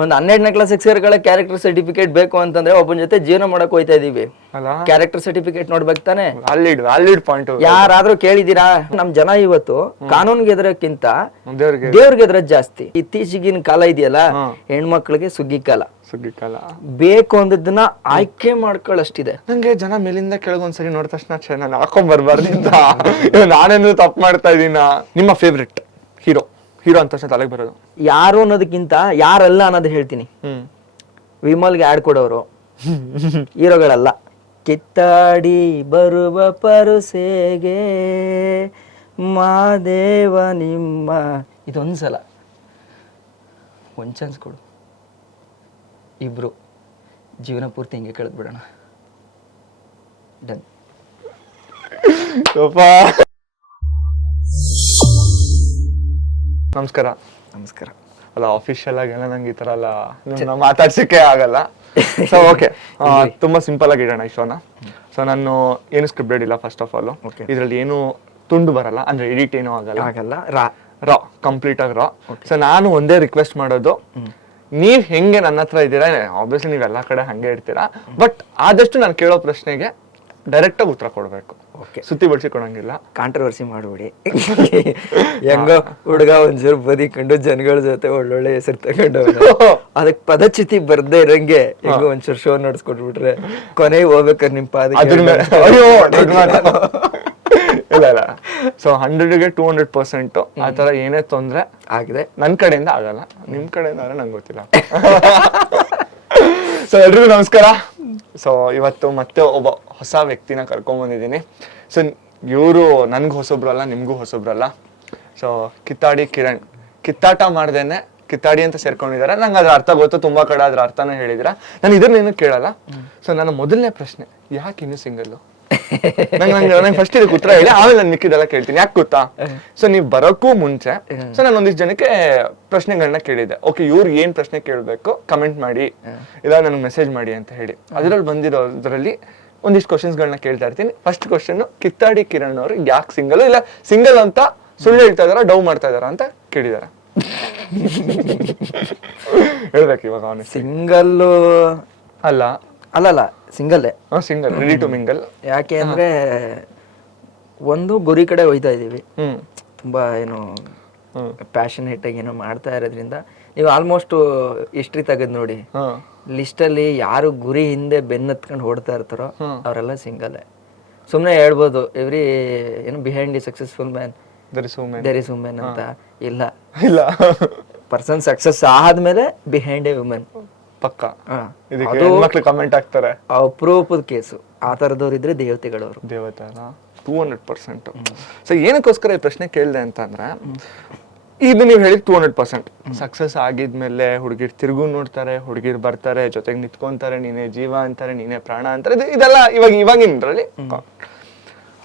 ಒಂದ್ 12ನೇ class ಸೇರ್ಗಳ character certificate ಬೇಕು ಅಂತಂದ್ರೆ ಒಬ್ಬನ ಜೊತೆ ಜೀವನ ಮಾಡಕ್ ಹೋಯ್ತಾ ಇದೀವಿ, ಕ್ಯಾರೆಕ್ಟರ್ ಸರ್ಟಿಫಿಕೇಟ್ ನೋಡ್ಬೇಕು ತಾನೆ. Valid point. ಯಾರಾದ್ರೂ ಕೇಳಿದೀರಾ? ನಮ್ ಜನ ಇವತ್ತು ಕಾನೂನ್ಗೆ ಎದುರಕ್ಕಿಂತ ದೇವ್ರಿಗೆ ಎದುರ ಜಾಸ್ತಿ. ಇತ್ತೀಚಿಗಿನ ಕಾಲ ಇದೆಯಲ್ಲ, ಹೆಣ್ಮಕ್ಳಿಗೆ ಸುಗ್ಗಿ ಕಾಲ ಬೇಕು ಅಂದದನ್ನ ಆಯ್ಕೆ ಮಾಡ್ಕೊಳ್ಳಷ್ಟಿದೆ. ನಂಗೆ ಜನ ಮೇಲಿಂದ ಕೆಳಗೊಂದ್ಸರಿ ನೋಡಿದ ತಕ್ಷಣ ನಾನು ಹಾಕೊಂಡ್ ಬರ್ಬಾರ್ದಿಂದ ನಾನೇನು ತಪ್ಪು ಮಾಡ್ತಾ ಇದೀನ. ನಿಮ್ಮ ಫೇವ್ರೆಟ್ ಹೀರೋ ಅಂತ ತಕ್ಷಣ ತಲೆಗೆ ಬರೋದು ಯಾರು ಅನ್ನೋದಕ್ಕಿಂತ ಯಾರಲ್ಲ ಅನ್ನೋದು ಹೇಳ್ತೀನಿ. ವಿಮಲ್ಗೆ ಆಡ್ ಕೊಡೋರು ಹೀರೋಗಳಲ್ಲ. ಕಿತ್ತಾಡಿ ಬರುವ ಪರುಸೆಗೆ ಮಾದೇವ ನಿಮ್ಮ, ಇದೊಂದ್ಸಲ ಒಂದ್ ಚಾನ್ಸ್ ಕೊಡು, ಇಬ್ರು ಜೀವನ ಪೂರ್ತಿ ಹಿಂಗೆ ಕಳೆದ್ ಬಿಡೋಣ. ಡನ್. ನಮಸ್ಕಾರ. ನಮಸ್ಕಾರ. ಅಲ್ಲ, ಆಫಿಷಿಯಲ್ ಆಗೆಲ್ಲ ನಂಗೆ ಈ ತರ ಎಲ್ಲ ಮಾತಾಡ್ಸಿಕೆ ಆಗಲ್ಲ. ಸೊ ಓಕೆ, ತುಂಬಾ ಸಿಂಪಲ್ ಆಗಿ ಇಡೋಣ ಈ ಶೋನ. ಸೊ ನಾನು ಏನು ಸ್ಕ್ರಿಪ್ಟೆಡ್ ಇಲ್ಲ. ಫಸ್ಟ್ ಆಫ್ ಆಲ್ ಇದ್ರಲ್ಲಿ ಏನು ತುಂಡು ಬರಲ್ಲ, ಅಂದ್ರೆ ಎಡಿಟ್ ಏನೂ ಆಗಲ್ಲ. ರಾ ಕಂಪ್ಲೀಟ್ ಆಗಿ ರಾ. ಸೊ ನಾನು ಒಂದೇ ರಿಕ್ವೆಸ್ಟ್ ಮಾಡೋದು, ನೀವ್ ಹೆಂಗೆ ನನ್ನ ಹತ್ರ ಇದ್ದೀರಾ, ಆಬ್ವಿಯಸ್ಲಿ ನೀವ್ ಎಲ್ಲಾ ಕಡೆ ಹಂಗೆ ಇರ್ತೀರಾ, ಬಟ್ ಆದಷ್ಟು ನಾನು ಕೇಳೋ ಪ್ರಶ್ನೆಗೆ ಡೈರೆಕ್ಟ್ ಆಗಿ ಉತ್ತರ ಕೊಡ್ಬೇಕು. ಸುತ್ತಿ ಬಳಸಿ ಕೊಡಂಗಿಲ್ಲ. ಕಾಂಟ್ರವರ್ಸಿ ಮಾಡ್ಬಿಡಿ. ಹೆಂಗೋ ಹುಡುಗ ಒಂಚೂರು ಬದಿಕೊಂಡು ಜನಗಳ ಜೊತೆ ಒಳ್ಳೊಳ್ಳೆ ಹೆಸರು ತಗೊಂಡು ಅದಕ್ ಪದಚ್ಯುತಿ ಬರ್ದೇ ಇರಂಗೆ ಹೆಂಗೋ ಒಂಚೂರು ಶೋ ನಡ್ಸ್ಕೊಟ್ಬಿಟ್ರೆ ಕೊನೆಗೆ ಹೋಗ್ಬೇಕಾದ್ರೆ ನಿಮ್ ಪಾದ ಇಲ್ಲ. ಸೊ 100ಗೆ 200% ಆ ತರ ಏನೇ ತೊಂದ್ರೆ ಆಗಿದೆ ನನ್ ಕಡೆಯಿಂದ ಆಗಲ್ಲ, ನಿಮ್ ಕಡೆಯಿಂದ ಆದ್ರೆ ನಂಗೆ ಗೊತ್ತಿಲ್ಲ. ಸೊ ಎಲ್ರಿಗೂ ನಮಸ್ಕಾರ. ಸೊ ಇವತ್ತು ಮತ್ತೆ ಒಬ್ಬ ಹೊಸ ವ್ಯಕ್ತಿನ ಕರ್ಕೊಂಡ್ ಬಂದಿದ್ದೀನಿ. ಸೊ ಇವರು ನನ್ಗೂ ಹೊಸೊಬ್ರಲ್ಲ, ನಿಮ್ಗೂ ಹೊಸೊಬ್ರಲ್ಲ. ಸೊ ಕಿತ್ತಾಡಿ ಕಿರಣ್. ಕಿತ್ತಾಟ ಮಾಡ್ದೇನೆ ಕಿತ್ತಾಡಿ ಅಂತ ಸೇರ್ಕೊಂಡಿದ್ದಾರೆ. ನಂಗೆ ಅದ್ರ ಅರ್ಥ ಗೊತ್ತು, ತುಂಬಾ ಕಡೆ ಅದ್ರ ಅರ್ಥನೂ ಹೇಳಿದಿರ. ನಾನು ಇದನ್ನೇನು ಕೇಳಲ್ಲ. ಸೊ ನನ್ನ ಮೊದಲನೇ ಪ್ರಶ್ನೆ, ಯಾಕೆ ಇನ್ನು ಸಿಂಗಲ್? ನಂಗೆ ಫಸ್ಟ್ ಇದಕ್ಕೆ ಉತ್ತರ ಹೇಳಿ, ಆಮೇಲೆ ನಾನು ಮಿಕ್ಕಿದೆಲ್ಲ ಕೇಳ್ತೀನಿ. ಯಾಕೆ ಗೊತ್ತಾ? ಸೊ ನೀವ್ ಬರೋಕ್ಕೂ ಮುಂಚೆ ಸೊ ನಾನು ಒಂದಿಷ್ಟು ಜನಕ್ಕೆ ಪ್ರಶ್ನೆಗಳನ್ನ ಕೇಳಿದೆ. ಓಕೆ, ಇವ್ರಿಗೆ ಏನ್ ಪ್ರಶ್ನೆ ಕೇಳ್ಬೇಕು ಕಮೆಂಟ್ ಮಾಡಿ, ಇಲ್ಲ ನನಗೆ ಮೆಸೇಜ್ ಮಾಡಿ ಅಂತ ಹೇಳಿ. ಅದ್ರಲ್ಲಿ ಬಂದಿರೋದ್ರಲ್ಲಿ ಒಂದಿಷ್ಟು ಕ್ವಶನ್ಸ್ಗಳನ್ನ ಕೇಳ್ತಾ ಇರ್ತೀನಿ. ಫಸ್ಟ್ ಕ್ವಶನ್, ಕಿತ್ತಾಡಿ ಕಿರಣ್ ಅವರು ಯಾಕೆ ಸಿಂಗಲ್, ಇಲ್ಲ ಸಿಂಗಲ್ ಅಂತ ಸುಳ್ಳು ಹೇಳ್ತಾ ಇದಾರ, ಡೌ ಮಾಡ್ತಾ ಇದಾರ ಅಂತ ಕೇಳಿದಾರೆ. ಹೇಳ್ಬೇಕು ಇವಾಗ. ಅವನು ಸಿಂಗಲ್ ಅಲ್ಲಲ್ಲ, ಸಿಂಗಲ್ ರೆಡಿ ಟು ಮಿಂಗಲ್. ಯಾಕೆ ಅಂದ್ರೆ ಒಂದು ಗುರಿ ಕಡೆ ಹೋಯ್ತಾ ಇದೀವಿ, ತುಂಬಾ ಏನು ಪ್ಯಾಷನೇಟ್ ಆಗಿ ಏನೋ ಮಾಡ್ತಾ ಇರೋದ್ರಿಂದ. ನೀವು ಆಲ್ಮೋಸ್ಟ್ ಹಿಸ್ಟ್ರಿ ತೆಗೆದ್ ನೋಡಿ, ಲಿಸ್ಟ್ ಅಲ್ಲಿ ಯಾರು ಗುರಿ ಹಿಂದೆ ಬೆನ್ನತ್ಕೊಂಡು ಓಡ್ತಾ ಇರ್ತಾರೋ ಅವರೆಲ್ಲ ಸಿಂಗಲ್. ಸುಮ್ನೆ ಹೇಳ್ಬೋದು ಏನು behind the successful man there is women ಅಂತ. ಇಲ್ಲ, ಪರ್ಸನ್ ಸಕ್ಸಸ್ ಆದ್ಮೇಲೆ ಬಿಹೈಂಡ್ ಎ ವುಮೆನ್ ಪಕ್ಕ. ಕಮೆಂಟ್ ಆಗ್ತಾರೆ, ಅಪರೂಪದ ಕೇಸು. ಆ ತರದವ್ರು ಇದ್ರೆ ದೇವತೆಗಳವರು. ದೇವತೆನ 200%. ಸೊ ಏನಕ್ಕೋಸ್ಕರ ಈ ಪ್ರಶ್ನೆ ಕೇಳಿದೆ ಅಂತಂದ್ರೆ, ಇದು ನೀವು ಹೇಳಿದ್ 200% ಸಕ್ಸಸ್ ಆಗಿದ್ಮೇಲೆ ಹುಡುಗಿರ್ ತಿರುಗು ನೋಡ್ತಾರೆ, ಹುಡುಗಿರ್ ಬರ್ತಾರೆ, ಜೊತೆಗೆ ನಿಂತ್ಕೊಂತಾರೆ, ನೀನೇ ಜೀವ ಅಂತಾರೆ, ನೀನೇ ಪ್ರಾಣ ಅಂತಾರೆ. ಇದೆಲ್ಲ ಇವಾಗಿನದ್ರಲ್ಲಿ.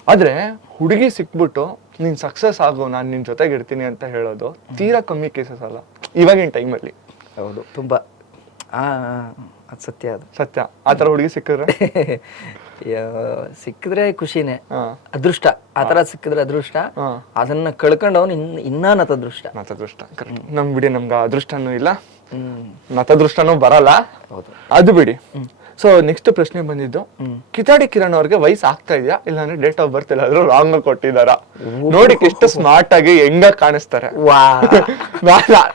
ಆದ್ರೆ ಹುಡುಗಿ ಸಿಕ್ಬಿಟ್ಟು ನೀನ್ ಸಕ್ಸಸ್ ಆಗೋ, ನಾನ್ ನಿನ್ ಜೊತೆಗೆ ಇರ್ತೀನಿ ಅಂತ ಹೇಳೋದು ತೀರಾ ಕಮ್ಮಿ ಕೇಸಸ್ ಅಲ್ಲ ಇವಾಗಿನ ಟೈಮಲ್ಲಿ. ಹೌದು, ತುಂಬಾ. ಅದ್ ಸತ್ಯ. ಅದು ಸತ್ಯ. ಆತರ ಹುಡುಗಿ ಸಿಕ್ಕಿದ್ರೆ ಖುಷಿನೇ, ಅದೃಷ್ಟ. ಆತರ ಸಿಕ್ಕಿದ್ರೆ ಅದೃಷ್ಟ. ಅದನ್ನ ಕಳ್ಕೊಂಡು ಅವನು ಇನ್ನ ನತದೃಷ್ಟ. ನಮ್ ಬಿಡಿ, ನಮ್ಗೆ ಅದೃಷ್ಟನೂ ಇಲ್ಲ, ನತದೃಷ್ಟನೂ ಬರಲ್ಲ. ಅದು ಬಿಡಿ. ಸೊ ನೆಕ್ಸ್ಟ್ ಪ್ರಶ್ನೆ ಬಂದಿದ್ದು, ಕಿತ್ತಾಡಿ ಕಿರಣ್ ಅವ್ರಿಗೆ ವಯಸ್ಸು ಆಗ್ತಾ ಇದೆಯಾ, ಇಲ್ಲ ಅಂದ್ರೆ ಡೇಟ್ ಆಫ್ ಬರ್ತ್ ಎಲ್ಲಾದ್ರೂ ರಾಂಗ್ ಕೊಟ್ಟಿದಾರ? ನೋಡಿ ಎಷ್ಟು ಸ್ಮಾರ್ಟ್ ಆಗಿ ಹೆಂಗ ಕಾಣಿಸ್ತಾರೆ.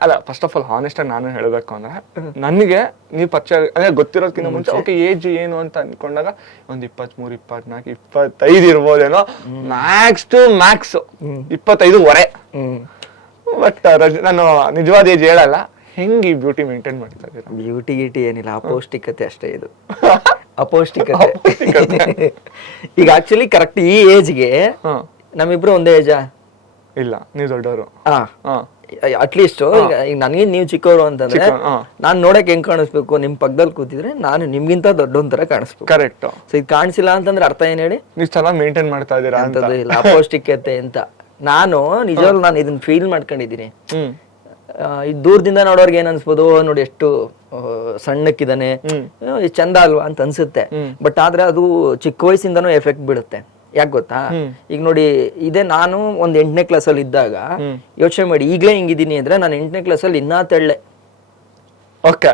ಅಲ್ಲ, ಫಸ್ಟ್ ಆಫ್ ಆಲ್ ಹಾನೆಸ್ಟ್ ಆಗಿ ನಾನು ಹೇಳ್ಬೇಕು ಅಂದ್ರೆ, ನನಗೆ ನೀವು ಪರಿಚಯ ಅಂದ್ರೆ ಗೊತ್ತಿರೋದಕ್ಕಿಂತ ಮುಂಚೆ ಓಕೆ ಏಜ್ ಏನು ಅಂತ ಅನ್ಕೊಂಡಾಗ ಒಂದ್ 23, 24, 25 ಇರ್ಬೋದೇನೋ, ಮ್ಯಾಕ್ಸ್ ಟು ಮ್ಯಾಕ್ಸ್ 25 ಬಟ್ ನಾನು ನಿಜವಾದ ಏಜ್ ಹೇಳಲ್ಲ. ಹೆಂಗ್ ಈ ಬ್ಯೂಟಿ ಮೇಂಟೈನ್ ಮಾಡ್ತಾ ಇದ್ದೀರಾ? ಬ್ಯೂಟಿ ಗೀಟಿ ಏನಿಲ್ಲ, ಅಪೌಷ್ಟಿಕತೆ ಅಷ್ಟೇ ಇದು. ಅಪೌಷ್ಟಿಕತೆ. ಈಗ ಆಕ್ಚುಲಿ ಕರೆಕ್ಟ್ ಈ ಏಜ್ಗೆ ನಮ್ಮಿಬ್ರು ಒಂದೇ ಏಜಾ? ಇಲ್ಲ, ನೀವು ದೊಡ್ಡವರು. ಅಟ್ಲೀಸ್ಟ್ ಈಗ ನನಗೆ ನೀವು ಚಿಕ್ಕವರು ಅಂತಂದ್ರೆ ನಾನ್ ನೋಡಕ್ ಹೆಂಗ್ ಕಾಣಿಸ್ಬೇಕು? ನಿಮ್ ಪಕ್ಕದಲ್ಲಿ ಕೂತಿದ್ರೆ ನಾನು ನಿಮ್ಗಿಂತ ದೊಡ್ಡೊಂದ್ ತರ ಕಾಣಿಸ್ಬೇಕು. ಕರೆಕ್ಟ್. ಸೊ ಇದು ಕಾಣಿಸಿಲ್ಲ ಅಂತಂದ್ರೆ ಅರ್ಥ ಏನ್ ಹೇಳಿ? ನೀವು ಚೆನ್ನಾಗಿ ಮೇಂಟೈನ್ ಮಾಡ್ತಾ ಇದ್ದೀರಾ ಅಂತದ್ದು ಇಲ್ಲ. ಅಪೌಷ್ಟಿಕತೆ ಅಂತ ನಾನು ನಿಜವಾಗ್ಲೂ ನಾನು ಇದನ್ನ ಫೀಲ್ ಮಾಡ್ಕೊಂಡಿದೀನಿ. ಈ ದೂರದಿಂದ ನೋಡೋರ್ಗೆ ಏನ್ ಅನ್ಸ್ಬೋದು, ನೋಡಿ ಎಷ್ಟು ಸಣ್ಣಕ್ಕಿದಾನೆ, ಚಂದ ಅಲ್ವಾ ಅಂತ ಅನ್ಸುತ್ತೆ. ಬಟ್ ಆದ್ರೆ ಅದು ಚಿಕ್ಕ ವಯಸ್ಸಿಂದನೂ ಎಫೆಕ್ಟ್ ಬೀಳುತ್ತೆ. ಯಾಕೆ ಗೊತ್ತಾ? ಈಗ ನೋಡಿ, ಇದೇ ನಾನು ಒಂದ್ 8ನೇ ಕ್ಲಾಸಲ್ಲಿ ಇದ್ದಾಗ ಯೋಚನೆ ಮಾಡಿ, ಈಗ್ಲೇ ಹಿಂಗಿದ್ದೀನಿ ಅಂದ್ರೆ ನಾನು 8ನೇ ಕ್ಲಾಸಲ್ಲಿ ಇನ್ನೂ ತೆಳ್ಳೆ. ಓಕೆ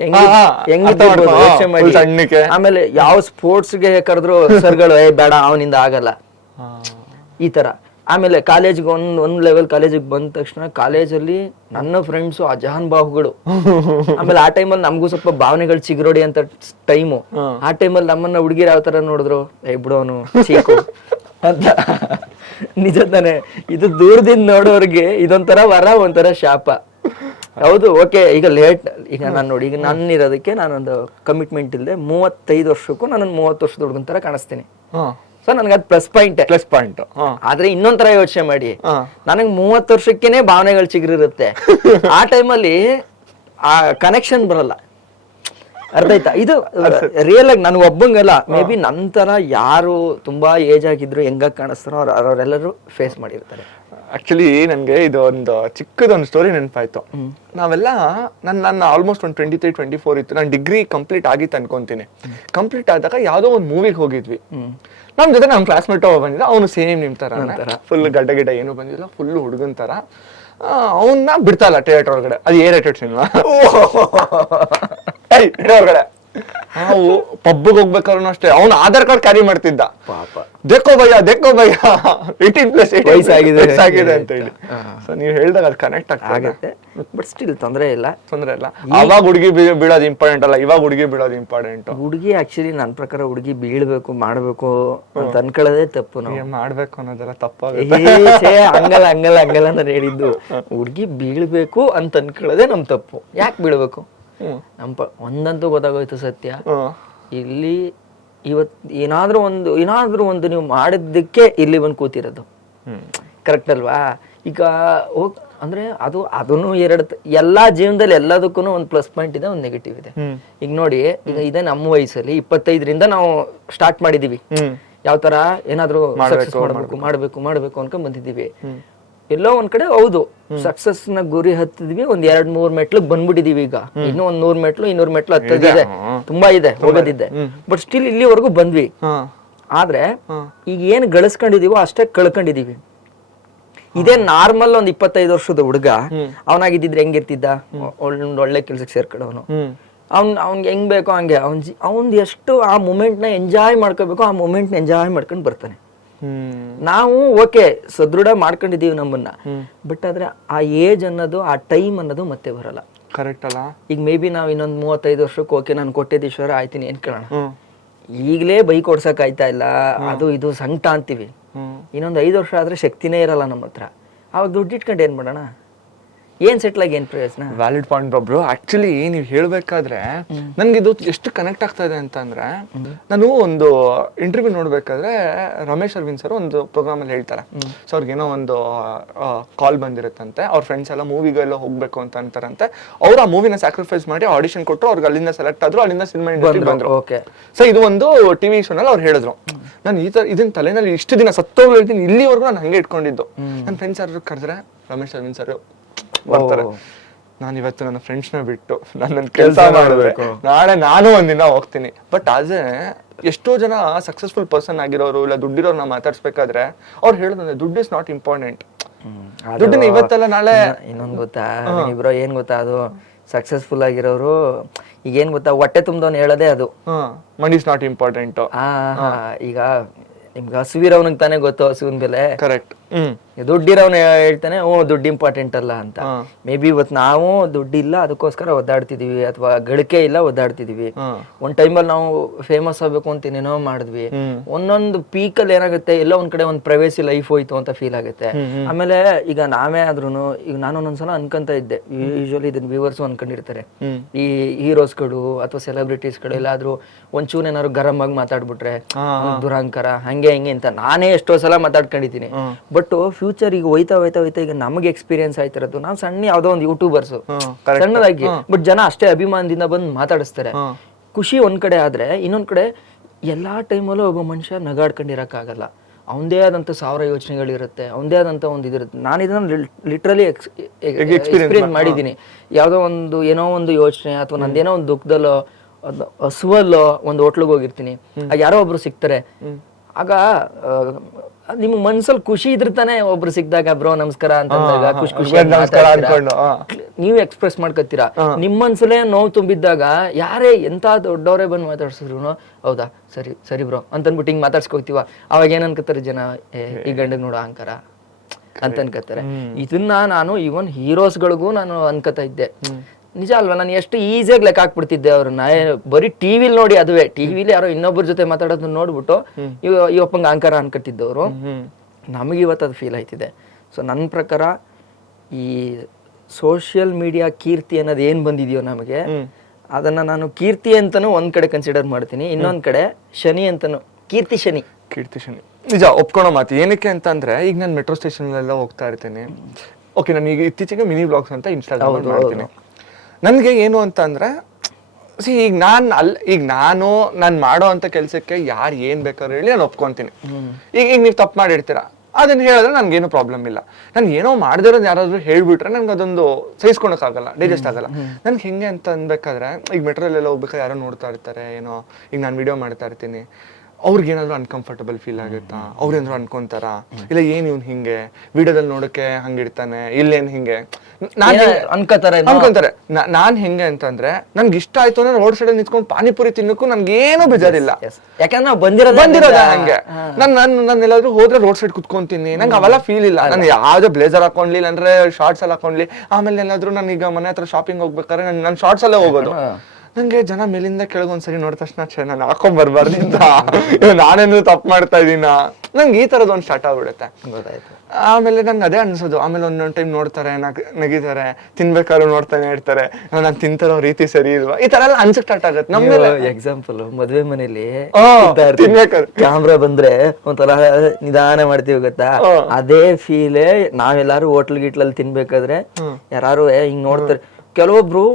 ಹೆಂಗಿರ್ಬೋದು ಯೋಚನೆ ಮಾಡಿ. ಸಣ್ಣಕ್ಕೆ ಆಮೇಲೆ ಯಾವ ಸ್ಪೋರ್ಟ್ಸ್ಗೆ ಕರೆದ್ರು ಸರ್ಗಳು ಬೇಡ ಅವನಿಂದ ಆಗಲ್ಲ ಈ ತರ. ಆಮೇಲೆ ಕಾಲೇಜ್ಗೆ ಒಂದ್ ಲೆವೆಲ್ ಕಾಲೇಜಿಗೆ ಬಂದ ತಕ್ಷಣ ಕಾಲೇಜಲ್ಲಿ ನನ್ನ ಫ್ರೆಂಡ್ಸು ಅಜಾನ್ ಬಾಹುಗಳು. ಆಮೇಲೆ ಆ ಟೈಮಲ್ಲಿ ನಮಗೂ ಸ್ವಲ್ಪ ಭಾವನೆಗಳು ಚಿಗುರೋಡಿ ಅಂತ ಟೈಮು. ಆ ಟೈಮಲ್ಲಿ ನಮ್ಮನ್ನ ಹುಡುಗಿರು ಯಾವ ತರ ನೋಡಿದ್ರು, ಬಿಡೋನು ಚೀಕು ಅಂತ. ನಿಜ ತಾನೆ, ಇದು ದೂರದಿಂದ ನೋಡೋರ್ಗೆ ಇದೊಂಥರ ವರ, ಒಂಥರ ಶಾಪ. ಹೌದು, ಓಕೆ. ಈಗ ಈಗ ನಾನು ನೋಡಿ, ಈಗ ನನ್ನಿರೋದಕ್ಕೆ ನಾನೊಂದು ಕಮಿಟ್ಮೆಂಟ್ ಇಲ್ಲದೆ 35 ವರ್ಷಕ್ಕೂ ನಾನು 30 ವರ್ಷದ ಹುಡುಗನ ತರ ಕಾಣಿಸ್ತೀನಿ. ಸೊ ನನ್ಗೆ ಅದು ಪ್ಲಸ್ ಪಾಯಿಂಟ್. ಆದ್ರೆ ಇನ್ನೊಂಥರ ಯೋಚನೆ ಮಾಡಿ, ನನಗೆ 30 ವರ್ಷಕ್ಕೇನೆ ಭಾವನೆಗಳು ಚಿಗುರಿರುತ್ತೆ. ಆ ಟೈಮಲ್ಲಿ ಆ ಕನೆಕ್ಷನ್ ಬರಲ್ಲ. ಅರ್ಥ ಆಯ್ತಾ? ಇದು ರಿಯಲ್ ಆಗಿ ನನ್ಗೆ ಒಬ್ಬಂಗಲ್ಲ, ಮೇ ಬಿ ನಂತರ ಯಾರು ತುಂಬಾ ಏಜ್ ಆಗಿದ್ರು ಹೆಂಗಾಗಿ ಕಾಣಿಸ್ತಾರೋ ಅವರೆಲ್ಲರೂ ಫೇಸ್ ಮಾಡಿರ್ತಾರೆ. ಆಕ್ಚುಲಿ ನನ್ಗೆ ಇದು ಒಂದು ಚಿಕ್ಕದೊಂದು ಸ್ಟೋರಿ ನೆನಪಾಯ್ತು. ನಾವೆಲ್ಲ ನನ್ನ ಆಲ್ಮೋಸ್ಟ್ ಒಂದು 23-24 ಇತ್ತು. ನಾನು ಡಿಗ್ರಿ ಕಂಪ್ಲೀಟ್ ಆಗಿತ್ತು ಅನ್ಕೊಂತೀನಿ. ಕಂಪ್ಲೀಟ್ ಆದಾಗ ಯಾವ್ದೋ ಒಂದು ಮೂವಿಗೆ ಹೋಗಿದ್ವಿ. ನಮ್ ಜೊತೆ ನಮ್ ಕ್ಲಾಸ್ಮೇಟ್ ಬಂದಿದ್ದ, ಅವನು ಸೇಮ್ ನಿಮ್ ತರ ಫುಲ್ ಗಡ್ಡ ಗಿಡ್ಡ ಏನು ಬಂದಿಲ್ಲ, ಫುಲ್ ಹುಡುಗನ್ ತರ. ಅವನ್ನ ಬಿಡ್ತಾ ಇಲ್ಲ ಥಿಯೇಟರ್ ಒಳಗಡೆ. ಅದು ಏ ರೇಟೆಡ್ ಸಿನಿಮಾ ಹೊರಗಡೆ. ನಾವು ಪಬ್ಗೆ ಹೋಗ್ಬೇಕಾದ್ರು ಅಷ್ಟೇ, ಅವ್ನು ಆಧಾರ್ ಕಾರ್ಡ್ ಕ್ಯಾರಿ ಮಾಡ್ತಿದ್ದ. ದೇಖೋ ಭಯ್ಯ 18+ ಆಗಿದೆ ಅಂತ ಹೇಳಿ. ಸೊ ನೀವ್ ಹೇಳ್ದಾಗ ಅದು ಕನೆಕ್ಟ್ ಆಗುತ್ತೆ. ಬಟ್ ಸ್ಟಿಲ್ ತೊಂದರೆ ಇಲ್ಲ. ಅವಾಗ ಹುಡುಗಿ ಬೀಳೋದು ಇಂಪಾರ್ಟೆಂಟ್ ಅಲ್ಲ, ಇವಾಗ ಹುಡುಗಿ ಬೀಳೋದು ಇಂಪಾರ್ಟೆಂಟ್. ಹುಡುಗಿ ಆಕ್ಚುಲಿ ನನ್ನ ಪ್ರಕಾರ ಹುಡುಗಿ ಬೀಳ್ಬೇಕು, ಮಾಡ್ಬೇಕು ಅಂತ ಅನ್ಕೊಳ್ಳೋದೇ ತಪ್ಪು. ನಾವು ಮಾಡ್ಬೇಕು ಅನ್ನೋದೆಲ್ಲ ತಪ್ಪಾಗುತ್ತೆ. ಹಂಗಲ್ಲ ನಾನು ಹೇಳಿದ್ದು. ಹುಡುಗಿ ಬೀಳ್ಬೇಕು ಅಂತ ಅನ್ಕೊಳ್ಳೋದೇ ನಮ್ ತಪ್ಪು. ಯಾಕೆ ಬೀಳ್ಬೇಕು? ಒಂದಂತೂ ಗೊತ್ತಾಗೋಯ್ತು ಸತ್ಯ, ಇಲ್ಲಿ ಏನಾದ್ರೂ ಒಂದು ನೀವು ಮಾಡಿದ್ದಕ್ಕೆ ಇಲ್ಲಿ ಬಂದು ಕೂತಿರೋದು. ಕರೆಕ್ಟ್ ಅಲ್ವಾ? ಈಗ ಅಂದ್ರೆ ಅದನ್ನು ಎಲ್ಲಾ ಜೀವನದಲ್ಲಿ ಎಲ್ಲದಕ್ಕೂ ಒಂದು ಪ್ಲಸ್ ಪಾಯಿಂಟ್ ಇದೆ, ಒಂದು ನೆಗೆಟಿವ್ ಇದೆ. ಈಗ ನೋಡಿ, ಈಗ ಇದೆ ನಮ್ಮ ವಯಸ್ಸಲ್ಲಿ 25ರಿಂದ ನಾವು ಸ್ಟಾರ್ಟ್ ಮಾಡಿದೀವಿ. ಯಾವ ತರ ಏನಾದ್ರು ಮಾಡ್ಬೇಕು ಅನ್ಕೊಂಡ್ ಬಂದಿದೀವಿ. ಎಲ್ಲೋ ಒಂದ್ ಕಡೆ ಹೌದು, ಸಕ್ಸಸ್ ನ ಗುರಿ ಹತ್ತಿದ್ವಿ, 1-2-3 ಮೆಟ್ಲಿಗೆ ಬಂದ್ಬಿಟ್ಟಿದೀವಿ. ಈಗ ಇನ್ನು 100 ಮೆಟ್ಲು 200 ಮೆಟ್ಲು ಹತ್ತದಿದೆ, ತುಂಬಾ ಇದೆ, ಹೋಗೋದಿದೆ. ಬಟ್ ಸ್ಟಿಲ್ ಇಲ್ಲಿವರೆಗೂ ಬಂದ್ವಿ. ಆದ್ರೆ ಈಗ ಏನ್ ಗಳಿಸ್ಕೊಂಡಿದೀವೋ ಅಷ್ಟೇ ಕಳ್ಕೊಂಡಿದೀವಿ. ಇದೇ ನಾರ್ಮಲ್ ಒಂದ್ 25 ವರ್ಷದ ಹುಡುಗ ಅವನಾಗಿದ್ದಿದ್ರೆ ಹೆಂಗಿರ್ತಿದ್ದ? ಒಳ್ಳೆ ಕೆಲ್ಸಕ್ಕೆ ಸೇರ್ಕೊಂಡವನು. ಅವ್ನ್ಗೆ ಹೆಂಗ್ ಬೇಕೋ ಹಂಗೆ ಅವ್ನ್ ಎಷ್ಟು ಆ ಮೂಮೆಂಟ್ ನ ಎಂಜಾಯ್ ಮಾಡ್ಕೋಬೇಕು, ಆ ಮೂಮೆಂಟ್ ನ ಎಂಜಾಯ್ ಮಾಡ್ಕೊಂಡ್ ಬರ್ತಾನೆ. ನಾವು ಓಕೆ ಸದೃಢ ಮಾಡ್ಕೊಂಡಿದೀವಿ ನಮ್ಮನ್ನ, ಬಟ್ ಆದ್ರೆ ಆ ಏಜ್ ಅನ್ನೋದು, ಆ ಟೈಮ್ ಅನ್ನೋದು ಮತ್ತೆ ಬರಲ್ಲ. ಕರೆಕ್ಟ್ ಅಲ್ಲ? ಈಗ ಮೇ ಬಿ ನಾವ್ ಇನ್ನೊಂದ್ 35 ವರ್ಷಕ್ಕೆ ಓಕೆ ನಾನು ಕೊಟ್ಟಿದ್ದೀಶ್ವರ ಆಯ್ತೀನಿ ಏನ್ ಕೇಳೋಣ, ಈಗಲೇ ಬೈಕ್ ಓಡ್ಸಕ್ ಆಯ್ತಾ ಇಲ್ಲ, ಅದು ಇದು ಸಂಕಟ ಅಂತೀವಿ. ಇನ್ನೊಂದ್ 5 ವರ್ಷ ಆದ್ರೆ ಶಕ್ತಿನೇ ಇರಲ್ಲ ನಮ್ಮ ಹತ್ರ. ಅವಾಗ ದುಡ್ಡು ಇಟ್ಕೊಂಡು ಏನ್ ಮಾಡೋಣ? ಏನ್ ಸೆಟ್ಲ್ ಆಗಿ ಏನ್ ಪ್ರಯೋಜನ? ವ್ಯಾಲಿಡ್ ಪಾಯಿಂಟ್ ಒಬ್ರು. ಆಕ್ಚುಲಿ ನೀವ್ ಹೇಳ್ಬೇಕಾದ್ರೆ ನನ್ಗೆ ಇದು ಎಷ್ಟು ಕನೆಕ್ಟ್ ಆಗ್ತಾ ಇದೆ ಅಂತಂದ್ರೆ, ನಾನು ಒಂದು ಇಂಟರ್ವ್ಯೂ ನೋಡ್ಬೇಕಾದ್ರೆ ರಮೇಶ್ ಅರವಿಂದ್ ಸರ್ ಒಂದು ಪ್ರೋಗ್ರಾಮ್ ಅಲ್ಲಿ ಹೇಳ್ತಾರೆ. ಸೊ ಅವ್ರಿಗೇನೋ ಒಂದು ಕಾಲ್ ಬಂದಿರುತ್ತಂತೆ, ಅವ್ರ ಫ್ರೆಂಡ್ಸ್ ಎಲ್ಲ ಮೂವಿಗೆಲ್ಲ ಹೋಗ್ಬೇಕು ಅಂತ ಅಂತಾರಂತೆ. ಅವ್ರು ಆ ಮೂವಿನ ಸ್ಯಾಕ್ರಿಫೈಸ್ ಮಾಡಿ ಆಡಿಷನ್ ಕೊಟ್ಟರು, ಅವ್ರಿಗೆ ಅಲ್ಲಿಂದ ಸೆಲೆಕ್ಟ್ ಆದ್ರು, ಅಲ್ಲಿಂದ ಸಿನಿಮಾ ಇಂಡಸ್ಟ್ರಿಗೆ ಬಂದ್ರು. ಸೊ ಇದು ಒಂದು ಟಿವಿ ಶೋನಲ್ಲಿ ಅವ್ರು ಹೇಳಿದ್ರು. ನಾನು ಈ ತರ ಇದನ್ನ ತಲೆನಲ್ಲಿ ಇಷ್ಟು ದಿನ ಸತ್ತೋಗ್ಲು ಹೇಳ್ತೀನಿ, ಇಲ್ಲಿವರೆಗೂ ನಾನು ಹಂಗೆ ಇಟ್ಕೊಂಡಿದ್ದು. ನನ್ನ ಫ್ರೆಂಡ್ಸ್ ಯಾರು ಕರೆದ್ರೆ ರಮೇಶ್ ಅರವಿಂದ್ ಸರ್ ಬರ್ತಾರೆ. ನಾನು ಇವತ್ತು ನನ್ನ ಫ್ರೆಂಡ್ಸ್ ನ ಬಿಟ್ಟು ನನ್ನ ಕೆಲಸ ಮಾಡಬೇಕು, ನಾಳೆ ನಾನು ಒಂದಿನ ಹೋಗ್ತೀನಿ. ಬಟ್ ಆಸ್ ಎಷ್ಟೋ ಜನ ಸಕ್ಸಸ್ಫುಲ್ ಪರ್ಸನ್ ಆಗಿರೋರು ಇಲ್ಲ ದುಡ್ಡಿರೋರ್ನ ಮಾತಾಡ್ಸ್ಬೇಕಾದ್ರೆ ಅವ್ರು ಹೇಳೋದಂದ್ರೆ ದುಡ್ಡು ಇಸ್ ನಾಟ್ ಇಂಪಾರ್ಟೆಂಟ್. ದುಡ್ಡಿನ ಇವತ್ತಲ್ಲ ನಾಳೆ. ಇನ್ನೊಂದು ಗೊತ್ತಾ ಇಬ್ರೋ, ಏನ್ ಗೊತ್ತಾ, ಅದು ಸಕ್ಸಸ್ಫುಲ್ ಆಗಿರೋರು ಈಗ ಏನ್ ಗೊತ್ತಾ, ಹೊಟ್ಟೆ ತುಂಬದವ್ನು ಹೇಳೋದೇ ಅದು, ಮನಿ ಇಸ್ ನಾಟ್ ಇಂಪಾರ್ಟೆಂಟ್. ಈಗ ನಿಮ್ಗೆ ಹಸುವಿರೋನಿಗೆ ತಾನೇ ಗೊತ್ತು ಹಸುವಿನ ಬೆಲೆ. ಕರೆಕ್ಟ್. ದುಡ್ಡಿರೋನು ಹೇಳ್ತಾನೆ ದುಡ್ಡು ಇಂಪಾರ್ಟೆಂಟ್ ಅಲ್ಲ ಅಂತ. ಮೇ ಬಿ ಇವತ್ತು ನಾವು ದುಡ್ಡಿಲ್ಲ ಅದಕ್ಕೋಸ್ಕರ ಒದ್ದಾಡ್ತಿದೀವಿ, ಅಥವಾ ಗಳಿಕೆ ಇಲ್ಲ ಒದ್ದಾಡ್ತಿದೀವಿ. ಒಂದ್ ಟೈಮಲ್ಲಿ ನಾವು ಫೇಮಸ್ ಆಗ್ಬೇಕು ಅಂತ ಏನೇನೋ ಮಾಡಿದ್ವಿ. ಒಂದೊಂದು ಪೀಕಲ್ಲಿ ಏನಾಗುತ್ತೆ, ಎಲ್ಲ ಒಂದ್ ಕಡೆ ಒಂದ್ ಪ್ರೈವೇಸಿ ಲೈಫ್ ಹೋಯ್ತು ಅಂತ ಫೀಲ್ ಆಗುತ್ತೆ. ಆಮೇಲೆ ಈಗ ನಾವೇ ಆದ್ರೂನು, ಈಗ ನಾನು ಒಂದೊಂದ್ಸಲ ಅನ್ಕೊಂತ ಇದ್ದೆ, ಯೂಶುವಲಿ ಇದನ್ನ ವ್ಯೂವರ್ಸ್ ಅನ್ಕೊಂಡಿರ್ತಾರೆ, ಈ ಹೀರೋಸ್ಗಳು ಅಥವಾ ಸೆಲೆಬ್ರಿಟೀಸ್ಗಳು ಎಲ್ಲಾದ್ರೂ ಒಂಚೂರು ಏನಾದ್ರು ಗರಂ ಆಗಿ ಮಾತಾಡ್ಬಿಟ್ರೆ ದುರಂಕಾರ ಹಂಗೆ ಹಿಂಗೆ ಅಂತ ನಾನೇ ಎಷ್ಟೋ ಸಲ ಮಾತಾಡ್ಕೊಂಡಿದ್ದೀನಿ. ಬಟ್ ಫ್ಯೂಚರ್ ಈಗ ಹೋಯ್ತಾ ಈಗ ನಮಗೆ ಎಕ್ಸ್ಪೀರಿಯನ್ಸ್ ಆಯ್ತಿರೋದು, ನಾವು ಸಣ್ಣ ಯಾವ್ದೋ ಒಂದು ಯೂಟ್ಯೂಬರ್ಸ್ ಸಣ್ಣದಾಗಿ, ಬಟ್ ಜನ ಅಷ್ಟೇ ಅಭಿಮಾನದಿಂದ ಬಂದು ಮಾತಾಡಿಸ್ತಾರೆ. ಖುಷಿ ಒಂದ್ ಕಡೆ ಆದ್ರೆ, ಇನ್ನೊಂದ್ ಕಡೆ ಎಲ್ಲಾ ಟೈಮಲ್ಲೂ ಒಬ್ಬ ಮನುಷ್ಯ ನಗಾಡ್ಕೊಂಡಿರಕ್ಕಾಗಲ್ಲ. ಅವನದೇ ಆದಂತ 1000 ಯೋಚನೆಗಳಿರುತ್ತೆ, ಅವನದೇ ಆದಂತ ಒಂದು ಇದಿರುತ್ತೆ. ನಾನು ಇದನ್ನ ಲಿಟ್ರಲಿ ಎಕ್ಸ್ಪೀರಿಯನ್ಸ್ ಮಾಡಿದ್ದೀನಿ. ಯಾವ್ದೋ ಒಂದು ಏನೋ ಒಂದು ಯೋಚನೆ ಅಥವಾ ನಂದೇನೋ ಒಂದು ದುಃಖದಲ್ಲೋ ಹಸುವಲ್ಲೋ ಒಂದು ಹೋಟ್ಲಿಗೆ ಹೋಗಿರ್ತೀನಿ, ಯಾರೋ ಒಬ್ರು ಸಿಗ್ತಾರೆ. ಆಗ ನಿಮ್ಗೆ ಮನ್ಸಲ್ಲಿ ಖುಷಿ ಇದ್ರ ತಾನೆ ಒಬ್ರು ಸಿಕ್ಕಿದಾಗ ಬ್ರೋ ನಮಸ್ಕಾರ ಅಂತಂದಾಗ ಖುಷಿ ಖುಷಿ ನಮಸ್ಕಾರ ಅನ್ಕೊಂಡು ನೀವು ಎಕ್ಸ್ಪ್ರೆಸ್ ಮಾಡ್ಕೊತೀರಾ. ನಿಮ್ ಮನ್ಸಲ್ಲೇ ನೋವು ತುಂಬಿದ್ದಾಗ ಯಾರೇ ಎಂತ ದೊಡ್ಡವರೇ ಬಂದು ಮಾತಾಡ್ಸಿದ್ರು ಹೌದಾ ಸರಿ ಸರಿ ಬ್ರೋ ಅಂತನ್ಬಿಟ್ಟು ಹಿಂಗ್ ಮಾತಾಡ್ಸ್ಕೊತೀವ. ಅವಾಗ ಏನ್ ಅನ್ಕೋತಾರೆ ಜನ, ಈ ಗಂಡಗ್ ನೋಡೋ ಅಹಂಕಾರ ಅಂತ ಅನ್ಕೋತಾರೆ. ಇದನ್ನ ನಾನು ಇವನ್ ಹೀರೋಸ್ಗಳಿಗೂ ನಾನು ಅನ್ಕೋತಾ ಇದ್ದೆ. ನಿಜ ಅಲ್ವಾ, ನಾನು ಎಷ್ಟು ಈಸಿಯಾಗಿ ಲೆಕ್ಕ ಹಾಕ್ಬಿಡ್ತಿದ್ದೆ ಅವ್ರನ್ನ. ಬರೀ ಟಿವಿಲಿ ನೋಡಿ, ಅದುವೇ ಟಿವಿಲಿ ಯಾರೋ ಇನ್ನೊಬ್ಬರ ಜೊತೆ ಮಾತಾಡೋದನ್ನ ನೋಡ್ಬಿಟ್ಟು ಇವಪ್ಪಂಗೆ ಅಹಂಕಾರ ಅನ್ಕತ್ತಿದ್ದವ್ರು. ನಮಗೆ ಇವತ್ತು ಅದು ಫೀಲ್ ಆಯ್ತಿದೆ. ಸೊ ನನ್ನ ಪ್ರಕಾರ ಈ ಸೋಷಿಯಲ್ ಮೀಡಿಯಾ ಕೀರ್ತಿ ಅನ್ನೋದು ಏನ್ ಬಂದಿದೆಯೋ ನಮಗೆ, ಅದನ್ನ ನಾನು ಕೀರ್ತಿ ಅಂತಾನು ಒಂದ್ ಕಡೆ ಕನ್ಸಿಡರ್ ಮಾಡ್ತೀನಿ, ಇನ್ನೊಂದ್ ಕಡೆ ಶನಿ ಅಂತಾನು. ಕೀರ್ತಿ ಶನಿ ನಿಜ ಒಪ್ಕೊಳೋ ಮಾತು. ಏನಕ್ಕೆ ಅಂತ ಅಂದ್ರೆ ಈಗ ನಾನು ಮೆಟ್ರೋ ಸ್ಟೇಷನ್ ಎಲ್ಲ ಹೋಗ್ತಾ ಇರ್ತೀನಿ. ಓಕೆ, ನಾನು ಈಗ ಇತ್ತೀಚೆಗೆ ಮಿನಿ ಬ್ಲಾಗ್ಸ್ ಅಂತ ಇನ್ಸ್ಟಾಗ್ರಾಮ್ ಮಾಡ್ತೀನಿ. ನನ್ಗೆ ಏನು ಅಂತ ಅಂದ್ರೆ ಈಗ ನಾನು ಮಾಡೋ ಅಂತ ಕೆಲ್ಸಕ್ಕೆ ಯಾರು ಏನ್ ಬೇಕಾದ್ರೂ ಹೇಳಿ ನಾನು ಒಪ್ಕೊಂತೀನಿ. ಈಗ ನೀವು ತಪ್ಪು ಮಾಡಿರ್ತೀರಾ, ಅದನ್ನ ಹೇಳಿದ್ರೆ ನನ್ಗೇನು ಪ್ರಾಬ್ಲಮ್ ಇಲ್ಲ. ನಾನು ಏನೋ ಮಾಡ್ದಿರೋದು ಯಾರಾದ್ರೂ ಹೇಳ್ಬಿಟ್ರೆ ನನ್ಗೆ ಅದೊಂದು ಸಹಿಸ್ಕೊಳಕ್ಕಾಗಲ್ಲ, ಡೈಜೆಸ್ಟ್ ಆಗಲ್ಲ. ನನ್ಗೆ ಹೆಂಗೆ ಅಂತ ಅನ್ಬೇಕಾದ್ರೆ ಈಗ ಮೆಟ್ರೋಲೆಲ್ಲ ಹೋಗ್ಬೇಕಾದ್ರೆ ಯಾರೋ ನೋಡ್ತಾ ಇರ್ತಾರೆ ಏನೋ, ಈಗ ನಾನು ವಿಡಿಯೋ ಮಾಡ್ತಾ ಇರ್ತೀನಿ, ಅವ್ರಿಗೇನಾದ್ರು ಅನ್ಕಂಫರ್ಟಬಲ್ ಫೀಲ್ ಆಗುತ್ತಾ, ಅವ್ರೇನಾದ್ರು ಅನ್ಕೊಂತಾರ ಇಲ್ಲ ಏನ್ ಇವ್ನು ಹಿಂಗೆ ವಿಡಿಯೋದಲ್ಲಿ ನೋಡಕ್ಕೆ ಹಂಗಿರ್ತಾನೆ, ಇಲ್ಲೇನ್ ಹಿಂಗೆ ಅನ್ಕೋತಾರೆ. ನಾನ್ ಹೆಂಗೆ ಅಂತಂದ್ರೆ ನನ್ಗೆ ಇಷ್ಟ ಆಯ್ತು ಅಂದ್ರೆ ರೋಡ್ ಸೈಡ್ ನಿಂತ್ಕೊಂಡು ಪಾನಿಪುರಿ ತಿನ್ನಕ್ಕೂ ನನ್ಗೇನು ಬೇಜಾರಿಲ್ಲ. ಯಾಕಂದ್ರೆ ನಾವು ಬಂದಿರೋದ ಹಂಗೆ. ನಾನು ಎಲ್ಲಾದ್ರೂ ಹೋದ್ರೆ ರೋಡ್ ಸೈಡ್ ಕುತ್ಕೊಂತೀನಿ, ನಂಗೆ ಅವೆಲ್ಲ ಫೀಲ್ ಇಲ್ಲ. ನಾನು ಯಾವ್ದೇ ಬ್ಲೇಸರ್ ಹಾಕೊಂಡ್ಲಿ ಅಂದ್ರೆ ಶಾರ್ಟ್ಸ್ ಎಲ್ಲ ಹಾಕೊಂಡ್ಲಿ, ಆಮೇಲೆ ಎಲ್ಲಾದ್ರೂ ನಾನು ಈಗ ಮನೆ ಹತ್ರ ಶಾಪಿಂಗ್ ಹೋಗ್ಬೇಕಾದ್ರೆ ನಾನು ಶಾರ್ಟ್ಸ್ ಅಲ್ಲೇ ಹೋಗೋದು. ನಂಗೆ ಜನ ಮೇಲಿಂದ ಕೆಳಗೊಂದ್ಸರಿ ನೋಡಿದ ತಕ್ಷಣ ನಾನು ಹಾಕೊಂಡ್ ಬರ್ಬಾರ್ದಿಂದ ನಾನೇನು ತಪ್ಪು ಮಾಡ್ತಾ ಇದೀನ, ನಂಗೆ ಈ ತರದ್ ಒಂದ್ ಸ್ಟಾರ್ಟ್ ಆಗ್ಬಿಡುತ್ತೆ. ಆಮೇಲೆ ನಂಗೆ ಅದೇ ಅನ್ಸೋದು. ಆಮೇಲೆ ಒಂದೊಂದ್ ಟೈಮ್ ನೋಡ್ತಾರೆ, ನಗಿತಾರೆ, ತಿನ್ಬೇಕಾದ್ರು ನೋಡ್ತಾನೆ ಇರ್ತಾರೆ, ನಾನ್ ತಿಂತಾರೋ ರೀತಿ ಸರಿ ಇಲ್ವಾ, ಈ ತರ ಎಲ್ಲ ಅನ್ಸಕ್ ಸ್ಟಾರ್ಟ್ ಆಗತ್ತೆ. ನಮ್ಗೆ ಎಕ್ಸಾಂಪಲ್ ಮದ್ವೆ ಮನೇಲಿ ಕ್ಯಾಮ್ರಾ ಬಂದ್ರೆ ಒಂಥರ ನಿಧಾನ ಮಾಡ್ತೀವಿ ಗೊತ್ತಾ, ಅದೇ ಫೀಲೇ ನಾವೆಲ್ಲಾರು ಹೋಟ್ಲ್ ಗಿಟ್ಲಲ್ಲಿ ತಿನ್ಬೇಕಾದ್ರೆ ಯಾರು ಹಿಂಗ್ ನೋಡ್ತಾರೆ. ಕೆಲವೊಬ್ರು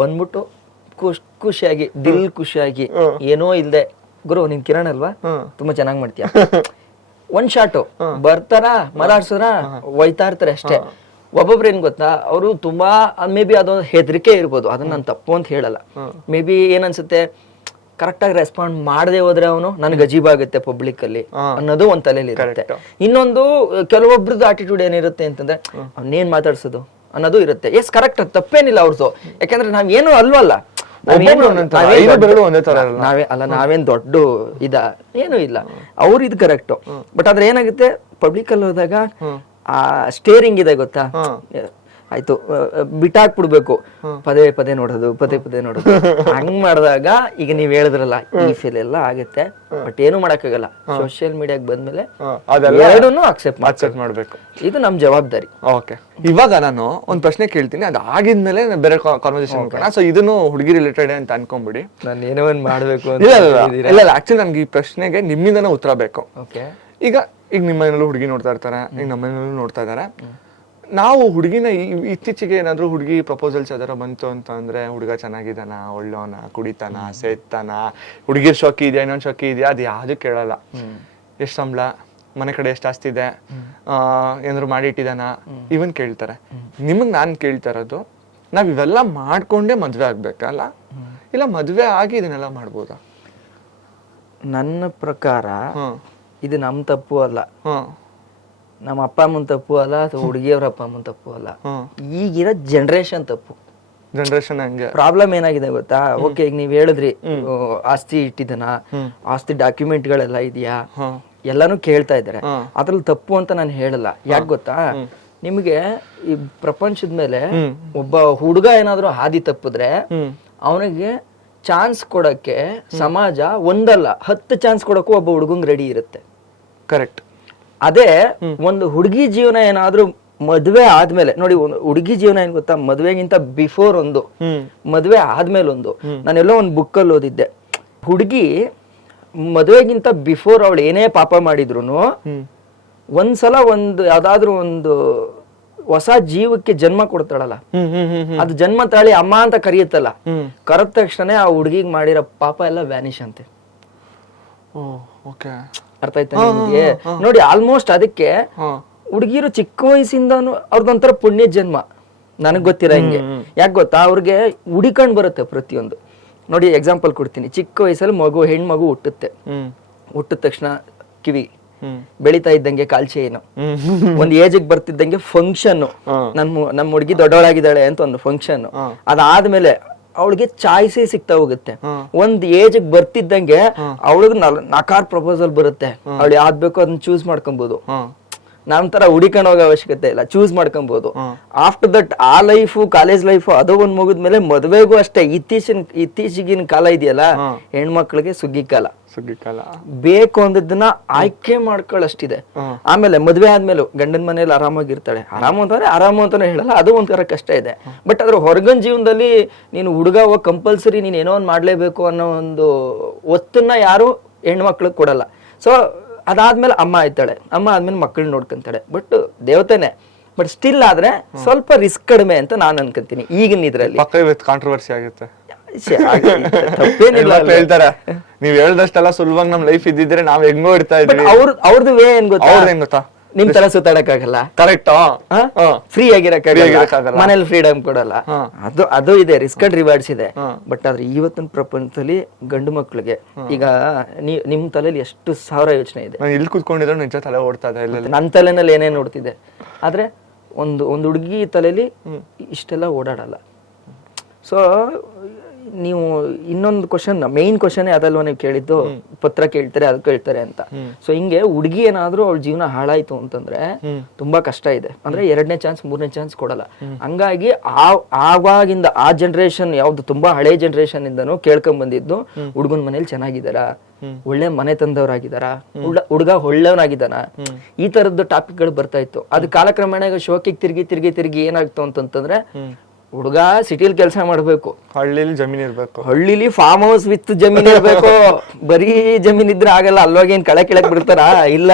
ಬಂದ್ಬಿಟ್ಟು ಖುಷಿಯಾಗಿ ದಿಲ್ ಖುಷಿಯಾಗಿ ಏನೋ ಇಲ್ದೆ, ಗುರು ನೀನ್ ಕಿರಣ್ ಅಲ್ವಾ, ತುಂಬಾ ಚೆನ್ನಾಗ್ ಮಾಡ್ತೀಯ, ಒಂದ್ ಶಾಟು ಬರ್ತಾರ ಮಾತಾಡ್ಸೋರ ಒಯ್ತಾ ಇರ್ತಾರೆ ಅಷ್ಟೇ. ಒಬ್ಬೊಬ್ರು ಏನ್ ಗೊತ್ತಾ, ಅವರು ತುಂಬಾ ಮೇ ಬಿ ಅದೊಂದು ಹೆದರಿಕೆ ಇರ್ಬೋದು, ಅದನ್ನ ನಾನು ತಪ್ಪು ಅಂತ ಹೇಳಲ್ಲ. ಮೇ ಬಿ ಏನ್ ಅನ್ಸುತ್ತೆ, ಕರೆಕ್ಟ್ ಆಗಿ ರೆಸ್ಪಾಂಡ್ ಮಾಡದೆ ಹೋದ್ರೆ ಅವನು ನನ್ಗೆ ಅಜೀಬ್ ಆಗುತ್ತೆ ಪಬ್ಲಿಕ್ ಅಲ್ಲಿ ಅನ್ನೋದು ಒಂದ್ ತಲೆಯಲ್ಲಿ ಇರುತ್ತೆ. ಇನ್ನೊಂದು ಕೆಲವೊಬ್ರದ್ದು ಆಟಿಟ್ಯೂಡ್ ಏನಿರುತ್ತೆ ಅಂತಂದ್ರೆ ಅವ್ನೇನ್ ಮಾತಾಡ್ಸೋದು ಅನ್ನೋದು ಇರುತ್ತೆ. ಎಸ್ ಕರೆಕ್ಟ್, ತಪ್ಪೇನಿಲ್ಲ ಅವ್ರದ್ದು, ಯಾಕಂದ್ರೆ ನಾವೇನು ಅಲ್ವಲ್ಲ, ನಾವೇನ್ ದೊಡ್ಡ ಏನು ಇಲ್ಲ, ಅವ್ರು ಇದು ಕರೆಕ್ಟ್. ಬಟ್ ಆದ್ರೆ ಏನಾಗುತ್ತೆ ಪಬ್ಲಿಕ್ ಅಲ್ಲಿ ಹೋದಾಗ ಆ ಸ್ಟೇರಿಂಗ್ ಇದೆ ಗೊತ್ತಾ, ಆಯ್ತು ಬಿಟ್ಟಾಕ್ಬಿಡ್ಬೇಕು, ಪದೇ ಪದೇ ನೋಡೋದು ಹಂಗ್ ಮಾಡಿದಾಗ ಈಗ ನೀವ್ ಹೇಳಿದ್ರಲ್ಲ ಈ ಫೀಲ್ ಎಲ್ಲ ಆಗುತ್ತೆ. ಬಟ್ ಏನು ಮಾಡಕ್ಕಾಗಲ್ಲ, ಸೋಷಿಯಲ್ ಮೀಡಿಯಾಗ್ ಬಂದ್ಮೇಲೆ ಎರಡನ್ನೂ ಅಕ್ಸೆಪ್ಟ್ ಮಾಡ್ಬೇಕು, ಇದು ನಮ್ ಜವಾಬ್ದಾರಿ. ಓಕೆ, ಇವಾಗ ನಾನು ಒಂದ್ ಪ್ರಶ್ನೆ ಕೇಳ್ತೀನಿ, ಅದ್ ಆಗಿದ್ಮೇಲೆ ಬೇರೆ ಕಾನ್ವರ್ಸೇಷನ್ ಹೋಗೋಣ. ಸೊ ಇದನ್ನು ಹುಡುಗಿ ರಿಲೇಟೆಡ್ ಅಂತ ಅನ್ಕೊಂಬಿಡಿ. ನಾನು ಏನೋ ಒಂದ್ ಮಾಡ್ಬೇಕು ಇಲ್ಲ, ಆಕ್ಚುಲಿ ನನ್ಗೆ ಈ ಪ್ರಶ್ನೆಗೆ ನಿಮ್ಮಿಂದನೇ ಉತ್ತರ ಬೇಕು. ಈಗ ನಿಮ್ಮ ಮನೇಲೂ ಹುಡುಗಿ ನೋಡ್ತಾ ಇರ್ತಾರೆ, ಈಗ ನಮ್ಮ ಮನೇಲೂ ನೋಡ್ತಾ ಇದಾರೆ. ನಾವು ಹುಡುಗಿನ ಇತ್ತೀಚೆಗೆ ಏನಾದ್ರು ಹುಡುಗಿ ಪ್ರಪೋಸಲ್ಸ್ ಯಾವ್ದಾರ ಬಂತು ಅಂತ ಅಂದ್ರೆ, ಹುಡುಗ ಚೆನ್ನಾಗಿದ್ದಾನ, ಒಳ್ಳೋನ, ಕುಡಿತಾನ, ಸೇತಾನ, ಹುಡುಗಿರ್ ಶೋಕಿ ಇದೆಯಾ, ಇನ್ನೊಂದ್ ಶೋಕಿ ಇದೆಯಾ, ಅದು ಯಾವ್ದು ಕೇಳಲ್ಲ. ಎಷ್ಟ್ ಸಂಬಳ, ಮನೆ ಕಡೆ ಎಷ್ಟು ಆಸ್ತಿ ಇದೆ, ಏನಾದ್ರು ಮಾಡಿ ಇಟ್ಟಿದಾನ, ಇವನ್ ಕೇಳ್ತಾರೆ. ನಿಮಗ್ ನಾನ್ ಕೇಳ್ತಾ ಇರೋದು, ನಾವ್ ಇವೆಲ್ಲ ಮಾಡ್ಕೊಂಡೇ ಮದ್ವೆ ಆಗ್ಬೇಕಲ್ಲ, ಇಲ್ಲ ಮದ್ವೆ ಆಗಿ ಇದನ್ನೆಲ್ಲ ಮಾಡ್ಬೋದಾ? ನನ್ನ ಪ್ರಕಾರ ಇದು ನಮ್ ತಪ್ಪು ಅಲ್ಲ, ನಮ್ಮ ಅಪ್ಪ ಅಮ್ಮನ್ ತಪ್ಪು ಅಲ್ಲ, ಅಥವಾ ಹುಡುಗಿಯವ್ರ ಅಪ್ಪ ಅಮ್ಮನ್ ತಪ್ಪು ಅಲ್ಲ, ಈಗಿರೋ ಜನರೇಷನ್ ತಪ್ಪು. ಜನರೇಷನ್ ಹಂಗೆ ಪ್ರಾಬ್ಲಮ್ ಏನಾಗಿದೆ ಗೊತ್ತಾ. ಓಕೆ, ಈಗ ನೀವ್ ಹೇಳಿದ್ರಿ ಆಸ್ತಿ ಇಟ್ಟಿದನ, ಆಸ್ತಿ ಡಾಕ್ಯುಮೆಂಟ್ ಗಳೆಲ್ಲ ಇದೆಯಾ, ಎಲ್ಲಾನು ಕೇಳ್ತಾ ಇದಾರೆ. ಅದ್ರಲ್ಲಿ ತಪ್ಪು ಅಂತ ನಾನು ಹೇಳಲ್ಲ. ಯಾಕೆ ಗೊತ್ತಾ, ನಿಮ್ಗೆ ಈ ಪ್ರಪಂಚದ ಮೇಲೆ ಒಬ್ಬ ಹುಡುಗ ಏನಾದ್ರು ಹಾದಿ ತಪ್ಪಿದ್ರೆ ಅವನಿಗೆ ಚಾನ್ಸ್ ಕೊಡಕ್ಕೆ ಸಮಾಜ ಒಂದಲ್ಲ 10 ಚಾನ್ಸ್ ಕೊಡಕ್ಕೂ ಒಬ್ಬ ಹುಡುಗಂಗ್ ರೆಡಿ ಇರುತ್ತೆ. ಕರೆಕ್ಟ್. ಅದೇ ಒಂದು ಹುಡುಗಿ ಜೀವನ ಏನಾದ್ರೂ ಮದ್ವೆ ಆದ್ಮೇಲೆ ನೋಡಿ, ಹುಡುಗಿ ಜೀವನ ಏನ್ ಗೊತ್ತಾ, ಮದ್ವೆಗಿಂತ ಬಿಫೋರ್ ಒಂದು, ಮದ್ವೆ ಆದ್ಮೇಲೆ ಒಂದು. ನಾನೆಲ್ಲೋ ಒಂದು ಬುಕ್ ಅಲ್ಲಿ ಓದಿದ್ದೆ, ಹುಡುಗಿ ಮದ್ವೆಗಿಂತ ಬಿಫೋರ್ ಅವಳು ಏನೇ ಪಾಪ ಮಾಡಿದ್ರು ಒಂದ್ಸಲ ಯಾವ್ದಾದ್ರು ಒಂದು ಹೊಸ ಜೀವಕ್ಕೆ ಜನ್ಮ ಕೊಡ್ತಾಳಲ್ಲ, ಅದು ಜನ್ಮ ತಾಳಿ ಅಮ್ಮ ಅಂತ ಕರೆಯುತ್ತಲ್ಲ, ಕರೆದ ತಕ್ಷಣ ಆ ಹುಡುಗಿಗೆ ಮಾಡಿರೋ ಪಾಪ ಎಲ್ಲ ವ್ಯಾನಿಶ್ ಅಂತೆ. ಅರ್ಥ ಆಯ್ತಾ ನಿಮ್ಗೆ? ನೋಡಿ, ಆಲ್ಮೋಸ್ಟ್ ಅದಕ್ಕೆ ಹುಡುಗಿರು ಚಿಕ್ಕ ವಯಸ್ಸಿಂದಾನು ಅವ್ರದೊಂಥರ ಪುಣ್ಯ ಜನ್ಮ, ನನಗ್ ಗೊತ್ತಿರೋ ಹಿಂಗೆ. ಯಾಕೆ ಗೊತ್ತಾ, ಅವ್ರಿಗೆ ಹುಡಿಕೊಂಡ್ ಬರುತ್ತೆ ಪ್ರತಿಯೊಂದು. ನೋಡಿ ಎಕ್ಸಾಂಪಲ್ ಕೊಡ್ತೀನಿ, ಚಿಕ್ಕ ವಯಸ್ಸಲ್ಲಿ ಹೆಣ್ಮಗು ಹುಟ್ಟುತ್ತೆ, ಹುಟ್ಟಿದ ತಕ್ಷಣ ಕಿವಿ ಬೆಳಿತಾ ಇದ್ದಂಗೆ ಕಾಲ್ ಚೈನು, ಒಂದ್ ಏಜಿಗೆ ಬರ್ತಿದ್ದಂಗೆ ಫಂಕ್ಷನ್, ನಮ್ಮ ಹುಡುಗಿ ದೊಡ್ಡವಳಾಗಿದ್ದಾಳೆ ಅಂತ ಒಂದು ಫಂಕ್ಷನ್, ಅದಾದ್ಮೇಲೆ ಅವಳಿಗೆ ಚಾಯ್ಸೇ ಸಿಗ್ತಾ ಹೋಗುತ್ತೆ. ಒಂದ್ ಏಜ್ ಬರ್ತಿದ್ದಂಗೆ ಅವಳಿಗೆ ನಕಾರ ಪ್ರಪೋಸಲ್ ಬರುತ್ತೆ, ಅವಳು ಯಾವ್ದು ಬೇಕೋ ಅದನ್ನ ಚೂಸ್ ಮಾಡ್ಕೊಬಹುದು. ನಮ್ ತರ ಹುಡಿಕೊಂಡು ಹೋಗೋ ಅವಶ್ಯಕತೆ ಇಲ್ಲ, ಚೂಸ್ ಮಾಡ್ಕೊಬಹುದು. ಆಫ್ಟರ್ ದಟ್ ಆ ಲೈಫು, ಕಾಲೇಜ್ ಲೈಫು ಅದು ಒಂದ್ ಮುಗಿದ್ಮೇಲೆ ಮದ್ವೆಗೂ ಅಷ್ಟೇ. ಇತ್ತೀಚಿಗಿನ ಕಾಲ ಇದೆಯಲ್ಲ, ಹೆಣ್ಮಕ್ಳಿಗೆ ಸುಗ್ಗಿ ಕಾಲ ಬೇಕು ಅಂದದನ್ನ ಆಯ್ಕೆ ಮಾಡ್ಕೊಳ್ಳಷ್ಟಿದೆ. ಆಮೇಲೆ ಮದ್ವೆ ಆದ್ಮೇಲೆ ಗಂಡನ ಮನೇಲಿ ಆರಾಮಾಗಿರ್ತಾಳೆ. ಆರಾಮು ಅಂತಾನೆ ಹೇಳಲ್ಲ, ಅದು ಒಂಥರ ಕಷ್ಟ ಇದೆ. ಬಟ್ ಅದ್ರ ಹೊರಗನ್ ಜೀವನದಲ್ಲಿ ನೀನು ಹುಡುಗ ಹೋಗಿ ಕಂಪಲ್ಸರಿ ನೀನ್ ಏನೋ ಒಂದ್ ಮಾಡ್ಲೇಬೇಕು ಅನ್ನೋ ಒಂದು ಒತ್ತನ್ನ ಯಾರು ಹೆಣ್ಮಕ್ಳಿಗೆ ಕೊಡಲ್ಲ. ಸೊ ಅದಾದ್ಮೇಲೆ ಅಮ್ಮ ಆಯ್ತಾಳೆ, ಅಮ್ಮ ಆದ್ಮೇಲೆ ಮಕ್ಕಳನ್ನ ನೋಡ್ಕೊಂತಾಳೆ. ಬಟ್ ದೇವತೆನೆ, ಬಟ್ ಸ್ಟಿಲ್ ಆದ್ರೆ ಸ್ವಲ್ಪ ರಿಸ್ಕ್ ಕಡಿಮೆ ಅಂತ ನಾನು ಅನ್ಕೊಂತೀನಿ ಈಗಿನ ಇದ್ರಲ್ಲಿ. ಕಾಂಟ್ರವರ್ಸಿ ಆಗುತ್ತೆ, ತಪ್ಪೇನಿಲ್ಲ ಹೇಳ್ತಾರೆ. ನೀವ್ ಹೇಳ್ದಷ್ಟೆಲ್ಲ ಸುಲಭವಾಗಿ ನಮ್ ಲೈಫ್ ಇದ್ದಿದ್ರೆ ನಾವ್ ಹೆಂಗೋ ಇರ್ತಾ ಇದ್ವಿ. ಅವ್ರದ್ದು ವೇ ಏನ್ ಗೊತ್ತಾ, ನಿಮ್ ತರ ಸುತ್ತಾಡಕ್ಕಾಗಲ್ಲ, ಕರೆಕ್ಟ್, ಫ್ರೀ ಆಗಿರಕ್ಕಾಗಲ್ಲ, ಮನೇಲಿ ಫ್ರೀಡಮ್ ಕೊಡಲ್ಲ. ಅದು ಇದೆ, ರಿಸ್ಕ್ ಅಂಡ್ ರಿವಾರ್ಡ್ಸ್ ಇದೆ. ಬಟ್ ಆದ್ರೆ ಇವತ್ತಿನ ಪ್ರಪಂಚದಲ್ಲಿ ಗಂಡು ಮಕ್ಳಿಗೆ ಈಗ ನಿಮ್ ತಲೆಯಲ್ಲಿ ಎಷ್ಟು ಸಾವಿರ ಯೋಚನೆ ಇದೆ. ಇಲ್ಲಿ ಕೂತ್ಕೊಂಡಿದ್ರೆ ನಿಜ ತಲೆ ಓಡ್ತಾ ಇದೆ, ನನ್ ತಲೆನಲ್ಲಿ ಏನೇನ್ ಓಡ್ತಿದೆ. ಆದ್ರೆ ಒಂದು ಹುಡುಗಿ ತಲೆಯಲ್ಲಿ ಇಷ್ಟೆಲ್ಲ ಓಡಾಡಲ್ಲ. ಸೊ ನೀವು ಇನ್ನೊಂದು ಕ್ವಶನ್, ಮೇನ್ ಕ್ವಶನ್ ಅದಲ್ವಾ ನೀವು ಕೇಳಿದ್ದು, ಪತ್ರ ಕೇಳ್ತಾರೆ ಅದು ಕೇಳ್ತಾರೆ ಅಂತ. ಸೊ ಹಿಂಗೆ ಹುಡುಗಿ ಏನಾದ್ರೂ ಅವಳ ಜೀವನ ಹಾಳಾಯ್ತು ಅಂತಂದ್ರೆ ತುಂಬಾ ಕಷ್ಟ ಇದೆ. ಅಂದ್ರೆ 2ನೇ ಚಾನ್ಸ್ 3ನೇ ಚಾನ್ಸ್ ಕೊಡಲ್ಲ. ಹಂಗಾಗಿ ಆವಾಗಿಂದ ಆ ಜನರೇಷನ್ ಯಾವ್ದು ತುಂಬಾ ಹಳೆ ಜನರೇಷನ್ ಇಂದನೂ ಕೇಳ್ಕೊಂಡ್ ಬಂದಿದ್ದು, ಹುಡುಗನ್ ಮನೇಲಿ ಚೆನ್ನಾಗಿದಾರ, ಒಳ್ಳೆ ಮನೆ ತಂದವರಾಗಿದಾರ, ಹುಡುಗ ಒಳ್ಳೆಯವನಾಗಿದ್ದಾನ, ಈ ತರದ್ದು ಟಾಪಿಕ್ ಗಳು ಬರ್ತಾ ಇತ್ತು. ಅದು ಕಾಲಕ್ರಮೇಣ ಶೋಕಿಗೆ ತಿರ್ಗಿ ಏನಾಗ್ತು ಅಂತಂದ್ರೆ, ಹುಡುಗ ಸಿಟಿಲಿ ಕೆಲಸ ಮಾಡ್ಬೇಕು, ಹಳ್ಳಿಲಿ ಜಮೀನ್ ಇರ್ಬೇಕು, ಹಳ್ಳಿಲಿ ಫಾರ್ಮ್ ಹೌಸ್ ವಿತ್ ಜಮೀನ್ ಇರ್ಬೇಕು. ಬರೀ ಜಮೀನ್ ಇದ್ರೆ ಆಗಲ್ಲ. ಅಲ್ಲೋಗಿ ಏನ್ ಕೆಳಕ್ ಬಿಡ್ತಾರ? ಇಲ್ಲ,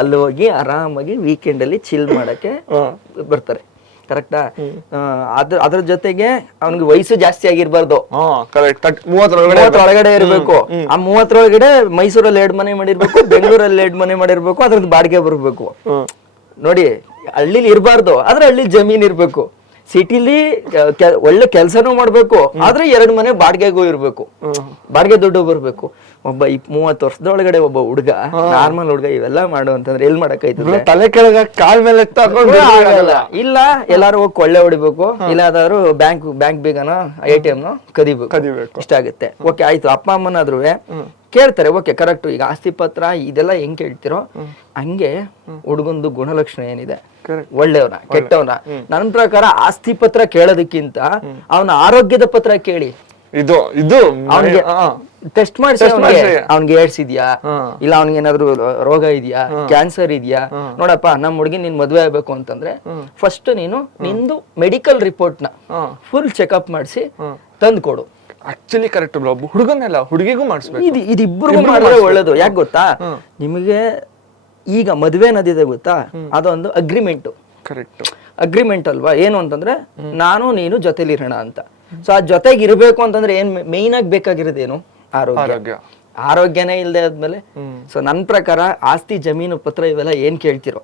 ಅಲ್ಲಿ ಹೋಗಿ ಆರಾಮಾಗಿ ವೀಕೆಂಡ್ ಅಲ್ಲಿ ಚಿಲ್ ಮಾಡಕ್ಕೆ ಬರ್ತಾರೆ. ಕರೆಕ್ಟಾ? ಅದ್ರ ಜೊತೆಗೆ ಅವ್ನಿಗೆ ವಯಸ್ಸು ಜಾಸ್ತಿ ಆಗಿರ್ಬಾರ್ದು, 30 ಒಳಗಡೆ ಇರ್ಬೇಕು. ಆ 30 ಒಳಗಡೆ ಮೈಸೂರಲ್ಲಿ 2 ಮನೆ ಮಾಡಿರ್ಬೇಕು, ಬೆಂಗಳೂರಲ್ಲಿ 2 ಮನೆ ಮಾಡಿರ್ಬೇಕು, ಅದ್ರದ್ದು ಬಾಡಿಗೆ ಬರ್ಬೇಕು. ನೋಡಿ, ಹಳ್ಳಿಲಿ ಇರ್ಬಾರ್ದು, ಆದ್ರೆ ಹಳ್ಳಿ ಜಮೀನ್ ಇರ್ಬೇಕು. ಸಿಟಿಲಿ ಒಳ್ಳೆ ಕೆಲ್ಸನೂ ಮಾಡ್ಬೇಕು, ಆದ್ರೆ 2 ಮನೆ ಬಾಡಿಗೆಗೂ ಇರ್ಬೇಕು, ಬಾಡಿಗೆ ದುಡ್ಡು ಬರ್ಬೇಕು. ಒಬ್ಬ 30 ವರ್ಷದೊಳಗಡೆ ಒಬ್ಬ ಹುಡುಗ, ನಾರ್ಮಲ್ ಹುಡುಗ ಇವೆಲ್ಲ ಮಾಡು ಅಂತಂದ್ರೆ ಎಲ್ ಮಾಡಕ್ಕಾಯ್ತದೆ? ತಲೆ ಕೆಳಗ ಕಾಲ್ ಮೇಲೆ ಆಗಲ್ಲ. ಇಲ್ಲ, ಎಲ್ಲಾರು ಹೋಗಿ ಕೊಳ್ಳೆ ಹೊಡಿಬೇಕು, ಇಲ್ಲಾದ್ರು ಬ್ಯಾಂಕ್ ಬೇಗನ ATM ಕದಿಬೇಕು, ಇಷ್ಟ ಆಗುತ್ತೆ. ಓಕೆ, ಆಯ್ತು. ಅಪ್ಪ ಅಮ್ಮನಾದ್ರು ಕೇಳ್ತಾರೆ, ಓಕೆ ಕರೆಕ್ಟ್. ಈಗ ಆಸ್ತಿ ಪತ್ರ ಇದೆಲ್ಲ ಹೆಂಗ್ ಕೇಳ್ತಿರೋ ಹಂಗೆ ಹುಡುಗಂದು ಗುಣಲಕ್ಷಣ ಏನಿದೆ, ಒಳ್ಳೆಯವನ ಕೆಟ್ಟವನ. ನನ್ನ ಪ್ರಕಾರ ಆಸ್ತಿ ಪತ್ರ ಕೇಳೋದಕ್ಕಿಂತ ಅವನ ಆರೋಗ್ಯದ ಪತ್ರ ಕೇಳಿ. ಇದು ಅವನಿಗೆ ಟೆಸ್ಟ್ ಮಾಡಿಸಿ, ಅವ್ನಿಗೆ ಏಡ್ಸ್ ಇದೆಯಾ, ಇಲ್ಲ ಅವ್ನಿಗೆ ಏನಾದ್ರು ರೋಗ ಇದೆಯಾ, ಕ್ಯಾನ್ಸರ್ ಇದೆಯಾ. ನೋಡಪ್ಪ, ನಮ್ ಹುಡುಗಿ ನೀನ್ ಮದ್ವೆ ಆಗ್ಬೇಕು ಅಂತಂದ್ರೆ ಫಸ್ಟ್ ನೀನು ನಿಂದು ಮೆಡಿಕಲ್ ರಿಪೋರ್ಟ್ ನ ಫುಲ್ ಚೆಕ್ಅಪ್ ಮಾಡಿಸಿ ತಂದು ಕೊಡು. ಆಕ್ಚುಲಿ ಕರೆಕ್ಟ್ ಬ್ರೋ, ಹುಡುಗನೆಲ್ಲ ಹುಡುಗಿಗೂ ಮಾಡಿಸ್ಬೇಕು. ಇದಿಬ್ಬರಿಗೂ ಮಾಡಿದ್ರೆ ಒಳ್ಳೇದು. ಯಾಕೆ ಗೊತ್ತಾ, ನಿಮಗೆ ಈಗ ಮದ್ವೆ ಅನ್ನೋದಿದೆ ಗೊತ್ತಾ, ಅದೊಂದು ಅಗ್ರಿಮೆಂಟ್. ಕರೆಕ್ಟ್, ಅಗ್ರಿಮೆಂಟ್ ಅಲ್ವಾ? ಏನು ಅಂತಂದ್ರೆ ನಾನು ನೀನು ಜೊತೆಲಿ ಇರೋಣ ಅಂತ. ಸೊ ಆ ಜೊತೆಗೆ ಇರ್ಬೇಕು ಅಂತಂದ್ರೆ ಏನ್ ಮೇನ್ ಆಗಿ ಬೇಕಾಗಿರೋದೇನು? ಆರೋಗ್ಯನೇ ಇಲ್ಲದೆ ಆದ್ಮೇಲೆ. ಸೊ ನನ್ ಪ್ರಕಾರ ಆಸ್ತಿ ಜಮೀನು ಪತ್ರ ಇವೆಲ್ಲ ಏನ್ ಕೇಳ್ತಿರೋ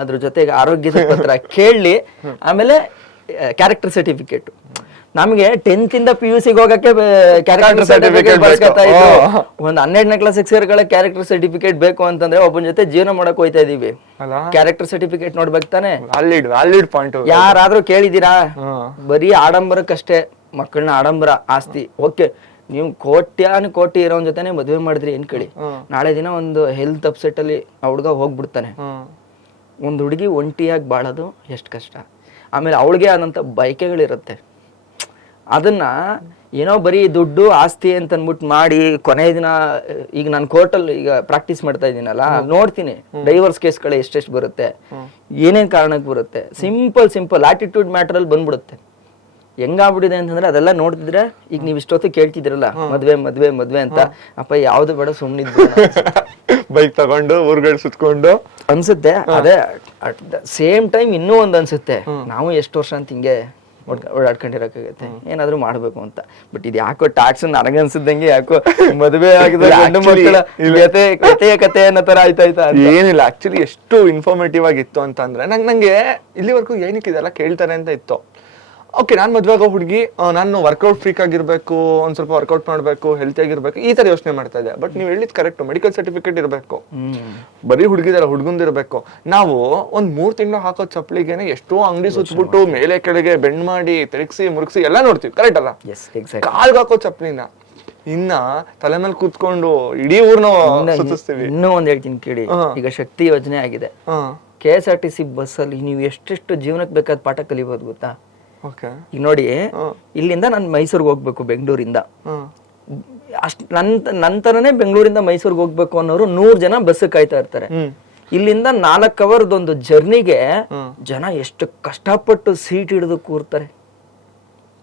ಅದ್ರ ಜೊತೆಗೆ ಆರೋಗ್ಯದ ಪತ್ರ ಕೇಳಿ, ಆಮೇಲೆ ಕ್ಯಾರೆಕ್ಟರ್ ಸರ್ಟಿಫಿಕೇಟ್. ನಮ್ಗೆ 10th ಇಂದ PUC ಹೋಗಕ್ಕೆ ಕ್ಯಾರೆಕ್ಟರ್ ಸರ್ಟಿಫಿಕೇಟ್ ಬರ್ಸ್ಕೊತಾ ಇದ್ರು. ಒಂದ್ 12ನೇ ಕ್ಲಾಸ್ ಸೇರ್ಗಳ ಕ್ಯಾರೆಕ್ಟರ್ ಸರ್ಟಿಫಿಕೇಟ್ ಬೇಕು ಅಂತಂದ್ರೆ ಒಬ್ಬನ ಜೊತೆ ಜೀವನ ಮಾಡಕ್ ಹೋಯ್ತಾ ಇದೀವಿ. ಕ್ಯಾರೆಕ್ಟರ್ ಸರ್ಟಿಫಿಕೇಟ್ ನೋಡ್ಬೇಕು ತಾನೆ. Valid point. ಯಾರಾದ್ರೂ ಕೇಳಿದೀರಾ? ಬರೀ ಆಡಂಬರಕ್ಕಷ್ಟೇ ಮಕ್ಕಳನ್ನ ಆಡಂಬರ ಆಸ್ತಿ. ಓಕೆ, ನೀವು ಕೋಟಿ ಇರೋನ್ ಜೊತೆನೆ ಮದ್ವೆ ಮಾಡಿದ್ರಿ ಏನ್ ಕೇಳಿ, ನಾಳೆ ದಿನ ಒಂದು ಹೆಲ್ತ್ ಅಪ್ಸೆಟ್ ಅಲ್ಲಿ ಆ ಹುಡುಗ ಹೋಗ್ಬಿಡ್ತಾನೆ. ಒಂದ್ ಹುಡುಗಿ ಒಂಟಿಯಾಗಿ ಬಾಳೋದು ಎಷ್ಟ್ ಕಷ್ಟ. ಆಮೇಲೆ ಅವಳಿಗೆ ಆದಂತ ಬಯಕೆಗಳಿರುತ್ತೆ. ಅದನ್ನ ಏನೋ ಬರೀ ದುಡ್ಡು ಆಸ್ತಿ ಅಂತ ಅನ್ಬಿಟ್ಟು ಮಾಡಿ ಕೊನೆಯ ದಿನ, ಈಗ ನಾನು ಕೋರ್ಟಲ್ಲಿ ಈಗ ಪ್ರಾಕ್ಟೀಸ್ ಮಾಡ್ತಾ ಇದ್ದೀನಲ್ಲ, ನೋಡ್ತೀನಿ ಡೈವರ್ಸ್ ಕೇಸ್ಗಳು ಎಷ್ಟೆಷ್ಟು ಬರುತ್ತೆ, ಏನೇನ್ ಕಾರಣಕ್ಕೆ ಬರುತ್ತೆ. ಸಿಂಪಲ್ ಆಟಿಟ್ಯೂಡ್ ಮ್ಯಾಟರ್ ಅಲ್ಲಿ ಬಂದ್ಬಿಡುತ್ತೆ. ಹೆಂಗಾಗ್ಬಿಟ್ಟಿದೆ ಅಂತಂದ್ರೆ ಅದೆಲ್ಲ ನೋಡ್ತಿದ್ರೆ, ಈಗ ನೀವ್ ಇಷ್ಟೊತ್ತು ಕೇಳ್ತಿದ್ರಲ್ಲ ಮದ್ವೆ ಅಂತ, ಅಪ್ಪ ಯಾವ್ದು ಬೇಡ ಸುಮ್ನಿದ್ದು ಬೈಕ್ ತಗೊಂಡು ಊರ್ಗಳು ಸುತ್ಕೊಂಡು ಅನ್ಸುತ್ತೆ. ಅದೇ ಅಟ್ ದ ಸೇಮ್ ಟೈಮ್ ಇನ್ನೂ ಒಂದ್ ಅನ್ಸುತ್ತೆ, ನಾವು ಎಷ್ಟು ವರ್ಷ ಅಂತ ಹಿಂಗೆ ಓಡಾಡ್ಕೊಂಡಿರಕ್ಕಾಗತ್ತೆ, ಏನಾದ್ರು ಮಾಡ್ಬೇಕು ಅಂತ. ಬಟ್ ಇದು ಯಾಕೋ ಟ್ಯಾಕ್ಸ್ ನನಗನ್ಸಿದ್ದಂಗೆ ಯಾಕೋ ಮದುವೆ ಆಗಿದ ಗಂಡು ಮಕ್ಕಳ ಕತೆ ಅನ್ನೋ ತರ ಆಯ್ತಾಯ್ತಾ. ಏನಿಲ್ಲ, ಆಕ್ಚುಲಿ ಎಷ್ಟು ಇನ್ಫಾರ್ಮೇಟಿವ್ ಆಗಿತ್ತು ಅಂತಂದ್ರೆ ನಂಗೆ ಇಲ್ಲಿವರೆಗೂ ಏನಕ್ಕೆ ಇದೆಲ್ಲ ಕೇಳ್ತಾರೆ ಅಂತ ಇತ್ತು. ಓಕೆ ನಾನು ಮದ್ವೆ ಆಗೋ ಹುಡುಗಿ ನಾನು ವರ್ಕೌಟ್ ಫ್ರೀಕ್ ಆಗಿರ್ಬೇಕು, ಒಂದ್ ಸ್ವಲ್ಪ ವರ್ಕೌಟ್ ಮಾಡ್ಬೇಕು, ಹೆಲ್ತಿ ಆಗಿರ್ಬೇಕು, ಈ ತರ ಯೋಚನೆ ಮಾಡ್ತಾ ಇದ್ದೆ. ಬಟ್ ನೀವು ಹೇಳಿದ್ ಕರೆಕ್ಟ್, ಮೆಡಿಕಲ್ ಸರ್ಟಿಫಿಕೇಟ್ ಇರಬೇಕು, ಬರೀ ಹುಡುಗಿದಲ್ಲ ಹುಡುಗಂದಿರ್ಬೇಕು. ನಾವು ಒಂದ್ 3 ತಿಂಗಳು ಹಾಕೋ ಚಪ್ಪಲಿಗೆನೆ ಎಷ್ಟೋ ಅಂಗಡಿ ಸುತ್ಬಿಟ್ಟು ಮೇಲೆ ಕೆಳಗೆ ಬೆಂಡ್ ಮಾಡಿ ತಿರುಗಿಸಿ ಮುರುಗಿಸಿ ಎಲ್ಲ ನೋಡ್ತೀವಿ, ಕರೆಕ್ಟ್ ಅಲ್ಲ? ಕಾಲ್ಗೆ ಹಾಕೋ ಚಪ್ಪಲಿನ ಇನ್ನ ತಲೆ ಮೇಲೆ ಕೂತ್ಕೊಂಡು ಇಡೀ ಊರ್ನ ಸುತ್ತಿಸ್ತೀವಿ. ಇನ್ನೂ ಒಂದ್ ಹೇಳ್ತೀನಿ ಕೇಳಿ, ಈಗ ಶಕ್ತಿ ಯೋಜನೆ ಆಗಿದೆ. KSRTC ಬಸ್ ಅಲ್ಲಿ ನೀವು ಎಷ್ಟೆಷ್ಟು ಜೀವನಕ್ಕೆ ಬೇಕಾದ ಪಾಠ ಕಲಿಬಹುದು ಗೊತ್ತಾ? ಈಗ ನೋಡಿ, ಇಲ್ಲಿಂದ ನಾನು ಮೈಸೂರ್ಗೆ ಹೋಗ್ಬೇಕು ಬೆಂಗಳೂರಿಂದ, ನಂತರನೇ ಬೆಂಗಳೂರಿಂದ ಮೈಸೂರ್ಗೆ ಹೋಗ್ಬೇಕು ಅನ್ನೋರು 100 ಜನ ಬಸ್ ಕಾಯ್ತಾ ಇರ್ತಾರೆ. ಇಲ್ಲಿಂದ 4 ಅವರ್ದೊಂದು ಜರ್ನಿಗೆ ಜನ ಎಷ್ಟು ಕಷ್ಟಪಟ್ಟು ಸೀಟ್ ಹಿಡಿದು ಕೂರ್ತಾರೆ.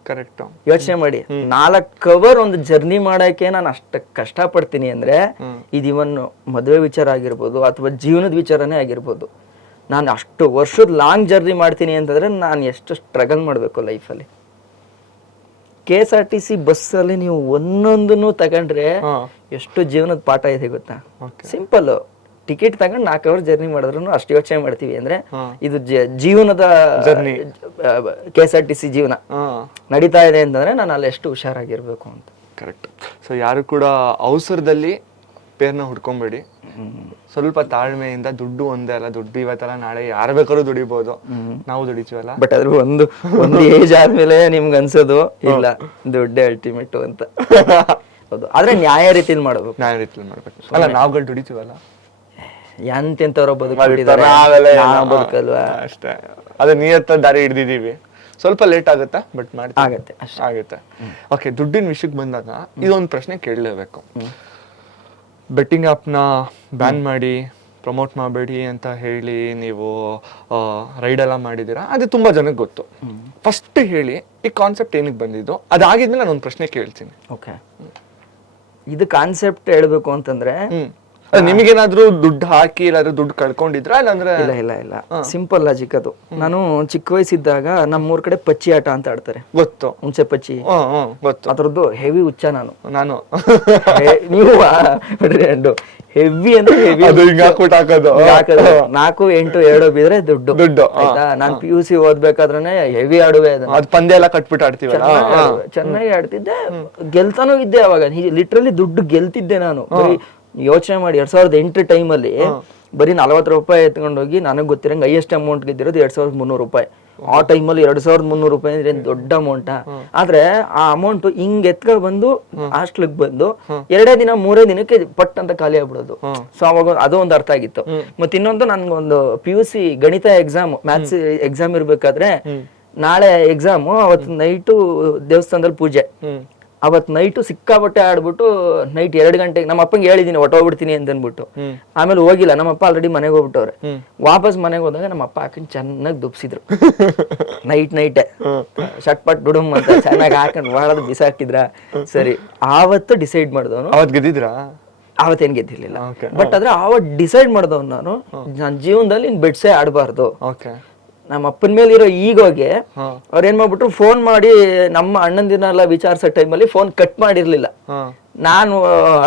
ಕರೆಕ್ಟ್. ಯೋಚನೆ ಮಾಡಿ, 4 ಅವರ್ ಒಂದು ಜರ್ನಿ ಮಾಡಕ್ಕೆ ನಾನು ಅಷ್ಟ ಕಷ್ಟ ಪಡ್ತೀನಿ ಅಂದ್ರೆ, ಇದು ಇವನ್ ಮದುವೆ ವಿಚಾರ ಆಗಿರ್ಬೋದು ಅಥವಾ ಜೀವನದ ವಿಚಾರನೇ ಆಗಿರ್ಬೋದು. ನಾನು ಅಷ್ಟು ವರ್ಷದ ಲಾಂಗ್ ಜರ್ನಿ ಮಾಡ್ತೀನಿ ಅಂತಂದ್ರೆ ನಾನು ಎಷ್ಟು ಸ್ಟ್ರಗಲ್ ಮಾಡಬೇಕು ಲೈಫಲ್ಲಿ. KSRTC ಬಸ್ಸಲ್ಲಿ ನೀವು ಒಂದೊಂದನ್ನು ತಗೊಂಡ್ರೆ ಎಷ್ಟು ಜೀವನದ ಪಾಠ ಇದೆ ಗೊತ್ತಾ? ಸಿಂಪಲ್, ಟಿಕೆಟ್ ತಗೊಂಡು 4 ಅವರ್ ಜರ್ನಿ ಮಾಡಿದ್ರು ಅಷ್ಟು ಯೋಚನೆ ಮಾಡ್ತೀವಿ ಅಂದ್ರೆ ಇದು ಜೀವನದ KSRTC ಜೀವನ ನಡೀತಾ ಇದೆ ಅಂತಂದ್ರೆ ನಾನು ಅಲ್ಲಿ ಎಷ್ಟು ಹುಷಾರಾಗಿರ್ಬೇಕು ಅಂತ. ಕರೆಕ್ಟ್. ಸೊ ಯಾರು ಕೂಡ ಅವಸರದಲ್ಲಿ ಪೇರ್ನ ಹುಡ್ಕೊಂಬೇಡಿ, ಸ್ವಲ್ಪ ತಾಳ್ಮೆಯಿಂದ. ದುಡ್ಡು ಒಂದೇ ಅಲ್ಲ, ದುಡ್ಡು ಇವತ್ತಲ್ಲ ನಾಳೆ ಯಾರು ಬೇಕಾದ್ರೂ ದುಡಿಬಹುದು, ನಾವು ದುಡಿತೀವಲ್ಲ. ಬಟ್ ಅದ್ರ ಒಂದು ಏಜ್ ಆದ್ಮೇಲೆ ನಿಮ್ಗೆ ಅನ್ಸೋದು ಇಲ್ಲ ದುಡ್ಡೇ ಅಲ್ಟಿಮೇಟ್ ಅಂತ. ಹೌದು, ಆದ್ರೆ ನ್ಯಾಯ ರೀತಿಯಲ್ಲಿ ಮಾಡ್ಬೇಕು. ನ್ಯಾಯ ರೀತಿಯಲ್ಲಿ ಮಾಡ್ಬೇಕು. ಅಲ್ಲ, ನಾವುಗಳು ದುಡಿತೀವಲ್ಲ, ಎಂತೆಂತವ್ರ ಬದುಕಲ್ವಾ ಅಷ್ಟೇ. ಅದೇ ನಿಯತ್ತ ದಾರಿ ಹಿಡ್ದಿದೀವಿ. ಸ್ವಲ್ಪ ಲೇಟ್ ಆಗುತ್ತಾ, ಬಟ್ ಆಗತ್ತೆ. ಓಕೆ, ದುಡ್ಡಿನ ವಿಷಯಕ್ಕೆ ಬಂದಾಗ ಇದೊಂದು ಪ್ರಶ್ನೆ ಕೇಳಲೇಬೇಕು. ಬೆಟ್ಟಿಂಗ್ ಆ್ಯಪ್ನ ಬ್ಯಾನ್ ಮಾಡಿ ಪ್ರಮೋಟ್ ಮಾಡಬೇಡಿ ಅಂತ ಹೇಳಿ ನೀವು ರೈಡ್ ಎಲ್ಲ ಮಾಡಿದ್ದೀರಾ, ಅದು ತುಂಬಾ ಜನಕ್ಕೆ ಗೊತ್ತು. ಫಸ್ಟ್ ಹೇಳಿ ಈ ಕಾನ್ಸೆಪ್ಟ್ ಏನಕ್ಕೆ ಬಂದಿದ್ದು, ಅದಾಗಿದ್ಮೇಲೆ ನಾನು ಒಂದು ಪ್ರಶ್ನೆ ಕೇಳ್ತೀನಿ. ಓಕೆ, ಇದು ಕಾನ್ಸೆಪ್ಟ್ ಹೇಳ್ಬೇಕು ಅಂತಂದ್ರೆ ನಿಮಗೇನಾದ್ರೂ ದುಡ್ಡು ಹಾಕಿ ಇಲ್ಲಾದ್ರೂ ದುಡ್ಡು ಕಳ್ಕೊಂಡಿದ್ರ? ಇಲ್ಲ, ಸಿಂಪಲ್ ಲಾಜಿಕ್ ಅದು. ನಾನು ಚಿಕ್ಕ ವಯಸ್ಸಿದ್ದಾಗ ನಮ್ಮೂರ್ ಕಡೆ ಪಚ್ಚಿ ಆಟ ಅಂತ ಆಡ್ತಾರೆ, ಗೊತ್ತು? ಹುಣಸೆ ಪಚ್ಚಿ, ಗೊತ್ತು. ಅದ್ರದ್ದು ಹೆವಿ ಹುಚ್ಚ ನಾನು. ನೀವು ಹೆವಿ ಅಂದ್ರೆ ಹೆವಿ ಹಾಕೋದು 4, 8, 2 ಬಿದ್ರೆ ದುಡ್ಡು ಆಯ್ತಾ. ನಾನ್ PUC ಓದ್ಬೇಕಾದ್ರೆ ಹೆವಿ ಆಡುವೆ, ಅದು ಪಂದ್ಯ ಎಲ್ಲ ಕಟ್ಬಿಟ್ಟು ಆಡ್ತೀವಿ, ಚೆನ್ನಾಗಿ ಆಡ್ತಿದ್ದೆ, ಗೆಲ್ತಾನೂ ಇದ್ದೆ. ಅವಾಗ ಲಿಟ್ರಲಿ ದುಡ್ಡು ಗೆಲ್ತಿದ್ದೆ ನಾನು. ಯೋಚನೆ ಮಾಡಿ, 2008 ಟೈಮಲ್ಲಿ ಬರೀ 40 ರೂಪಾಯಿ ಎತ್ಕೊಂಡೋಗಿ ನನಗೆ ಗೊತ್ತಿರಂಗೆ ಹೈಯೆಸ್ಟ್ ಅಮೌಂಟ್ ಗೆದ್ದಿರೋದು 2300 ರೂಪಾಯಿ. ಆ ಟೈಮಲ್ಲಿ 2300 ರೂಪಾಯಿ ಅಂದ್ರೆ ಏನ್ ದೊಡ್ಡ ಅಮೌಂಟ್. ಆದ್ರೆ ಆ ಅಮೌಂಟ್ ಹಿಂಗ್ ಎತ್ಕೊಂಡ್ ಬಂದು ಹಾಸ್ಟೆಲ್ಗೆ ಬಂದು 2 ದಿನ 3 ದಿನಕ್ಕೆ ಪಟ್ ಅಂತ ಖಾಲಿ ಆಗ್ಬಿಡೋದು. ಸೊ ಅವಾಗ ಅದು ಒಂದು ಅರ್ಥ ಆಗಿತ್ತು. ಮತ್ತೆ ಇನ್ನೊಂದು, ನನ್ಗೊಂದು PUC ಗಣಿತ ಎಕ್ಸಾಮ್, ಮ್ಯಾಥ್ಸ್ ಎಕ್ಸಾಮ್ ಇರ್ಬೇಕಾದ್ರೆ ನಾಳೆ ಎಕ್ಸಾಮು, ಅವತ್ತು ನೈಟು ದೇವಸ್ಥಾನದಲ್ಲಿ ಪೂಜೆ. ಅವತ್ ನೈಟು ಸಿಕ್ಕಾಬಟ್ಟೆ ಆಡ್ಬಿಟ್ಟು ನೈಟ್ 2 ಗಂಟೆಗೆ ನಮ್ಮ ಅಪ್ಪಂಗೆ ಹೇಳಿದೀನಿ ಹೊಟ್ಟೋಗ್ಬಿಡ್ತೀನಿ ಅಂತ ಅನ್ಬಿಟ್ಟು. ಆಮೇಲೆ ಹೋಗಿಲ್ಲ, ನಮ್ಮ ಅಪ್ಪ ಆಲ್ರೆಡಿ ಮನೆಗೆ ಹೋಗ್ಬಿಟ್ಟವ್ರೆ. ವಾಪಸ್ ಮನೆಗೆ ಹೋದಾಗ ನಮ್ಮ ಅಪ್ಪ ಹಾಕೊಂಡು ಚೆನ್ನಾಗಿ ದುಬ್ಸಿದ್ರು. ನೈಟೇ ಶಟ್ ಪಟ್ ಡುಡುಮ್ ಅಂತ ಚೆನ್ನಾಗಿ ಹಾಕೊಂಡು ಮಾಡೋದು ಬಿಸಾಕಿದ್ರ. ಸರಿ, ಆವತ್ತು ಡಿಸೈಡ್ ಮಾಡಿದವನು. ಅವತ್ ಗೆದ್ದಿದ್ರ? ಆವತ್ತೇನ್ ಗೆದ್ದಿರ್ಲಿಲ್ಲ, ಬಟ್ ಆದ್ರೆ ಆವತ್ ಡಿಸೈಡ್ ಮಾಡಿದವನು ನಾನು, ನನ್ನ ಜೀವನದಲ್ಲಿ ಬೆಡ್ಸೇ ಆಡ್ಬಾರ್ದು. ನಮ್ಮ ಅಪ್ಪನ ಮೇಲೆ ಇರೋ ಈಗೋಗೆ ಅವ್ರ ಏನ್ ಮಾಡ್ಬಿಟ್ರು, ಫೋನ್ ಮಾಡಿ ನಮ್ಮ ಅಣ್ಣಂದಿನೆಲ್ಲ ವಿಚಾರಿಸೋ ಟೈಮಲ್ಲಿ ಫೋನ್ ಕಟ್ ಮಾಡಿರ್ಲಿಲ್ಲ. ನಾನು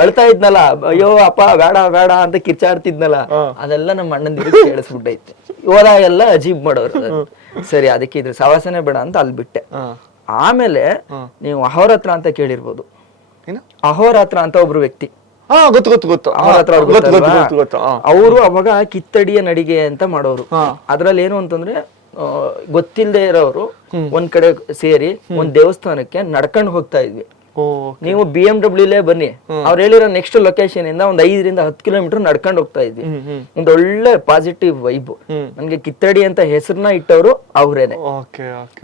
ಅಳ್ತಾ ಇದ್ನಲ್ಲ, ಅಯ್ಯೋ ಅಪ್ಪ ಬೇಡ ಬೇಡ ಅಂತ ಕಿರ್ಚಾಡ್ತಿದ್ನಲ್ಲ, ಅದೆಲ್ಲ ನಮ್ಮ ಅಣ್ಣಂದಿರಿಗೆ ಕೇಳಿಸ್ಬಿಟ್ಟೈತೆ. ಹೋದಾಗೆಲ್ಲ ಅಜೀಬ್ ಮಾಡೋರು. ಸರಿ, ಅದಕ್ಕೆ ಇದ್ರ ಸವಾಸನೆ ಬೇಡ ಅಂತ ಅಲ್ಲಿ ಬಿಟ್ಟೆ. ಆಮೇಲೆ ನೀವು ಅಹೋರಾತ್ರ ಅಂತ ಕೇಳಿರ್ಬೋದು. ಅಹೋರಾತ್ರ ಅಂತ ಒಬ್ರು ವ್ಯಕ್ತಿ, ಅವರು ಅವಾಗ ಕಿತ್ತಡಿಯ ನಡಿಗೆ ಅಂತ ಮಾಡೋರು. ಅದ್ರಲ್ಲಿ ಏನು ಅಂತಂದ್ರೆ, ಗೊತ್ತಿಲ್ಲದೆ ಇರೋರು ಒಂದ್ ಕಡೆ ಸೇರಿ ಒಂದ್ ದೇವಸ್ಥಾನಕ್ಕೆ ನಡ್ಕೊಂಡು ಹೋಗ್ತಾ ಇದ್ವಿ. ನೀವು BMW ಬನ್ನಿ, ಅವ್ರು ಹೇಳಿರೋ ನೆಕ್ಸ್ಟ್ ಲೊಕೇಶನ್ ಇಂದ ಒಂದ್ 5 ರಿಂದ 10 ಕಿಲೋಮೀಟರ್ ನಡ್ಕೊಂಡು ಹೋಗ್ತಾ ಇದ್ವಿ. ಒಂದ್ ಒಳ್ಳೆ ಪಾಸಿಟಿವ್ ವೈಬ್. ನನ್ಗೆ ಕಿತ್ತಡಿ ಅಂತ ಹೆಸರನ್ನ ಇಟ್ಟವರು ಅವ್ರೇನೆ.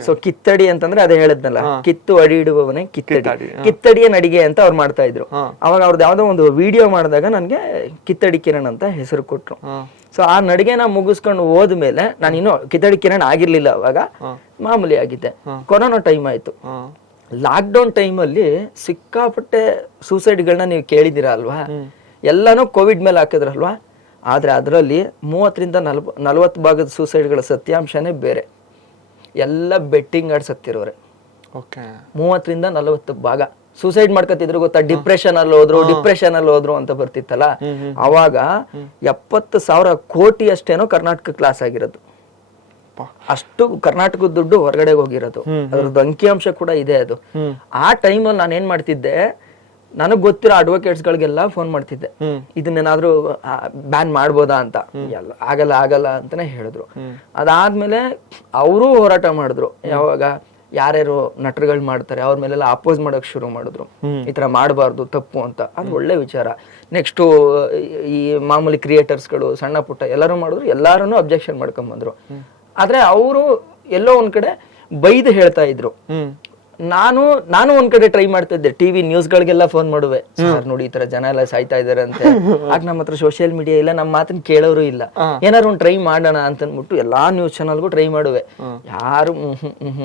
ಸೊ ಕಿತ್ತಡಿ ಅಂತಂದ್ರೆ ಅದೇ ಹೇಳದ್ನಲ್ಲ, ಕಿತ್ತು ಅಡಿ ಇಡುವವನೇ ಕಿತ್ತಡಿ, ಕಿತ್ತಡಿಯ ನಡಿಗೆ ಅಂತ ಅವ್ರು ಮಾಡ್ತಾ ಇದ್ರು. ಅವಾಗ ಅವ್ರದ್ದು ಯಾವ್ದೋ ಒಂದು ವಿಡಿಯೋ ಮಾಡಿದಾಗ ನನ್ಗೆ ಕಿತ್ತಡಿ ಕಿರಣ್ ಅಂತ ಹೆಸರು ಕೊಟ್ರು. ಸೊ ಆ ನಡಿಗೆನ ಮುಗಿಸ್ಕೊಂಡು ಹೋದ್ಮೇಲೆ ನಾನು ಇನ್ನೂ ಕಿತ್ತಡಿ ಕಿರಣ್ ಆಗಿರ್ಲಿಲ್ಲ, ಅವಾಗ ಮಾಮೂಲಿ ಆಗಿದ್ದೆ. ಕೊರೋನಾ ಟೈಮ್ ಆಯ್ತು. ಲಾಕ್ಡೌನ್ ಟೈಮಲ್ಲಿ ಸಿಕ್ಕಾಪಟ್ಟೆ ಸೂಸೈಡ್ಗಳನ್ನ ನೀವು ಕೇಳಿದಿರಾ ಅಲ್ವಾ? ಎಲ್ಲಾನು ಕೋವಿಡ್ ಮೇಲೆ ಹಾಕಿದ್ರಲ್ವಾ? ಆದ್ರೆ ಅದರಲ್ಲಿ 30 ರಿಂದ 40 ಭಾಗದ ಸೂಸೈಡ್ಗಳ ಸತ್ಯಾಂಶನೇ ಬೇರೆ. ಎಲ್ಲ ಬೆಟ್ಟಿಂಗ್ ಆಡ್ ಸತ್ತಿರೋರೆ. 30 ರಿಂದ 40 ಭಾಗ ಸೂಸೈಡ್ ಮಾಡ್ಕೊತಿದ್ರು ಗೊತ್ತಾ? ಡಿಪ್ರೆಷನ್ ಅಲ್ಲಿ ಹೋದ್ರು ಅಂತ ಬರ್ತಿತ್ತಲ್ಲ, ಅವಾಗ 70,000 ಕೋಟಿ ಅಷ್ಟೇನೋ ಕರ್ನಾಟಕ ಕ್ಲಾಸ್ ಆಗಿರೋದು. ಅಷ್ಟು ಕರ್ನಾಟಕದ ದುಡ್ಡು ಹೊರಗಡೆ ಹೋಗಿರೋದು, ಅದ್ರದ್ದು ಅಂಕಿಅಂಶ ಕೂಡ ಇದೆ ಅದು. ಆ ಟೈಮಲ್ಲಿ ನಾನು ಏನ್ ಮಾಡ್ತಿದ್ದೆ, ನನಗ್ ಗೊತ್ತಿರೋ ಅಡ್ವೊಕೇಟ್ಸ್ ಗಳಿಗೆಲ್ಲ ಫೋನ್ ಮಾಡ್ತಿದ್ದೆ, ಇದನ್ನೇನಾದ್ರೂ ಬ್ಯಾನ್ ಮಾಡ್ಬೋದಾ ಅಂತ. ಆಗಲ್ಲ ಆಗಲ್ಲ ಅಂತಾನೆ ಹೇಳಿದ್ರು. ಅದಾದ್ಮೇಲೆ ಅವರು ಹೋರಾಟ ಮಾಡಿದ್ರು. ಯಾವಾಗ ಯಾರ್ಯಾರು ನಟರುಗಳು ಮಾಡ್ತಾರೆ ಅವ್ರ ಮೇಲೆಲ್ಲ ಅಪೋಸ್ ಮಾಡಕ್ ಶುರು ಮಾಡಿದ್ರು, ಈ ತರ ಮಾಡಬಾರ್ದು, ತಪ್ಪು ಅಂತ. ಅದು ಒಳ್ಳೆ ವಿಚಾರ. ನೆಕ್ಸ್ಟ್ ಈ ಮಾಮೂಲಿ ಕ್ರಿಯೇಟರ್ಸ್ಗಳು ಸಣ್ಣ ಪುಟ್ಟ ಎಲ್ಲರೂ ಮಾಡಿದ್ರು, ಎಲ್ಲಾರು ಅಬ್ಜೆಕ್ಷನ್ ಮಾಡ್ಕೊಂಡ್ ಬಂದ್ರು. ಆದ್ರೆ ಅವರು ಎಲ್ಲೋ ಒಂದ್ ಕಡೆ ಬೈದು ಹೇಳ್ತಾ ಇದ್ರು. ನಾನು ಒಂದ್ ಕಡೆ ಟ್ರೈ ಮಾಡ್ತಾ ಇದ್ದೆ, ಟಿವಿ ನ್ಯೂಸ್ ಗಳಿಗೆಲ್ಲ ಫೋನ್ ಮಾಡುವೆ, ಸರ್ ನೋಡಿ ಈ ತರ ಜನ ಎಲ್ಲ ಸಾಯ್ತಾ ಇದಾರೆ ಅಂತ. ಆಗ ನಮ್ಮ ಹತ್ರ ಸೋಷಿಯಲ್ ಮೀಡಿಯಾ ಇಲ್ಲ, ನಮ್ಮ ಮಾತನ್ನ ಕೇಳೋರು ಇಲ್ಲ. ಏನಾದ್ರು ಒಂದ್ ಟ್ರೈ ಮಾಡೋಣ ಅಂತ ಅನ್ಬಿಟ್ಟು ಎಲ್ಲಾ ನ್ಯೂಸ್ ಚಾನಲ್ಗೂ ಟ್ರೈ ಮಾಡುವೆ. ಯಾರು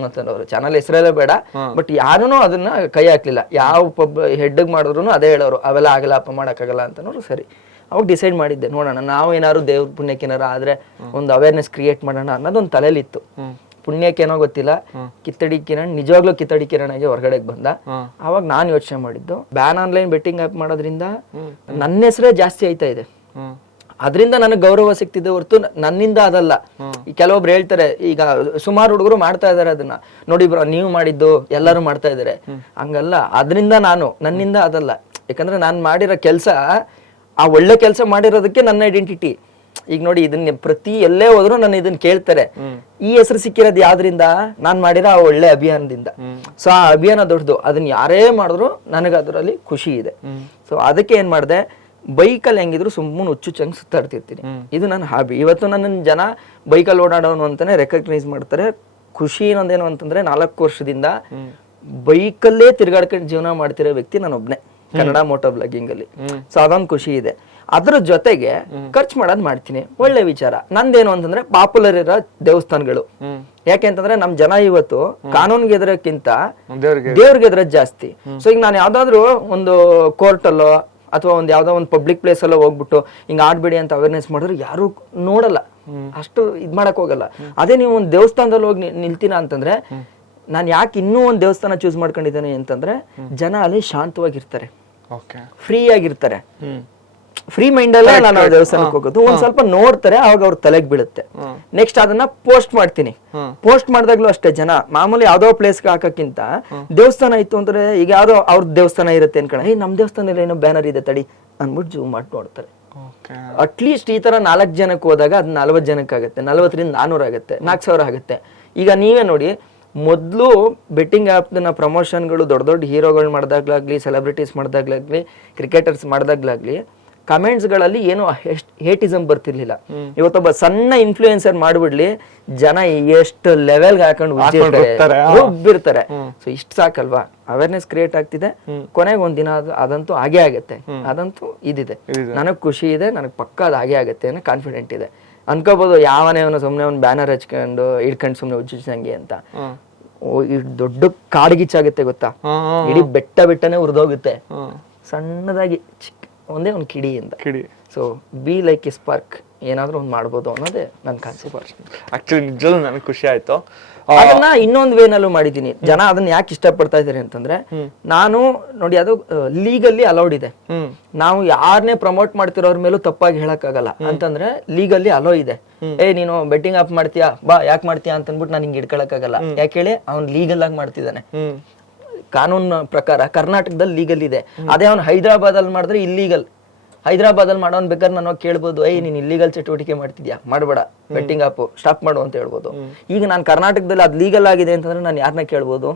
ಅಂತನವ್ರು, ಚಾನಲ್ ಹೆಸರಲ್ಲೇ ಬೇಡ, ಬಟ್ ಯಾರೂ ಅದನ್ನ ಕೈ ಹಾಕ್ಲಿಲ್ಲ. ಯಾವ ಹೆಡ್ಗ್ ಮಾಡಿದ್ರು ಅದೇ ಹೇಳೋರು, ಅವೆಲ್ಲ ಆಗಲ್ಲ, ಅಪ್ಪ ಮಾಡಕ್ಕಾಗಲ್ಲ ಅಂತನೋರು. ಸರಿ, ಅವಾಗ ಡಿಸೈಡ್ ಮಾಡಿದ್ದೆ, ನೋಡೋಣ ನಾವು ಏನಾದ್ರು ದೇವ್ರ ಪುಣ್ಯಕ್ಕೇನಾರ ಆದ್ರೆ ಒಂದು ಅವೇರ್ನೆಸ್ ಕ್ರಿಯೇಟ್ ಮಾಡೋಣ ಅನ್ನೋದೊಂದು ತಲೆಲಿತ್ತು. ಪುಣ್ಯಕ್ಕೇನೋ ಗೊತ್ತಿಲ್ಲ, ಕಿತ್ತಡಿ ಕಿರಣ್ ನಿಜವಾಗ್ಲೂ ಕಿತ್ತಡಿ ಕಿರಣಾಗಿ ಹೊರಗಡೆಗೆ ಬಂದ. ಅವಾಗ ನಾನು ಯೋಚನೆ ಮಾಡಿದ್ದು, ಬ್ಯಾನ್ ಆನ್ಲೈನ್ ಬೆಟ್ಟಿಂಗ್ ಆಪ್ ಮಾಡೋದ್ರಿಂದ ನನ್ನ ಹೆಸರೇ ಜಾಸ್ತಿ ಆಯ್ತಾ ಇದೆ. ಅದರಿಂದ ನನಗೆ ಗೌರವ ಸಿಗ್ತಿದೆ ಹೊರತು ನನ್ನಿಂದ ಅದಲ್ಲ. ಕೆಲವೊಬ್ರು ಹೇಳ್ತಾರೆ, ಈಗ ಸುಮಾರು ಹುಡುಗರು ಮಾಡ್ತಾ ಇದಾರೆ ಅದನ್ನ ನೋಡಿ ಬ್ರೋ, ನೀವು ಮಾಡಿದ್ದು ಎಲ್ಲರೂ ಮಾಡ್ತಾ ಇದಾರೆ, ಹಂಗಲ್ಲ. ಅದರಿಂದ ನನ್ನಿಂದ ಅದಲ್ಲ. ಯಾಕಂದ್ರೆ ನಾನು ಮಾಡಿರೋ ಕೆಲಸ, ಆ ಒಳ್ಳೆ ಕೆಲಸ ಮಾಡಿರೋದಕ್ಕೆ ನನ್ನ ಐಡೆಂಟಿಟಿ. ಈಗ ನೋಡಿ, ಇದನ್ನ ಪ್ರತಿ ಎಲ್ಲೇ ಹೋದ್ರು ನನ್ನ ಇದನ್ನ ಕೇಳ್ತಾರೆ. ಈ ಹೆಸರು ಸಿಕ್ಕಿರೋದು ಯಾವ್ದ್ರಿಂದ? ನಾನ್ ಮಾಡಿರೋ ಆ ಒಳ್ಳೆ ಅಭಿಯಾನದಿಂದ. ಸೊ ಆ ಅಭಿಯಾನ ದೊಡ್ಡದು, ಅದನ್ನ ಯಾರೇ ಮಾಡಿದ್ರು ನನಗೆ ಅದರಲ್ಲಿ ಖುಷಿ ಇದೆ. ಸೊ ಅದಕ್ಕೆ ಏನ್ ಮಾಡಿದೆ, ಬೈಕಲ್ಲಿ ಹೆಂಗಿದ್ರು ಸುಮ್ಮನೆ ಹುಚ್ಚುಚ್ಚಂಗ್ ಸುತ್ತಾಡ್ತಿರ್ತೀನಿ. ಇದು ನನ್ನ ಹಾಬಿ. ಇವತ್ತು ನನ್ನ ಜನ ಬೈಕಲ್ಲಿ ಓಡಾಡೋನು ಅಂತಾನೆ ರೆಕಗ್ನೈಸ್ ಮಾಡ್ತಾರೆ. ಖುಷಿ ಅನ್ನೋದೇನು ಅಂತಂದ್ರೆ, 4 ವರ್ಷದಿಂದ ಬೈಕಲ್ಲೇ ತಿರ್ಗಾಡ್ಕೊಂಡು ಜೀವನ ಮಾಡ್ತಿರೋ ವ್ಯಕ್ತಿ ನಾನೊಬ್ನೇ ಕನ್ನಡ ಮೋಟೋ ಬ್ಲಾಗಿಂಗ್ ಅಲ್ಲಿ. ಸೊ ಅದೊಂದು ಖುಷಿ ಇದೆ. ಅದ್ರ ಜೊತೆಗೆ ಖರ್ಚು ಮಾಡೋದ್ ಮಾಡ್ತೀನಿ, ಒಳ್ಳೆ ವಿಚಾರ. ನಂದೇನು ಅಂತಂದ್ರೆ ಪಾಪ್ಯುಲರ್ ಇರೋ ದೇವಸ್ಥಾನಗಳು. ಯಾಕೆಂತಂದ್ರೆ ನಮ್ ಜನ ಇವತ್ತು ಕಾನೂನ್ಗೆ ಎದುರಕ್ಕಿಂತ ದೇವ್ರಿಗೆ ಎದುರ ಜಾಸ್ತಿ. ಸೊ ಈಗ ನಾನು ಯಾವ್ದಾದ್ರು ಒಂದು ಕೋರ್ಟ್ ಅಲ್ಲೋ ಅಥವಾ ಒಂದ್ ಯಾವ್ದೋ ಒಂದು ಪಬ್ಲಿಕ್ ಪ್ಲೇಸ್ ಅಲ್ಲೋ ಹೋಗ್ಬಿಟ್ಟು ಹಿಂಗ ಆಡ್ಬೇಡಿ ಅಂತ ಅವೇರ್ನೆಸ್ ಮಾಡಿದ್ರು ಯಾರು ನೋಡಲ್ಲ, ಅಷ್ಟು ಇದ್ ಮಾಡಕ್ ಹೋಗಲ್ಲ. ಅದೇ ನೀವು ಒಂದ್ ದೇವಸ್ಥಾನದಲ್ಲಿ ಹೋಗಿ ನಿಲ್ತೀನ ಅಂತಂದ್ರೆ, ನಾನ್ ಯಾಕೆ ಇನ್ನೂ ಒಂದ್ ದೇವಸ್ಥಾನ ಚೂಸ್ ಮಾಡ್ಕೊಂಡಿದ್ದೇನೆ ಅಂತಂದ್ರೆ, ಜನ ಅಲ್ಲಿ ಶಾಂತವಾಗಿರ್ತಾರೆ, ಫ್ರೀ ಆಗಿರ್ತಾರೆ. ಫ್ರೀ ಮೈಂಡ್ ಅಲ್ಲೇ ನಾನು ದೇವಸ್ಥಾನಕ್ಕೆ ಹೋಗೋದು. ಒಂದ್ ಸ್ವಲ್ಪ ನೋಡ್ತಾರೆ, ಅವಾಗ ಅವ್ರ ತಲೆಗೆ ಬೀಳುತ್ತೆ. ನೆಕ್ಸ್ಟ್ ಅದನ್ನ ಪೋಸ್ಟ್ ಮಾಡ್ತೀನಿ. ಪೋಸ್ಟ್ ಮಾಡಿದಾಗ್ಲೂ ಅಷ್ಟೇ, ಜನ ಮಾಮೂಲಿ ಯಾವ್ದೋ ಪ್ಲೇಸ್ಗೆ ಹಾಕಕ್ಕಿಂತ ದೇವಸ್ಥಾನ ಇತ್ತು ಅಂದ್ರೆ, ಈಗ ಯಾವ್ದೋ ಅವ್ರ ದೇವಸ್ಥಾನ ಇರುತ್ತೆ ಅನ್ಕೋಣ, ನಮ್ ದೇವಸ್ಥಾನದಲ್ಲಿ ಏನೋ ಬ್ಯಾನರ್ ಇದೆ ತಡಿ ಅನ್ಬಿಟ್ಟು ಜೂಮ್ ಮಾಡಿ ನೋಡ್ತಾರೆ. ಅಟ್ಲೀಸ್ಟ್ ಈ ತರ 4 ಜನಕ್ಕೆ ಹೋದಾಗ ಅದ್ 40 ಜನಕ್ಕೆ ಆಗುತ್ತೆ, 40ರಿಂದ 400 ಆಗುತ್ತೆ, 4000 ಆಗುತ್ತೆ. ಈಗ ನೀವೇ ನೋಡಿ, ಮೊದಲು ಬೆಟ್ಟಿಂಗ್ ಆ್ಯಪ್ನ ಪ್ರಮೋಷನ್ಗಳು ದೊಡ್ಡ ದೊಡ್ಡ ಹೀರೋಗಳು ಮಾಡಿದಾಗ್ಲಾಗ್ಲಿ, ಸೆಲೆಬ್ರಿಟೀಸ್ ಮಾಡಿದಾಗ್ಲಾಗ್ಲಿ, ಕ್ರಿಕೆಟರ್ಸ್ ಮಾಡಿದಾಗ್ಲಾಗ್ಲಿ, ಕಮೆಂಟ್ಸ್ಗಳಲ್ಲಿ ಏನೋ ಹೇಟಿಸಮ್ ಬರ್ತಿರ್ಲಿಲ್ಲ. ಇವತ್ತೊಬ್ಬ ಸಣ್ಣ ಇನ್ಫ್ಲೂಯೆನ್ಸರ್ ಮಾಡ್ಬಿಡ್ಲಿ, ಜನ ಎಷ್ಟು ಲೆವೆಲ್ಗೆ ಹಾಕೊಂಡು ಉಬ್ಬಿರ್ತಾರೆ. ಸೊ ಇಷ್ಟು ಸಾಕಲ್ವಾ, ಅವೇರ್ನೆಸ್ ಕ್ರಿಯೇಟ್ ಆಗ್ತಿದೆ. ಕೊನೆಗೆ ಒಂದಿನ ಅದಂತೂ ಹಾಗೆ ಆಗತ್ತೆ, ಅದಂತೂ ಇದಿದೆ. ನನಗ್ ಖುಷಿ ಇದೆ, ನನಗ್ ಪಕ್ಕ ಅದು ಹಾಗೆ ಆಗತ್ತೆ ಅನ್ನೋ ಕಾನ್ಫಿಡೆಂಟ್ ಇದೆ. ಅನ್ಕೋಬಹುದು ಯಾವನೇ ಸುಮ್ನೆ ಒಂದು ಬ್ಯಾನರ್ ಹಚ್ಕೊಂಡು ಇಡ್ಕೊಂಡು ಸುಮ್ನೆ ಉಜ್ಜಿಸಂಗೆ ಅಂತ. ದೊಡ್ಡ ಕಾಡ್ಗಿಚ್ಚಾಗುತ್ತೆ ಗೊತ್ತಾ, ಇಡೀ ಬೆಟ್ಟನೇ ಉರಿದೋಗುತ್ತೆ. ಸಣ್ಣದಾಗಿ ಒಂದೇ ಒಂದು ಕಿಡಿಯಿಂದ. So be like a spark, ಏನಾದ್ರೂ ಒಂದು ಮಾಡ್ಬೋದು ಅನ್ನೋದೇ ನನ್ನ ಕಾನ್ಸೆಪ್ಟ್. ಆಕ್ಚುಲಿ ನಿಜವೂ ನನಗೆ ಖುಷಿ ಆಯ್ತು. ಅದನ್ನ ಇನ್ನೊಂದು ವೇನಲ್ಲೂ ಮಾಡಿದೀನಿ. ಜನ ಅದನ್ನ ಯಾಕೆ ಇಷ್ಟಪಡ್ತಾ ಇದಾರೆ ಅಂತಂದ್ರೆ, ನಾನು ನೋಡಿ ಅದು ಲೀಗಲ್ಲಿ ಅಲೌಡ್ ಇದೆ. ನಾವು ಯಾರನ್ನೇ ಪ್ರಮೋಟ್ ಮಾಡ್ತಿರೋರ್ ಮೇಲೂ ತಪ್ಪಾಗಿ ಹೇಳಕ್ ಆಗಲ್ಲ. ಅಂತಂದ್ರೆ ಲೀಗಲ್ಲಿ ಅಲೋ ಇದೆ. ನೀನು ಬೆಟ್ಟಿಂಗ್ ಆಪ್ ಮಾಡ್ತೀಯಾ, ಬಾ ಯಾಕೆ ಮಾಡ್ತೀಯಾ ಅಂತ ಅನ್ಬಿಟ್ಟು ನಾನು ಹಿಂಗೆ ಇಟ್ಕೊಳಕ್ ಆಗಲ್ಲ. ಯಾಕೆ ಹೇಳಿ, ಅವ್ನು ಲೀಗಲ್ ಆಗಿ ಮಾಡ್ತಿದ್ದಾನೆ. ಕಾನೂನು ಪ್ರಕಾರ ಕರ್ನಾಟಕದಲ್ಲಿ ಲೀಗಲ್ ಇದೆ. ಅದೇ ಅವ್ನು ಹೈದರಾಬಾದ್ ಅಲ್ಲಿ ಮಾಡಿದ್ರೆ ಇಲ್ಲೀಗಲ್. ಹೈದರಾಬಾದ್ ಅಲ್ಲಿ ಮಾಡೋನ್ ಬೇಕಾದ್ರೆ ನಾನು ಕೇಳ್ಬೋದು, ನೀನ್ ಇಲ್ಲೀಗಲ್ ಚಟುವಟಿಕೆ ಮಾಡ್ತಿದ್ಯಾ, ಮಾಡಬೇಡ, ಬೆಟ್ಟಿಂಗ್ ಆಪ್ ಸ್ಟಾಪ್ ಮಾಡು ಅಂತ ಹೇಳ್ಬೋದು. ಈಗ ನಾನು ಕರ್ನಾಟಕದಲ್ಲಿ ಅದು ಲೀಗಲ್ ಆಗಿದೆ ಅಂತಂದ್ರೆ ನಾನು ಯಾರನ್ನ ಕೇಳ್ಬೋದು?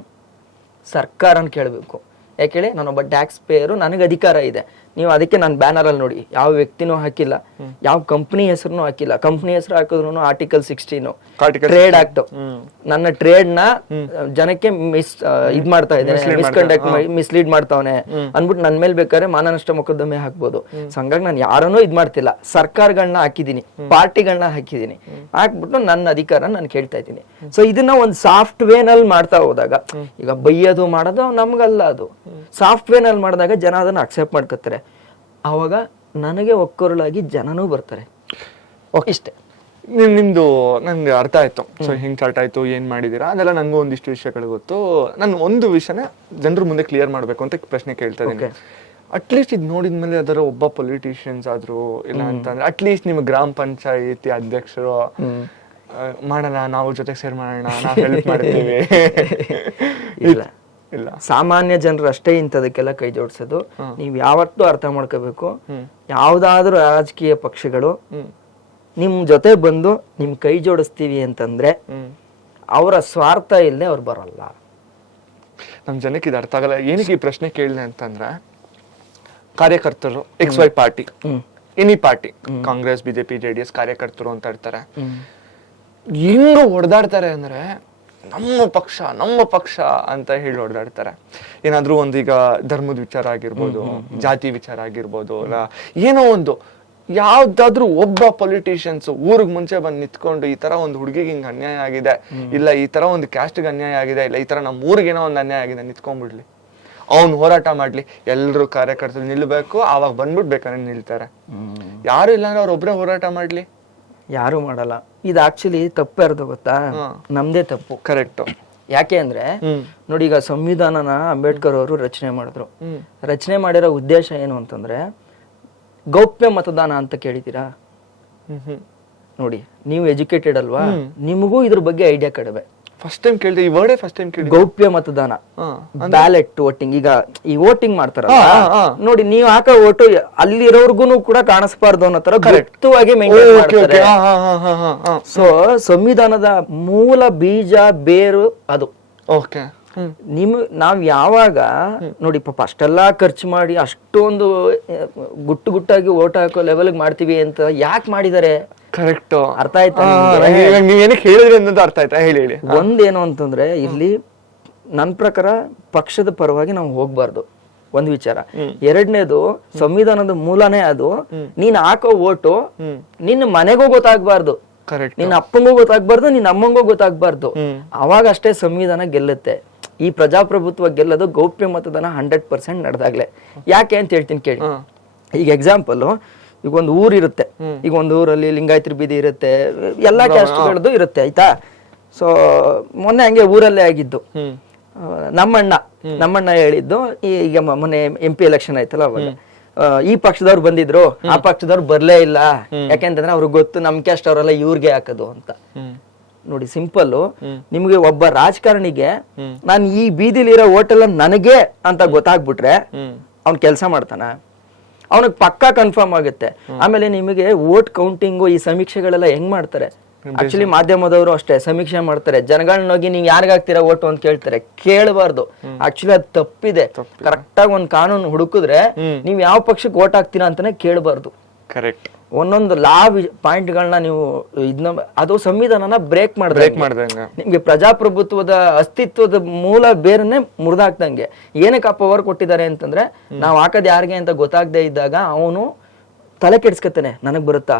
ಸರ್ಕಾರನ ಕೇಳಬೇಕು. ಯಾಕೇಳಿ, ನಾನೊಬ್ಬ ಟ್ಯಾಕ್ಸ್ ಪೇಯರು, ನನಗೆ ಅಧಿಕಾರ ಇದೆ. ನೀವು ಅದಕ್ಕೆ ನಾನು ಬ್ಯಾನರ್ ಅಲ್ಲಿ ನೋಡಿ, ಯಾವ ವ್ಯಕ್ತಿನೂ ಹಾಕಿಲ್ಲ, ಯಾವ ಕಂಪ್ನಿ ಹೆಸರು ಹಾಕಿಲ್ಲ. ಕಂಪ್ನಿ ಹೆಸರು ಹಾಕಿದ್ರು ಆರ್ಟಿಕಲ್ 16 ಟ್ರೇಡ್ ಆಕ್ಟ್, ನನ್ನ ಟ್ರೇಡ್ ನ ಜನಕ್ಕೆ ಇದ್ ಮಾಡ್ತಾ ಇದ್ದೇನೆ, ಮಿಸ್ಕಂಡಕ್ಟ್ ಮಿಸ್ಲೀಡ್ ಮಾಡ್ತಾವನೆ ಅನ್ಬಿಟ್ಟು ನನ್ ಮೇಲೆ ಬೇಕಾದ್ರೆ ಮಾನನಷ್ಟ ಮೊಕದ್ದಮೆ ಹಾಕ್ಬೋದು. ಸೊ ಹಂಗಾಗಿ ನಾನು ಯಾರನ್ನೂ ಇದ್ ಮಾಡ್ತಿಲ್ಲ, ಸರ್ಕಾರಗಳನ್ನ ಹಾಕಿದೀನಿ, ಪಾರ್ಟಿಗಳನ್ನ ಹಾಕಿದೀನಿ. ಹಾಕ್ಬಿಟ್ಟು ನನ್ನ ಅಧಿಕಾರ ನಾನು ಕೇಳ್ತಾ ಇದ್ದೀನಿ. ಸೊ ಇದನ್ನ ಒಂದು ಸಾಫ್ಟ್ ವೇ ನಲ್ಲಿ ಮಾಡ್ತಾ ಹೋದಾಗ, ಈಗ ಬೈಯೋದು ಮಾಡೋದು ನಮ್ಗಲ್ಲ, ಅದು ಸಾಫ್ಟ್ ವೇ ನಲ್ಲಿ ಮಾಡಿದಾಗ ಜನ ಅದನ್ನ ಅಕ್ಸೆಪ್ಟ್ ಮಾಡ್ಕೊತಾರೆ. ಅವಾಗ ನನಗೆ ಒಕ್ಕೊರಳಾಗಿ ಜನನೂ ಬರ್ತಾರೆ. ಇಷ್ಟೇ. ನಿಮ್ದು ನನ್ಗೆ ಅರ್ಥ ಆಯ್ತು. ಸೊ ಹೆಂಗ್ ಸ್ಟಾರ್ಟ್ ಆಯ್ತು, ಏನ್ ಮಾಡಿದೀರಾ, ಅದೆಲ್ಲ ನಂಗೂ ಒಂದಿಷ್ಟು ವಿಷಯಗಳು ಗೊತ್ತು. ನಾನು ಒಂದು ವಿಷಯನ ಜನರ ಮುಂದೆ ಕ್ಲಿಯರ್ ಮಾಡ್ಬೇಕು ಅಂತ ಪ್ರಶ್ನೆ ಕೇಳ್ತಾ ಇದ್ದೀನಿ. ಅಟ್ಲೀಸ್ಟ್ ಇದು ನೋಡಿದ್ಮೇಲೆ ಅದರ ಒಬ್ಬ ಪೊಲಿಟಿಷಿಯನ್ಸ್ ಆದ್ರು ಇಲ್ಲ ಅಂತಂದ್ರೆ, ಅಟ್ಲೀಸ್ಟ್ ನಿಮ್ಮ ಗ್ರಾಮ ಪಂಚಾಯತಿ ಅಧ್ಯಕ್ಷರು ಮಾಡೋಣ, ನಾವು ಜೊತೆಗೆ ಸೇರ್ ಮಾಡೋಣ, ನಾವು ಹೆಲ್ಪ್ ಮಾಡ್ತೀವಿ. ಇಲ್ಲ ಇಲ್ಲ, ಸಾಮಾನ್ಯ ಜನರು ಅಷ್ಟೇ ಇಂಥದಕ್ಕೆಲ್ಲ ಕೈ ಜೋಡಿಸೋದು. ನೀವು ಯಾವತ್ತೂ ಅರ್ಥ ಮಾಡ್ಕೋಬೇಕು, ಯಾವ್ದಾದ್ರು ರಾಜಕೀಯ ಪಕ್ಷಗಳು ನಿಮ್ ಜೊತೆ ಬಂದು ನಿಮ್ ಕೈ ಜೋಡಿಸ್ತೀವಿ ಅಂತಂದ್ರೆ ಅವರ ಸ್ವಾರ್ಥ ಇಲ್ಲದೆ ಅವ್ರು ಬರಲ್ಲ. ನಮ್ ಜನಕ್ಕೆ ಇದು ಅರ್ಥ ಆಗಲ್ಲ. ಏನಕ್ಕೆ ಈ ಪ್ರಶ್ನೆ ಕೇಳಿದೆ ಅಂತಂದ್ರೆ, ಕಾರ್ಯಕರ್ತರು XY party, any party, Congress, BJP, JDS ಕಾರ್ಯಕರ್ತರು ಅಂತ ಇರ್ತಾರೆ. ಹೆಂಗ ಹೊಡೆದಾಡ್ತಾರೆ ಅಂದ್ರೆ ನಮ್ಮ ಪಕ್ಷ ಅಂತ ಹೇಳಿ ಹೊಡೆದಾಡ್ತಾರೆ. ಏನಾದ್ರೂ ಒಂದೀಗ ಧರ್ಮದ ವಿಚಾರ ಆಗಿರ್ಬೋದು, ಜಾತಿ ವಿಚಾರ ಆಗಿರ್ಬೋದು, ಅಲ್ಲ ಏನೋ ಒಂದು ಯಾವ್ದಾದ್ರು ಒಬ್ಬ ಪೊಲಿಟಿಷಿಯನ್ಸ್ ಊರಿಗೆ ಮುಂಚೆ ಬಂದು ನಿಂತ್ಕೊಂಡು ಈ ತರ ಒಂದು ಹುಡುಗಿಗೆ ಹಿಂಗ್ ಅನ್ಯಾಯ ಆಗಿದೆ, ಇಲ್ಲ ಈ ತರ ಒಂದು ಕ್ಯಾಸ್ಟ್ಗೆ ಅನ್ಯಾಯ ಆಗಿದೆ, ಇಲ್ಲ ಈ ತರ ನಮ್ಮ ಊರಿಗೇನೋ ಒಂದು ಅನ್ಯಾಯ ಆಗಿದೆ, ನಿಂತ್ಕೊಂಡ್ಬಿಡ್ಲಿ, ಅವ್ನು ಹೋರಾಟ ಮಾಡ್ಲಿ, ಎಲ್ರು ಕಾರ್ಯಕರ್ತರು ನಿಲ್ಬೇಕು, ಆವಾಗ ಬಂದ್ಬಿಟ್ಟು ಬೇಕಾದ್ರೆ ನಿಲ್ತಾರೆ. ಯಾರು ಇಲ್ಲ ಅಂದ್ರೆ ಅವ್ರೊಬ್ರೇ ಹೋರಾಟ ಮಾಡ್ಲಿ, ಯಾರು ಮಾಡಲ್ಲ. ಇದು ಆಕ್ಚುಲಿ ತಪ್ಪು ಯಾರ್ದು ಗೊತ್ತಾ? ನಮ್ದೇ ತಪ್ಪು. ಕರೆಕ್ಟ್. ಯಾಕೆ ಅಂದ್ರೆ ನೋಡಿ, ಈಗ ಸಂವಿಧಾನನ ಅಂಬೇಡ್ಕರ್ ಅವರು ರಚನೆ ಮಾಡಿದ್ರು. ರಚನೆ ಮಾಡಿರೋ ಉದ್ದೇಶ ಏನು ಅಂತಂದ್ರೆ ಗೌಪ್ಯ ಮತದಾನ ಅಂತ ಕೇಳಿದ್ದೀರಾ? ನೋಡಿ, ನೀವು ಎಜುಕೇಟೆಡ್ ಅಲ್ವಾ, ನಿಮಗೂ ಇದ್ರ ಬಗ್ಗೆ ಐಡಿಯಾ ಕಡಿಮೆ. ಫಸ್ಟ್ ಟೈಮ್ ಕೇಳಿದೆ ಈ ವರ್ಡ್, ಫಸ್ಟ್ ಟೈಮ್ ಕೇಳಿದೆ. ಗೌಪ್ಯ ಮತದಾನ, ಬ್ಯಾಲೆಟ್ ವೋಟಿಂಗ್. ಈಗ ಈ ವೋಟಿಂಗ್ ಮಾಡ್ತಾರಲ್ಲ ನೋಡಿ, ನೀವು ಹಾಕೋ ವೋಟು ಅಲ್ಲಿರೋರ್ಗು ಕೂಡ ಕಾಣಿಸ್ಬಾರ್ದು ಅನ್ನೋ ತರ ಗುಪ್ತವಾಗಿ ಮೇಂಟೈನ್ ಮಾಡ್ತಾರೆ. ಸೊ ಸಂವಿಧಾನದ ಮೂಲ ಬೀಜ ಬೇರು ಅದು. ಓಕೆ. ನಾವ್ ಯಾವಾಗ ನೋಡಿ ಪಾಪ ಅಷ್ಟೆಲ್ಲಾ ಖರ್ಚು ಮಾಡಿ ಅಷ್ಟೊಂದು ಗುಟ್ಟಾಗಿ ಓಟ್ ಹಾಕೋ ಲೆವೆಲ್ ಮಾಡ್ತೀವಿ ಅಂತ ಯಾಕೆ ಮಾಡಿದಾರೆ? ಕರೆಕ್ಟ್. ಅರ್ಥ ಆಯ್ತಾ? ನೀವ್ ಏನಕ್ಕೆ ಹೇಳಿದ್ರಿ ಅಂತ ಅರ್ಥ ಆಯ್ತಾ? ಹೇಳಿ. ಒಂದೇನು ಅಂತಂದ್ರೆ, ಇಲ್ಲಿ ನನ್ ಪ್ರಕಾರ ಪಕ್ಷದ ಪರವಾಗಿ ನಾವು ಹೋಗ್ಬಾರ್ದು, ಒಂದ್ ವಿಚಾರ. ಎರಡನೇದು, ಸಂವಿಧಾನದ ಮೂಲನೇ ಅದು. ನೀನ್ ಹಾಕೋ ಓಟು ನಿನ್ನ ಮನೆಗೂ ಗೊತ್ತಾಗ್ಬಾರ್ದು, ನಿನ್ನ ಅಪ್ಪಂಗೂ ಗೊತ್ತಾಗ್ಬಾರ್ದು, ನಿನ್ನ ಅಮ್ಮಂಗೂ ಗೊತ್ತಾಗ್ಬಾರ್ದು. ಅವಾಗ ಅಷ್ಟೇ ಸಂವಿಧಾನ ಗೆಲ್ಲುತ್ತೆ. ಈ ಪ್ರಜಾಪ್ರಭುತ್ವ ಗೆಲ್ಲೋದು ಗೌಪ್ಯ ಮತದಾನ 100% ನಡೆದಾಗ್ಲೆ. ಯಾಕೆ ಅಂತ ಹೇಳ್ತೀನಿ ಕೇಳಿ. ಈಗ ಎಕ್ಸಾಂಪಲ್, ಈಗ ಒಂದು ಊರ್ ಇರುತ್ತೆ, ಈಗ ಒಂದು ಊರಲ್ಲಿ ಲಿಂಗಾಯತರ ಬೀದಿ ಇರುತ್ತೆ, ಎಲ್ಲಾ ಕ್ಯಾಸ್ಟ್ಗಳದ್ದು ಇರುತ್ತೆ, ಆಯ್ತಾ? ಸೊ ಮೊನ್ನೆ ಹಂಗೆ ಊರಲ್ಲೇ ಆಗಿದ್ದು. ನಮ್ಮಣ್ಣ ಹೇಳಿದ್ದು, ಈಗ ಮೊನ್ನೆ MP ಎಲೆಕ್ಷನ್ ಆಯ್ತಲ್ಲ, ಅವಾಗ ಈ ಪಕ್ಷದವ್ರು ಬಂದಿದ್ರು, ಆ ಪಕ್ಷದವ್ರು ಬರ್ಲೇ ಇಲ್ಲ, ಯಾಕೆಂತಂದ್ರೆ ಅವ್ರಿಗೆ ಗೊತ್ತು ನಮ್ ಕ್ಯಾಸ್ಟ್ ಅವರೆಲ್ಲ ಇವ್ರಿಗೆ ಹಾಕೋದು ಅಂತ. ನೋಡಿ, ಸಿಂಪಲ್. ನಿಮ್ಗೆ ಒಬ್ಬ ರಾಜಕಾರಣಿಗೆ ನಾನು ಈ ಬೀದಿಲಿರೋ ಹೋಟೆಲ್ ನನಗೆ ಅಂತ ಗೊತ್ತಾಗ್ಬಿಟ್ರೆ ಅವ್ನ್ ಕೆಲ್ಸ ಮಾಡ್ತಾನ? ಅವನಿಗೆ ಪಕ್ಕಾ ಕನ್ಫರ್ಮ್ ಆಗುತ್ತೆ. ಆಮೇಲೆ ನಿಮಗೆ ವೋಟ್ ಕೌಂಟಿಂಗು, ಈ ಸಮೀಕ್ಷೆಗಳೆಲ್ಲ ಹೆಂಗ್ ಮಾಡ್ತಾರೆ? ಆಕ್ಚುಲಿ ಮಾಧ್ಯಮದವರು ಅಷ್ಟೇ ಸಮೀಕ್ಷೆ ಮಾಡ್ತಾರೆ, ಜನಗಳನ್ನ ಹೋಗಿ ನೀವ್ ಯಾರಿಗಾಗ್ತೀರಾ ಓಟು ಅಂತ ಕೇಳ್ತಾರೆ. ಕೇಳಬಾರ್ದು, ಆಕ್ಚುಲಿ ಅದು ತಪ್ಪಿದೆ. ಕರೆಕ್ಟ್ ಆಗಿ ಒಂದ್ ಕಾನೂನು ಹುಡುಕಿದ್ರೆ ನೀವ್ ಯಾವ ಪಕ್ಷಕ್ಕೆ ಓಟ್ ಹಾಕ್ತೀರಾ ಅಂತಾನೆ ಕೇಳಬಾರ್ದು. ಕರೆಕ್ಟ್. ಒಂದೊಂದು ಲಾ ಪಾಯಿಂಟ್ ಗಳನ್ನ ನೀವು ಅದು ಸಂವಿಧಾನನ ಬ್ರೇಕ್ ಮಾಡ್ದಂಗೆ, ನಿಮ್ಗೆ ಪ್ರಜಾಪ್ರಭುತ್ವದ ಅಸ್ತಿತ್ವದ ಮೂಲ ಬೇರನ್ನೇ ಮುರಿದಾಕ್ದಂಗೆ. ಏನಕ್ಕೆ ಪವರ್ ಕೊಟ್ಟಿದ್ದಾರೆ ಅಂತಂದ್ರೆ, ನಾವ್ ಹಾಕದ್ ಯಾರಿಗೆ ಅಂತ ಗೊತ್ತಾಗದೆ ಇದ್ದಾಗ ಅವನು ತಲೆ ಕೆಡ್ಸ್ಕತ್ತಾನೆ, ನನಗ್ ಬರುತ್ತಾ,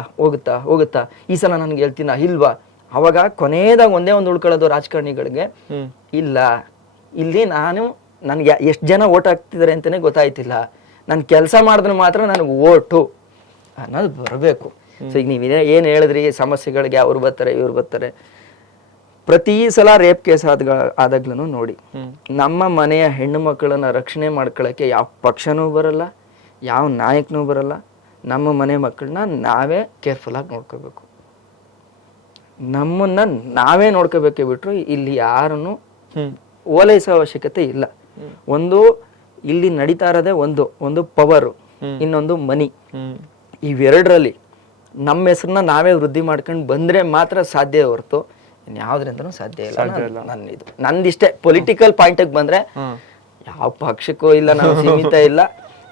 ಹೋಗುತ್ತಾ, ಈ ಸಲ ನನ್ಗೆ ಹೇಳ್ತೀನ ಇಲ್ವಾ? ಅವಾಗ ಕೊನೆಯದಾಗ ಒಂದೇ ಒಂದು ಉಳ್ಕೊಳ್ಳೋದು ರಾಜಕಾರಣಿಗಳಿಗೆ, ಇಲ್ಲ ಇಲ್ಲಿ ನನ್ಗೆ ಎಷ್ಟು ಜನ ಓಟ್ ಹಾಕ್ತಿದ್ದಾರೆ ಅಂತಾನೆ ಗೊತ್ತಾಯ್ತಿಲ್ಲ, ನನ್ ಕೆಲಸ ಮಾಡಿದ್ರೆ ಮಾತ್ರ ನನಗೆ ಓಟು ಅನ್ನೋದು ಬರಬೇಕು. ಸೊ ಈಗ ನೀವ್ ಏನ್ ಹೇಳಿದ್ರಿ, ಸಮಸ್ಯೆಗಳಿಗೆ ಅವ್ರು ಬರ್ತಾರೆ, ಇವ್ರು ಬರ್ತಾರೆ. ಪ್ರತಿ ಸಲ ರೇಪ್ ಕೇಸ್ ಆದಾಗ್ಲೂ ನೋಡಿ, ನಮ್ಮ ಮನೆಯ ಹೆಣ್ಣು ಮಕ್ಕಳನ್ನ ರಕ್ಷಣೆ ಮಾಡ್ಕೊಳಕ್ಕೆ ಯಾವ ಪಕ್ಷನೂ ಬರಲ್ಲ, ಯಾವ ನಾಯಕನೂ ಬರಲ್ಲ. ನಮ್ಮ ಮನೆ ಮಕ್ಕಳನ್ನ ನಾವೇ ಕೇರ್ಫುಲ್ ಆಗಿ ನೋಡ್ಕೋಬೇಕು, ನಮ್ಮನ್ನ ನಾವೇ ನೋಡ್ಕೋಬೇಕೆ ಬಿಟ್ರು ಇಲ್ಲಿ ಯಾರನ್ನು ಓಲೈಸೋ ಅವಶ್ಯಕತೆ ಇಲ್ಲ. ಒಂದು ಇಲ್ಲಿ ನಡೀತಾ ಇರೋದೇ ಒಂದು ಪವರು, ಇನ್ನೊಂದು ಮನಿ. ಇವೆರಡರಲ್ಲಿ ನಮ್ಮ ಹೆಸರನ್ನ ನಾವೇ ವೃದ್ಧಿ ಮಾಡ್ಕೊಂಡು ಬಂದ್ರೆ ಮಾತ್ರ ಸಾಧ್ಯ ಹೊರತು ಇನ್ಯಾವ್ದ್ರಿಂದನೂ ಸಾಧ್ಯ ಇಲ್ಲ. ನಂದಿಷ್ಟೇ ಪೊಲಿಟಿಕಲ್ ಪಾಯಿಂಟ್ ಬಂದ್ರೆ ಯಾವ ಪಕ್ಷಕ್ಕೂ ಇಲ್ಲ, ನಾವು ಸೀಮಿತ ಇಲ್ಲ.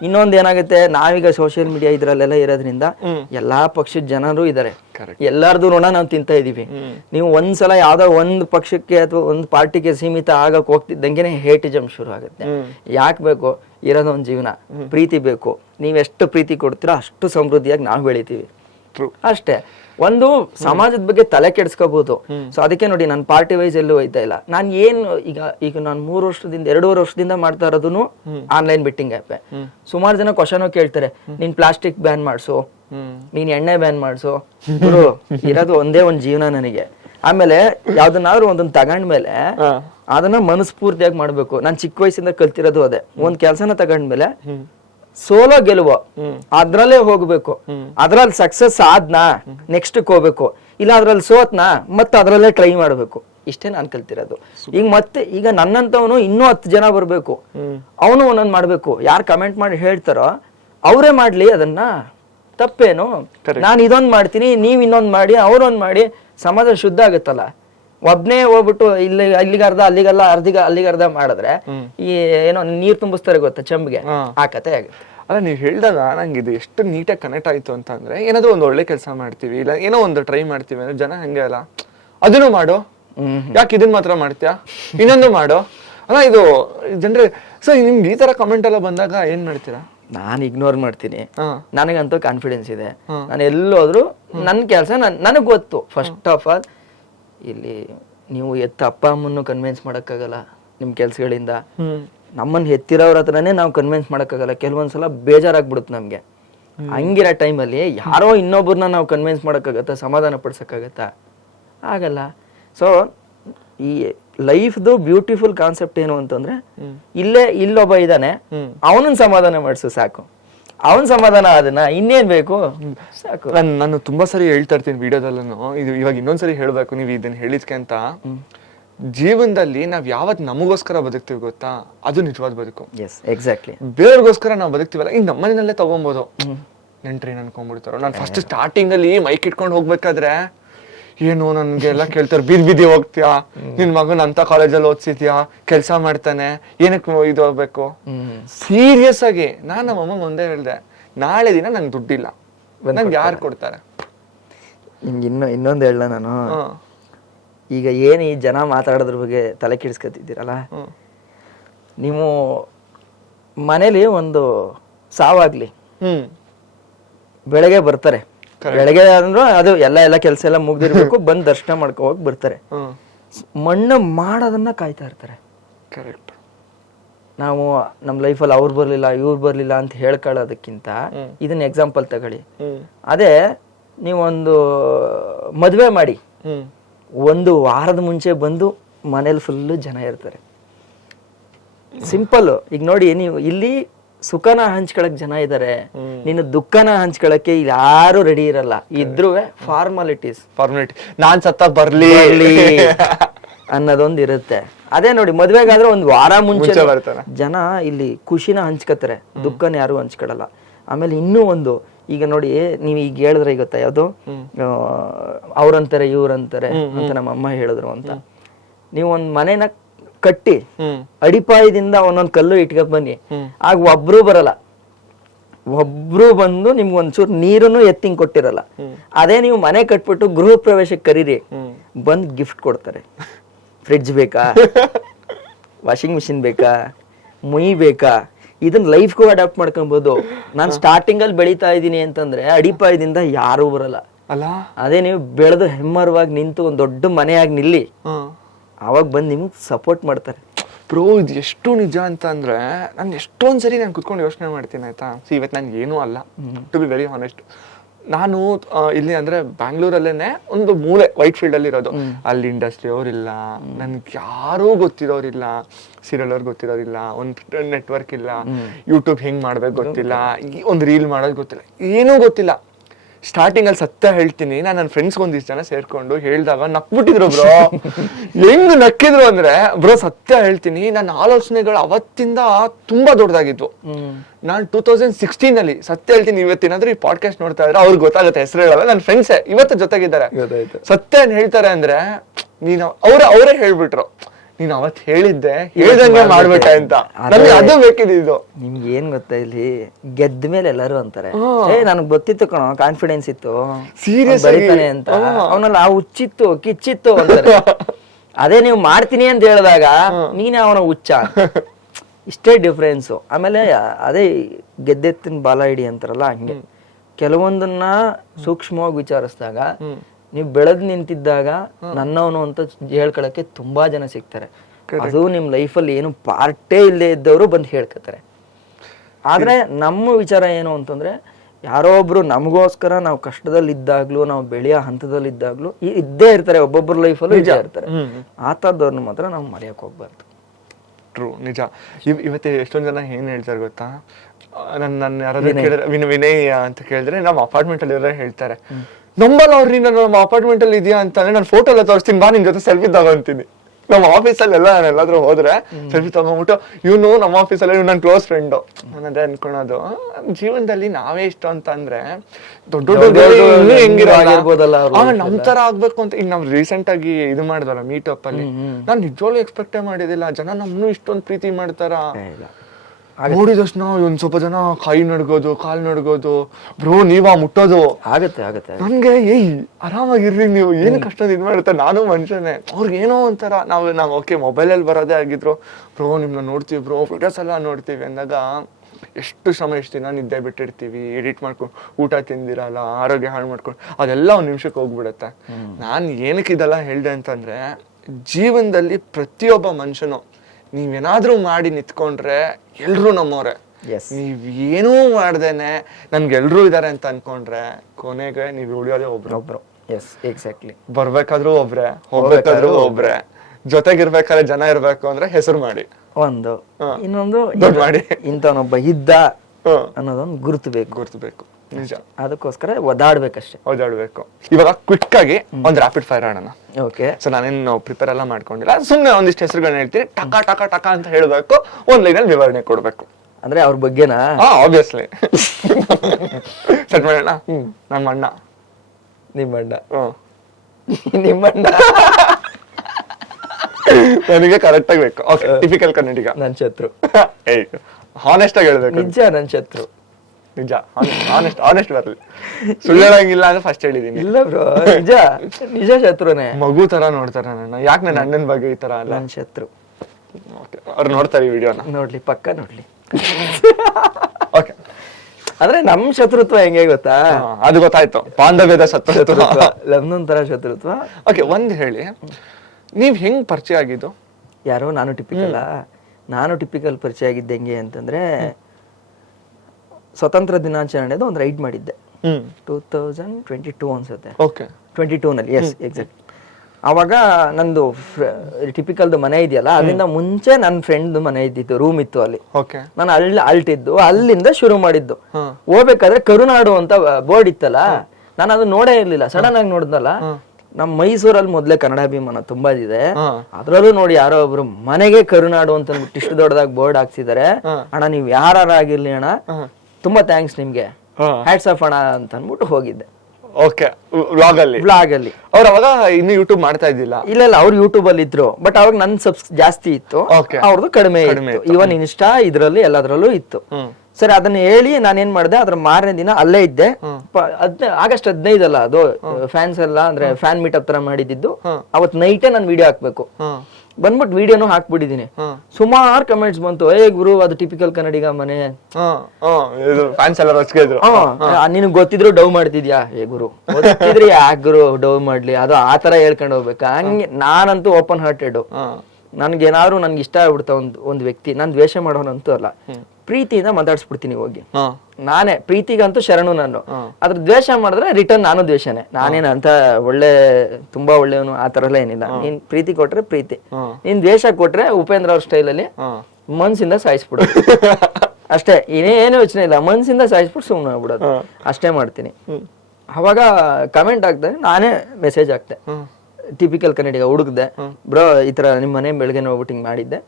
ಇನ್ನೊಂದ್ ಏನಾಗುತ್ತೆ, ನಾವೀಗ ಸೋಷಿಯಲ್ ಮೀಡಿಯಾ ಇದ್ರಲ್ಲೆಲ್ಲ ಇರೋದ್ರಿಂದ ಎಲ್ಲಾ ಪಕ್ಷದ ಜನರು ಇದಾರೆ, ಎಲ್ಲಾರ್ದು ಋಣ ನಾವು ತಿಂತಾ ಇದೀವಿ. ನೀವು ಒಂದ್ಸಲ ಯಾವ್ದೋ ಒಂದ್ ಪಕ್ಷಕ್ಕೆ ಅಥವಾ ಒಂದ್ ಪಾರ್ಟಿಗೆ ಸೀಮಿತ ಆಗಕ್ ಹೋಗ್ತಿದ್ದಂಗೆನೆ ಹೇಟಿಜಮ್ ಶುರು ಆಗುತ್ತೆ. ಯಾಕೆ ಬೇಕು? ಇರೋದೊಂದ್ ಜೀವನ, ಪ್ರೀತಿ ಬೇಕು. ನೀವೆಷ್ಟು ಪ್ರೀತಿ ಕೊಡ್ತೀರೋ ಅಷ್ಟು ಸಮೃದ್ಧಿಯಾಗಿ ನಾವು ಬೆಳಿತೀವಿ ಅಷ್ಟೇ. ಒಂದು ಸಮಾಜದ ಬಗ್ಗೆ ತಲೆ ಕೆಡಿಸ್ಕೋಬಹುದು. ಸೊ ಅದಕ್ಕೆ ನೋಡಿ, ನಾನು ಪಾರ್ಟಿ ವೈಸ್ ಎಲ್ಲೂ ಹೋಯ್ತಾ ಇಲ್ಲ. ನಾನು ಈಗ ನಾನು 2.5 ವರ್ಷದಿಂದ ಮಾಡ್ತಾ ಇರೋದನ್ನು ಆನ್ಲೈನ್ ಬೆಟ್ಟಿಂಗ್ ಆ್ಯಪ್. ಸುಮಾರು ಜನ ಕ್ವಶನ್ ಕೇಳ್ತಾರೆ, ನೀನ್ ಪ್ಲಾಸ್ಟಿಕ್ ಬ್ಯಾನ್ ಮಾಡ್ಸು, ನೀನ್ ಎಣ್ಣೆ ಬ್ಯಾನ್ ಮಾಡ್ಸು. ಇರೋದು ಒಂದೇ ಒಂದ್ ಜೀವನ ನನಗೆ. ಆಮೇಲೆ ಯಾವ್ದನ್ನಾದ್ರೂ ಒಂದೊಂದು ತಗೊಂಡ್ಮೇಲೆ ಅದನ್ನ ಮನಸ್ಫೂರ್ತಿಯಾಗಿ ಮಾಡ್ಬೇಕು. ನಾನ್ ಚಿಕ್ಕ ವಯಸ್ಸಿಂದ ಕಲ್ತಿರೋದು ಅದೇ. ಒಂದ್ ಕೆಲ್ಸನ ತಗೊಂಡ್ಮೇಲೆ ಸೋಲೋ ಗೆಲುವು ಅದ್ರಲ್ಲೇ ಹೋಗ್ಬೇಕು. ಅದ್ರಲ್ಲಿ ಸಕ್ಸಸ್ ಆದ್ನಾ ನೆಕ್ಸ್ಟ್ ಹೋಗ್ಬೇಕು, ಇಲ್ಲ ಅದ್ರಲ್ಲಿ ಸೋತ್ನಾ ಮತ್ತೆ ಅದ್ರಲ್ಲೇ ಟ್ರೈ ಮಾಡ್ಬೇಕು. ಇಷ್ಟೇ ನಾನ್ ಕಲ್ತಿರೋದು. ಈಗ ಮತ್ತೆ ಈಗ ನನ್ನಂತವನು ಇನ್ನೂ 10 ಜನ ಬರ್ಬೇಕು, ಅವನು ಒಂದೊಂದ್ ಮಾಡ್ಬೇಕು. ಯಾರು ಕಮೆಂಟ್ ಮಾಡಿ ಹೇಳ್ತಾರೋ ಅವರೇ ಮಾಡ್ಲಿ, ಅದನ್ನ ತಪ್ಪೇನು. ನಾನು ಇದೊಂದ್ ಮಾಡ್ತೀನಿ, ನೀವ್ ಇನ್ನೊಂದ್ ಮಾಡಿ, ಅವ್ರೊಂದ್ ಮಾಡಿ, ಸಮಾಜ ಶುದ್ಧ ಆಗುತ್ತಲ್ಲ. ಒಬ್ನೇ ಹೋಗ್ಬಿಟ್ಟು ಅಲ್ಲಿಗರ್ಧ ಅಲ್ಲಿಗಲ್ಲ ಅಲ್ಲಿಗರ್ಧ ಮಾಡಿದ್ರೆ ಈ ಏನೋ ನೀರ್ ತುಂಬಿಸ್ತಾರೆ ಗೊತ್ತಾ ಚೆಂಬಿಗೆ, ಆ ಕತೆ ಆಗುತ್ತೆ. ಅಲ್ಲ ನೀವ್ ಹೇಳ್ದಾಗ ನಂಗೆ ಇದು ಎಷ್ಟು ನೀಟಾಗಿ ಕನೆಕ್ಟ್ ಆಯ್ತು ಅಂತಂದ್ರೆ, ಏನಾದ್ರು ಒಂದು ಒಳ್ಳೆ ಕೆಲಸ ಮಾಡ್ತೀವಿ, ಇಲ್ಲ ಏನೋ ಒಂದು ಟ್ರೈ ಮಾಡ್ತೀವಿ ಅಂದ್ರೆ ಜನ ಹಂಗೆ ಅಲ್ಲ, ಅದನ್ನು ಮಾಡು, ಯಾಕೆ ಇದನ್ನ ಮಾತ್ರ ಮಾಡ್ತೀಯಾ, ಇನ್ನೊಂದು ಮಾಡು ಅಲ್ಲ. ಇದು ಜನರೇ. ಸೊ ನಿಮ್ಗೆ ಈ ತರ ಕಮೆಂಟ್ ಎಲ್ಲ ಬಂದಾಗ ಏನ್ ಮಾಡ್ತೀರಾ? ನಾನು ಇಗ್ನೋರ್ ಮಾಡ್ತೀನಿ. ನನಗಂತೂ ಕಾನ್ಫಿಡೆನ್ಸ್ ಇದೆ. ನಾನು ಎಲ್ಲೋದ್ರು ನನ್ನ ಕೆಲಸ ನನಗ್ ಗೊತ್ತು. ಫಸ್ಟ್ ಆಫ್ ಆಲ್ ಇಲ್ಲಿ ನೀವು ಅಪ್ಪ ಅಮ್ಮನ್ನು ಕನ್ವಿನ್ಸ್ ಮಾಡಕ್ಕಾಗಲ್ಲ ನಿಮ್ ಕೆಲ್ಸಗಳಿಂದ. ನಮ್ಮನ್ನ ಹೆತ್ತಿರೋರ ಹತ್ರನೇ ನಾವು ಕನ್ವಿನ್ಸ್ ಮಾಡಕ್ಕಾಗಲ್ಲ. ಕೆಲವೊಂದ್ಸಲ ಬೇಜಾರಾಗ್ಬಿಡುತ್ತೆ ನಮ್ಗೆ. ಹಂಗಿರೋ ಟೈಮಲ್ಲಿ ಯಾರೋ ಇನ್ನೊಬ್ಬರನ್ನ ನಾವು ಕನ್ವಿನ್ಸ್ ಮಾಡಕ್ಕಾಗತ್ತಾ, ಸಮಾಧಾನ ಪಡಿಸಕ್ಕಾಗತ್ತಾ? ಆಗಲ್ಲ. ಸೊ ಈ ಲೈಫ್ದು ಬ್ಯೂಟಿಫುಲ್ ಕಾನ್ಸೆಪ್ಟ್ ಏನು ಅಂತಂದ್ರೆ, ಇಲ್ಲೊಬ್ಬ ಇದ್ದಾನೆ, ಅವನನ್ನ ಸಮಾಧಾನ ಮಾಡಿಸು ಸಾಕು. ಅವನ್ ಸಮಾಧಾನ ಅದನ್ನ ಇನ್ನೇನ್ ಬೇಕು ಸಾಕು. ನಾನು ತುಂಬಾ ಸರಿ ಹೇಳ್ತಾ ಇರ್ತೀನಿ ವಿಡಿಯೋದಲ್ಲೂ, ಇದು ಇವಾಗ ಇನ್ನೊಂದ್ಸರಿ ಹೇಳ್ಬೇಕು ನೀವು ಇದನ್ನ ಹೇಳಿದ್ಕೆ ಅಂತ. ಜೀವನದಲ್ಲಿ ನಾವ್ ಯಾವತ್ ನಮಗೋಸ್ಕರ ಬದುಕ್ತಿವಿ ಗೊತ್ತಾ, ಅದು ನಿಜವಾದ ಬದುಕು. ಎಕ್ಸಾಕ್ಟ್ಲಿ. ಬೇರೆಯವ್ರಿಗೋಸ್ಕರ ನಾವು ಬದುಕ್ತಿವಲ್ಲ, ಈಗ ನಮ್ಮನೇನಲ್ಲೇ ತಗೊಬೋದು. ನೆಂಟ್ರೇನ್ ಅನ್ಕೊಂಡ್ಬಿಡ್ತಾರೋ. ನಾನು ಫಸ್ಟ್ ಸ್ಟಾರ್ಟಿಂಗ್ ಅಲ್ಲಿ ಮೈಕ್ ಇಟ್ಕೊಂಡು ಹೋಗ್ಬೇಕಾದ್ರೆ ಏನು ನನ್ಗೆಲ್ಲ ಕೇಳ್ತಾರೆ, ಬೀದಿ ಹೋಗ್ತೀಯಾ, ನಿನ್ ಮಗನ್ ಅಂತ ಕಾಲೇಜಲ್ಲಿ ಓದ್ಸಿದ್ಯಾ, ಕೆಲ್ಸ ಮಾಡ್ತಾನೆ, ಏನಕ್ಕೆ ಇದು ಹೋಗ್ಬೇಕು? ಸೀರಿಯಸ್ ಆಗಿ ನಾನ್ ನಮ್ಮಮ್ಮ ಒಂದೇ ಹೇಳ್ದೆ, ನಾಳೆ ದಿನ ನಂಗೆ ದುಡ್ಡಿಲ್ಲ, ನಂಗೆ ಯಾರು ಕೊಡ್ತಾರೆ? ನಿಮ್ಗೆ ಇನ್ನೊಂದು ಹೇಳ ನಾನು. ಈಗ ಏನ್ ಈ ಜನ ಮಾತಾಡೋದ್ರ ಬಗ್ಗೆ ತಲೆ ಕೆಡಿಸ್ಕೊತಿದ್ದೀರಲ್ಲ, ನೀವು ಮನೇಲಿ ಒಂದು ಸಾವಾಗ್ಲಿ, ಬೆಳಗ್ಗೆ ಬರ್ತಾರೆ. ಬೆಳಗ್ಗೆ ಅಂದ್ರೆ ಅದು ಎಲ್ಲ ಕೆಲಸ ಎಲ್ಲ ಮುಗ್ದಿರ್ಬೇಕು, ಬಂದ್ ದರ್ಶನ ಮಾಡ್ಕೊ ಹೋಗಿ ಬರ್ತಾರೆ. ಮಣ್ಣು ಮಾಡೋದನ್ನ ಕಾಯ್ತಾ ಇರ್ತಾರೆ. ಕರೆಕ್ಟ್. ನಾವು ನಮ್ ಲೈಫಲ್ಲಿ ಅವ್ರು ಬರ್ಲಿಲ್ಲ ಇವ್ರು ಬರ್ಲಿಲ್ಲ ಅಂತ ಹೇಳ್ಕೊಳ್ಳೋದಕ್ಕಿಂತ ಇದನ್ನ ಎಕ್ಸಾಂಪಲ್ ತಗೊಳ್ಳಿ. ಅದೇ ನೀವೊಂದು ಮದ್ವೆ ಮಾಡಿ, ಒಂದು ವಾರದ ಮುಂಚೆ ಬಂದು ಮನೇಲಿ ಫುಲ್ಲು ಜನ ಇರ್ತಾರೆ. ಸಿಂಪಲ್. ಈಗ ನೋಡಿ, ನೀವು ಇಲ್ಲಿ ಸುಖನ ಹಂಚ್ಕೊಳಕ್ ಜನ ಇದಾರೆ, ನಿನ್ನ ದುಃಖನ ಹಂಚ್ಕೊಳಕ್ಕೆ ಇಲ್ಲಿ ಯಾರು ರೆಡಿ ಇರಲ್ಲ. ಇದ್ರೂ ಫಾರ್ಮಾಲಿಟಿ ನಾನ್ ಸತ್ತ ಬರ್ಲಿ ಅನ್ನೋದೊಂದು ಇರುತ್ತೆ. ಅದೇ ನೋಡಿ, ಮದ್ವೆಗಾದ್ರೆ ಒಂದ್ ವಾರ ಮುಂಚೆ ಜನ ಇಲ್ಲಿ ಖುಷಿನ ಹಂಚ್ಕತಾರೆ, ದುಃಖನ ಯಾರು ಹಂಚ್ಕೊಳಲ್ಲ. ಆಮೇಲೆ ಇನ್ನೂ ಒಂದು, ಈಗ ನೋಡಿ ನೀವ್ ಈಗ ಹೇಳಿದ್ರೆ ಗೊತ್ತಾ ಯಾವ್ದು, ಅವ್ರಂತಾರೆ ಇವ್ರಂತಾರೆ ಅಂತ ನಮ್ಮ ಅಮ್ಮ ಹೇಳಿದ್ರು ಅಂತ. ನೀವು ಒಂದ್ ಮನೇನ ಕಟ್ಟಿ ಅಡಿಪಾಯದಿಂದ ಒಂದೊಂದ್ ಕಲ್ಲು ಇಟ್ಕೊಂಡ್ ಬನ್ನಿ, ಆಗ ಒಬ್ರು ಬರಲ್ಲ. ಒಬ್ರು ಬಂದು ನಿಮ್ಗೆ ಒಂಚೂರು ನೀರನ್ನು ಎತ್ತಿಂಗ್ ಕೊಟ್ಟಿರಲ್ಲ. ಅದೇ ನೀವು ಮನೆ ಕಟ್ಬಿಟ್ಟು ಗೃಹ ಪ್ರವೇಶಕ್ಕೆ ಕರೀರಿ, ಬಂದ್ ಗಿಫ್ಟ್ ಕೊಡ್ತಾರೆ. ಫ್ರಿಡ್ಜ್ ಬೇಕಾ, ವಾಷಿಂಗ್ ಮಿಷಿನ್ ಬೇಕಾ, ಮುಯಿ ಬೇಕಾ, ಇದನ್ನ ಲೈಫ್ಗೂ ಅಡಾಪ್ಟ್ ಮಾಡ್ಕೊಬಹುದು. ನಾನ್ ಸ್ಟಾರ್ಟಿಂಗ್ ಅಲ್ಲಿ ಬೆಳೀತಾ ಇದೀನಿ ಅಂತಂದ್ರೆ ಅಡಿಪಾಯದಿಂದ ಯಾರು ಬರಲ್ಲ. ಅದೇ ನೀವು ಬೆಳೆದು ಹೆಮ್ಮರವಾಗಿ ನಿಂತು ಒಂದ್ ದೊಡ್ಡ ಮನೆಯಾಗಿ ನಿಲ್ಲಿ, ಅವಾಗ ಬಂದು ನಿಮ್ಗೆ ಸಪೋರ್ಟ್ ಮಾಡ್ತಾರೆ. ಬ್ರೋ, ಇದು ಎಷ್ಟು ನಿಜ ಅಂತ ಅಂದ್ರೆ, ನಾನು ಎಷ್ಟೊಂದ್ ಸರಿ ನಾನು ಕುತ್ಕೊಂಡು ಯೋಚನೆ ಮಾಡ್ತೀನಿ ಆಯ್ತಾ. ಇವತ್ತು ನನ್ಗೆ ಏನೂ ಅಲ್ಲ, ಟು ಬಿ ವೆರಿ ಹಾನೆಸ್ಟ್. ನಾನು ಇಲ್ಲಿ ಅಂದ್ರೆ ಬ್ಯಾಂಗ್ಳೂರಲ್ಲೇನೆ ಒಂದು ಮೂಲೆ ವೈಟ್ ಫೀಲ್ಡ್ ಅಲ್ಲಿ ಇರೋದು. ಅಲ್ಲಿ ಇಂಡಸ್ಟ್ರಿ ಅವ್ರಿಲ್ಲ, ನನ್ಗೆ ಯಾರೂ ಗೊತ್ತಿರೋರಿಲ್ಲ, ಸೀರಿಯಲ್ ಅವ್ರು ಗೊತ್ತಿರೋರಿಲ್ಲ, ಒಂದು ನೆಟ್ವರ್ಕ್ ಇಲ್ಲ, ಯೂಟ್ಯೂಬ್ ಹೆಂಗ್ ಮಾಡ್ಬೇಕು ಗೊತ್ತಿಲ್ಲ, ಒಂದು ರೀಲ್ ಮಾಡೋದು ಗೊತ್ತಿಲ್ಲ, ಏನೂ ಗೊತ್ತಿಲ್ಲ. ಸ್ಟಾರ್ಟಿಂಗ್ ಅಲ್ಲಿ ಸತ್ಯ ಹೇಳ್ತೀನಿ, ನಾನು ನನ್ನ ಫ್ರೆಂಡ್ಸ್ ಒಂದಿಷ್ಟು ಜನ ಸೇರ್ಕೊಂಡು ಹೇಳ್ದಾಗ ನಕ್ಬಿಟ್ಟಿದ್ರು ಬ್ರೋ. ಹೆಂಗ್ ನಕ್ಕಿದ್ರು ಅಂದ್ರೆ ಬ್ರೋ, ಸತ್ಯ ಹೇಳ್ತೀನಿ, ನನ್ನ ಆಲೋಚನೆಗಳು ಅವತ್ತಿಂದ ತುಂಬಾ ದೊಡ್ಡದಾಗಿದ್ವು. ನಾನು 2016 ಅಲ್ಲಿ ಸತ್ಯ ಹೇಳ್ತೀನಿ, ಇವತ್ತೇನಾದ್ರೂ ಈ ಪಾಡ್ಕಾಸ್ಟ್ ನೋಡ್ತಾ ಇದ್ರೆ ಅವ್ರಿಗೆ ಗೊತ್ತಾಗುತ್ತೆ, ಹೆಸರು ಹೇಳಲ್ಲ, ನನ್ನ ಫ್ರೆಂಡ್ಸೇ ಇವತ್ತು ಜೊತೆಗಿದ್ದಾರೆ. ಸತ್ಯ ಏನ್ ಹೇಳ್ತಾರೆ ಅಂದ್ರೆ, ನೀನು ಅವರೇ ಹೇಳ್ಬಿಟ್ರು, ನೀನ್ ಅವತ್ ಹೇಳಿದ್ದೆ ಹೇಳ್ದಂಗೆ ಮಾಡ್ಬಿಟ್ಟೆ ಅಂತ. ನಮ್ಗೆ ಅದು ಬೇಕಿದ್ದು. ನಿಮ್ಗೆ ಏನ್ ಗೊತ್ತಾ, ಇಲ್ಲಿ ಗೆದ್ದ ಮೇಲೆ ಎಲ್ಲರೂ ಅಂತಾರೆ, ನನಗ್ ಗೊತ್ತಿತ್ತು ಕಣೋ, ಕಾನ್ಫಿಡೆನ್ಸ್ ಇತ್ತು, ಸೀರಿಯಸ್ ಬರೀತಾನೆ ಅಂತ. ಅವನಲ್ಲಿ ಆ ಹುಚ್ಚಿತ್ತು ಕಿಚ್ಚಿತ್ತು ಅಂತಾರೆ. ಅದೇ ನೀವು ಮಾಡ್ತೀನಿ ಅಂತ ಹೇಳಿದಾಗ ನೀನೇ ಅವನ ಹುಚ್ಚ. ಇಷ್ಟೇ ಡಿಫ್ರೆನ್ಸು. ಆಮೇಲೆ ಅದೇ ಗೆದ್ದೆತ್ತಿನ ಬಾಲ ಹಿಡಿ ಅಂತಾರಲ್ಲ, ಹಂಗೆ ಕೆಲವೊಂದನ್ನ ಸೂಕ್ಷ್ಮವಾಗಿ ವಿಚಾರಿಸಿದಾಗ, ನೀವು ಬೆಳೆದ್ ನಿಂತಿದ್ದಾಗ ನನ್ನವನು ಅಂತ ಹೇಳ್ಕೊಳಕ್ಕೆ ತುಂಬಾ ಜನ ಸಿಗ್ತಾರೆ. ಅದು ನಿಮ್ ಲೈಫಲ್ಲಿ ಏನು ಪಾರ್ಟೇ ಇಲ್ಲದೆ ಇದ್ದವರು ಬಂದು ಹೇಳ್ಕೊತಾರೆ. ಆದ್ರೆ ನಮ್ಮ ವಿಚಾರ ಏನು ಅಂತಂದ್ರೆ, ಯಾರೋ ಒಬ್ರು ನಮಗೋಸ್ಕರ ನಾವು ಕಷ್ಟದಲ್ಲಿ ಇದ್ದಾಗ್ಲೂ, ನಾವು ಬೆಳೆಯೋ ಹಂತದಲ್ಲಿ ಇದ್ದಾಗ್ಲೂ ಇದ್ದೇ ಇರ್ತಾರೆ, ಒಬ್ಬೊಬ್ಬರ ಲೈಫಲ್ಲೂ ಇದ್ದೇ ಇರ್ತಾರೆ. ಆ ಥರದವ್ರನ್ನ ಮಾತ್ರ ನಾವು ಮರೆಯಕ್ ಹೋಗ್ಬಾರ್ದು. ಟ್ರೂ ನಿಜ. ಇವತ್ತು ಎಷ್ಟೊಂದು ಜನ ಏನ್ ಹೇಳ್ತಾರೆ ಗೊತ್ತಾ, ನನ್ನ ಯಾರಾದ್ರೂ ಕೇಳಿದ್ರೆ ವಿನಯ್ ಅಂತ ಕೇಳಿದ್ರೆ ನಮ್ಮ ಅಪಾರ್ಟ್ಮೆಂಟ್ ಅಲ್ಲಿ ಇರೋ ಹೇಳ್ತಾರೆ, ನಂಬಲ್ಲ ಅವ್ರಿ ನಾನು ನಮ್ಮ ಅಪಾರ್ಟ್ಮೆಂಟ್ ಅಲ್ಲಿ ಇದೆಯಾ ಅಂತಂದ್ರೆ ನಾನು ಫೋಟೋ ಎಲ್ಲ ತೋರಿಸ್ತೀನಿ, ಬಾ ನಿನ್ ಜೊತೆ ಸೆಲ್ಫಿ ತಗೊಂತೀನಿ. ನಮ್ಮ ಆಫೀಸಲ್ಲೆಲ್ಲ ನಾನು ಎಲ್ಲಾದ್ರೂ ಹೋದ್ರೆ ಸೆಲ್ಫಿ ತಗೊಂಡ್ಬಿಟ್ಟು ಇವನು ನಮ್ಮ ಆಫೀಸಲ್ಲಿ ನನ್ನ ಕ್ಲೋಸ್ ಫ್ರೆಂಡು ಅನ್ನೋದೇ ಅನ್ಕೊಳೋದು. ಜೀವನದಲ್ಲಿ ನಾವೇ ಇಷ್ಟ ಅಂತ ಅಂದ್ರೆ ದೊಡ್ಡ ಹೆಂಗಿರೋಲ್ಲ ನಮ್ ತರ ಆಗ್ಬೇಕು ಅಂತ. ಈಗ ನಾವ್ ರೀಸೆಂಟ್ ಆಗಿ ಇದು ಮಾಡಿದ್ವಲ್ಲ ಮೀಟ್ ಅಪ್ ಅಲ್ಲಿ, ನಾನ್ ನಿಜವಾಗ್ಲೂ ಎಕ್ಸ್ಪೆಕ್ಟೇ ಮಾಡಿದಿಲ್ಲ ಜನ ನಮ್ನು ಇಷ್ಟೊಂದು ಪ್ರೀತಿ ಮಾಡ್ತಾರ. ನೋಡಿದಷ್ಟು ನಾವು ಒಂದ್ ಸ್ವಲ್ಪ ಜನ ಕೈ ನಡ್ಗೋದು, ಕಾಲ್ ನಡ್ಗೋದು, ಬ್ರೋ ನೀವಾ ಮುಟ್ಟೋದು ಆಗತ್ತೆ ನನ್ಗೆ ಆರಾಮಾಗಿರ್ರಿ ನೀವು, ಏನ್ ಕಷ್ಟ ಇದ್ ಮಾಡ್ತಾರೆ. ನಾನು ಮನುಷ್ಯನೇ, ಅವ್ರಿಗೆ ಏನೋ ಒಂಥರ ನಾವು ಓಕೆ ಮೊಬೈಲಲ್ಲಿ ಬರೋದೇ ಆಗಿದ್ರು, ಬ್ರೋ ನಿಮ್ನ ನೋಡ್ತೀವಿ ಬ್ರೋ, ವಿಡಿಯೋಸ್ ಎಲ್ಲ ನೋಡ್ತೀವಿ ಅಂದಾಗ ಎಷ್ಟು ಶ್ರಮ, ಎಷ್ಟು ದಿನ ನಿದ್ದೆ ಬಿಟ್ಟಿರ್ತೀವಿ, ಎಡಿಟ್ ಮಾಡ್ಕೊಂಡು ಊಟ ತಿಂದಿರಲ್ಲ, ಆರೋಗ್ಯ ಹಾಳು ಮಾಡ್ಕೊಂಡು ಅದೆಲ್ಲ ಒಂದ್ ನಿಮಿಷಕ್ಕೆ ಹೋಗ್ಬಿಡತ್ತೆ. ನಾನ್ ಏನಕ್ಕೆ ಇದೆಲ್ಲ ಹೇಳ್ದೆ ಅಂತಂದ್ರೆ, ಜೀವನದಲ್ಲಿ ಪ್ರತಿಯೊಬ್ಬ ಮನುಷ್ಯನು ನೀವೇನಾದ್ರೂ ಮಾಡಿ ನಿಂತ್ಕೊಂಡ್ರೆ ಎಲ್ರು ನಮ್ಮವ್ರೆ. ನೀವ್ ಏನೂ ಮಾಡ್ದೇನೆ ನನ್ಗೆಲ್ರು ಇದಾರೆ ಅಂತ ಅನ್ಕೊಂಡ್ರೆ ಕೊನೆಗೆ ನೀವ್ ಉಳಿಯೋದೇ ಒಬ್ರು. ಎಕ್ಸಾಕ್ಟ್ಲಿ. ಬರ್ಬೇಕಾದ್ರೂ ಒಬ್ರೆ, ಹೋಗ್ಬೇಕಾದ್ರೂ ಒಬ್ರೆ, ಜೊತೆಗಿರ್ಬೇಕಾದ್ರೆ ಜನ ಇರ್ಬೇಕು ಅಂದ್ರೆ ಹೆಸರು ಮಾಡಿ, ಒಂದು ಇನ್ನೊಂದು ದೊಡ್ಡ ಮಾಡಿ, ಇಂಥವನೊಬ್ಬ ಇದ್ದ ಅನ್ನೋದೊಂದು ಗುರುತು. ನಿಜ. ಅದಕ್ಕೋಸ್ಕರ ಓದಾಡ್ಬೇಕಷ್ಟೇ. ಇವಾಗ ಕ್ವಿಕ್ ಆಗಿ ಒಂದ್ ರ್ಯಾಪಿಡ್ ಫೈರ್ ಆಡೋಣ. ಓಕೆ. ಸೊ ನಾನೇನು ಪ್ರಿಪೇರ್ ಎಲ್ಲ ಮಾಡ್ಕೊಂಡಿಲ್ಲ, ಸುಮ್ನೆ ಒಂದಿಷ್ಟು ಹೆಸರುಗಳನ್ನ ಹೇಳ್ತೀನಿ, ಟಕ ಟಕ ಟಕ ಅಂತ ಹೇಳ್ಬೇಕು, ಒಂದ್ ಲೈನಲ್ಲಿ ವಿವರಣೆ ಕೊಡ್ಬೇಕು. ಅಂದ್ರೆ ಅವ್ರ ಬಗ್ಗೆನಾ? ಆಬ್ವಿಯಸ್ಲಿ. ಸೆಟ್ ಮಾಡೋಣ. ನಮ್ಮ ಅಣ್ಣ. ನಿಮ್ಮಣ್ಣ. ನಿಮ್ಮಣ್ಣ. ನನಗೆ ಕರೆಕ್ಟ್ ಆಗಿ ಬೇಕು. ಓಕೆ. ಟಿಪಿಕಲ್ ಕನ್ನಡಿಗ. ನನ್ ಶತ್ರು. ಹಾನೆಸ್ಟ್ ಆಗಿ ಹೇಳ್ಬೇಕು. ನಿಜ, ನನ್ ಶತ್ರು. ನಿಜ. ಆನೆಸ್ಟ್ ಬರ್ಲಿ, ಸುಳ್ಳು ಹೇಳಂಗಿಲ್ಲ ಅಂದ್ರೆ ಫಸ್ಟ್ ಹೇಳಿದೀನಿ. ಇಲ್ಲ ಬ್ರೋ, ನಿಜ ಶತ್ರುನೇ. ಮಗು ತರ ನೋಡ್ತಾರೆ ನನ್ನ. ಯಾಕೆ ನನ್ನ ಅಣ್ಣನ ಬಗ್ಗೆ ಈ ತರ ಅಲ್ಲ? ನನ್ ಶತ್ರು. ಅವ್ರು ನೋಡ್ತಾರೆ ಈ ವಿಡಿಯೋನ. ನೋಡ್ಲಿ, ಪಕ್ಕ ನೋಡ್ಲಿ. ಓಕೆ. ಆದ್ರೆ ನಮ್ ಶತ್ರುತ್ವ ಹೆಂಗೆ ಗೊತ್ತಾ? ಅದು ಗೊತ್ತಾಯ್ತು, ಬಾಂಧವ್ಯದ ಶತ್ರುತ್ವ, ಲಮ್ನೊಂದ್ ತರ ಶತ್ರುತ್ವ. ಓಕೆ, ಒಂದ್ ಹೇಳಿ, ನೀವ್ ಹೆಂಗ್ ಪರಿಚಯ ಆಗಿದ್ದು? ಯಾರೋ ನಾನು ಟಿಪಿಕಲ್ ಪರಿಚಯ ಆಗಿದ್ದೆ ಹೆಂಗೆ ಅಂತಂದ್ರೆ, ಸ್ವತಂತ್ರ ದಿನಾಚರಣೆದು ಒಂದು ರೈಡ್ ಮಾಡಿದ್ದೆ 2022 ಅನ್ಸುತ್ತೆ. 22 ನಲ್ಲಿ. Yes, exact. ಅವಾಗ ನಂದು ಟಿಪಿಕಲ್ದು ಮನೆ ಇದೆಯಲ್ಲ, ಅಲ್ಲಿಂದ ಮುಂಚೆ ನನ್ನ ಫ್ರೆಂಡ್ ಮನೆ ಇದ್ದಿತ್ತು, ರೂಮ್ ಇತ್ತು ಅಲ್ಲಿ. ನಾನು ಅಲ್ಟಿದ್ದು, ಅಲ್ಲಿಂದ ಶುರು ಮಾಡಿದ್ದು. ಹೋಗ್ಬೇಕಾದ್ರೆ ಕರುನಾಡು ಅಂತ ಬೋರ್ಡ್ ಇತ್ತಲ್ಲ, ನಾನು ಅದು ನೋಡೇ ಇರ್ಲಿಲ್ಲ. ಸಡನ್ ಆಗಿ ನೋಡಿದ್ನಲ್ಲ, ನಮ್ ಮೈಸೂರಲ್ಲಿ ಮೊದ್ಲೇ ಕನ್ನಡಾಭಿಮಾನ ತುಂಬಾ ಇದೆ, ಅದ್ರಲ್ಲೂ ನೋಡಿ ಯಾರೋ ಒಬ್ರು ಮನೆಗೆ ಕರುನಾಡು ಅಂತ ಅಂದ್ಬಿಟ್ಟು ಇಷ್ಟು ದೊಡ್ಡದಾಗಿ ಬೋರ್ಡ್ ಹಾಕ್ಸಿದಾರೆ. ಅಣ್ಣ ನೀವ್ ಯಾರಾಗಿರ್ಲಿ ಅಣ್ಣ, ತುಂಬಾ ಥ್ಯಾಂಕ್ಸ್ ನಿಮ್ಗೆ, ಹ್ಯಾಟ್ಸ್ ಆಫ್ ಅಣ್ಣ ಅಂತ ಅನ್ಬಿಟ್ಟು ಹೋಗಿದ್ದೆ. ಓಕೆ. ವ್ಲಾಗ್ ಅಲ್ಲಿ ಅವ್ರು ಅವಾಗ ಇನ್ನು ಯೂಟ್ಯೂಬ್ ಮಾಡ್ತಾ ಇದ್ದಿಲ್ಲ? ಇಲ್ಲ, ಅವ್ರು ಯೂಟ್ಯೂಬ್ ಅಲ್ಲಿ ಇದ್ರು, ಬಟ್ ಅವಾಗ ನನ್ ಜಾಸ್ತಿ ಇತ್ತು, ಅವ್ರದ್ದು ಕಡಿಮೆ ಇತ್ತು. ಇವನ್ ಇನ್ಸ್ಟಾ ಇದ್ರಲ್ಲಿ ಎಲ್ಲದ್ರಲ್ಲೂ ಇತ್ತು. ಸರಿ, ಅದನ್ನ ಹೇಳಿ ನಾನೇನ್ ಮಾಡಿದೆ, ಅದ್ರ ಮಾರನೇ ದಿನ ಅಲ್ಲೇ ಇದ್ದೆ. ಆಗಸ್ಟ್ 15 ಅಲ್ಲ ಅದು, ಫ್ಯಾನ್ಸ್ ಎಲ್ಲ ಅಂದ್ರೆ ಫ್ಯಾನ್ ಮೀಟ್ ಅಪ್ ತರ ಮಾಡಿದ್ದು. ಅವತ್ ನೈಟೇ ನಾನು ವಿಡಿಯೋ ಹಾಕ್ಬೇಕು ಬಂದ್ಬಿಟ್ಟು ವಿಡಿಯೋನು ಹಾಕ್ಬಿಟ್ಟಿದೀನಿ. ಸುಮಾರು ಕಮೆಂಟ್ಸ್ ಬಂತು, ಏ ಗುರು ಅದು ಟಿಪಿಕಲ್ ಕನ್ನಡಿಗ ಮನೆ, ನಿನಗ್ ಗೊತ್ತಿದ್ರು ಡವ್ ಮಾಡ್ತಿದ್ಯಾ? ಏ ಗುರು ಗೊತ್ತಿದ್ರಿ ಯಾಕೆ ಗುರು ಡವ್ ಮಾಡ್ಲಿ, ಅದು ಆತರ ಹೇಳ್ಕೊಂಡು ಹೋಗ್ಬೇಕಾ? ಹಂಗೆ ನಾನಂತೂ ಓಪನ್ ಹಾರ್ಟೆಡ್. ನನ್ಗೇನಾದ್ರು ನನ್ಗೆ ಇಷ್ಟ ಆಗ್ಬಿಡ್ತಾ ಒಂದ್ ವ್ಯಕ್ತಿ, ನಾನ್ ದ್ವೇಷ ಮಾಡೋನಂತೂ ಅಲ್ಲ, ಪ್ರೀತಿಯಿಂದ ಮಾತಾಡ್ಸ್ಬಿಡ್ತೀನಿ ಹೋಗಿ. ನಾನೇ ಪ್ರೀತಿಗಂತೂ ಶರಣು ನಾನು. ಅದ್ರ ದ್ವೇಷ ಮಾಡಿದ್ರೆ ರಿಟರ್ನ್ ನಾನು ದ್ವೇಷನೇ. ನಾನೇನ್ ಅಂತ ತುಂಬಾ ಒಳ್ಳೆಯವನು ಆತರ ಎಲ್ಲ ಏನಿಲ್ಲ. ನೀನ್ ಪ್ರೀತಿ ಕೊಟ್ರೆ ಪ್ರೀತಿ, ನೀನ್ ದ್ವೇಷ ಕೊಟ್ರೆ ಉಪೇಂದ್ರ ಅವ್ರ ಸ್ಟೈಲ್ ಅಲ್ಲಿ ಮನ್ಸಿಂದ ಸಾಯಿಸ್ಬಿಡೋದು ಅಷ್ಟೇ, ಇನ್ನೇನು ಯೋಚನೆ ಇಲ್ಲ. ಮನ್ಸಿಂದ ಸಾಯಿಸ್ಬಿಟ್ಟು ಸುಮ್ನೆ ಆಗ್ಬಿಡೋದು ಅಷ್ಟೇ ಮಾಡ್ತೀನಿ. ಅವಾಗ ಕಮೆಂಟ್ ಆಗ್ತದೆ, ನಾನೇ ಮೆಸೇಜ್ ಹಾಕ್ತೆ, ಟಿಪಿಕಲ್ ಕನ್ನಡಿಗ ಹುಡುಕ್ದೆ, ಬ್ರೋ ಈ ತರ ನಿಮ್ ಮನೆ ಬೆಳಗ್ಗೆ ಹೋಗ್ಬಿಟ್ಟು ಹಿಂಗ್ ಮಾಡಿದ್ದೆ,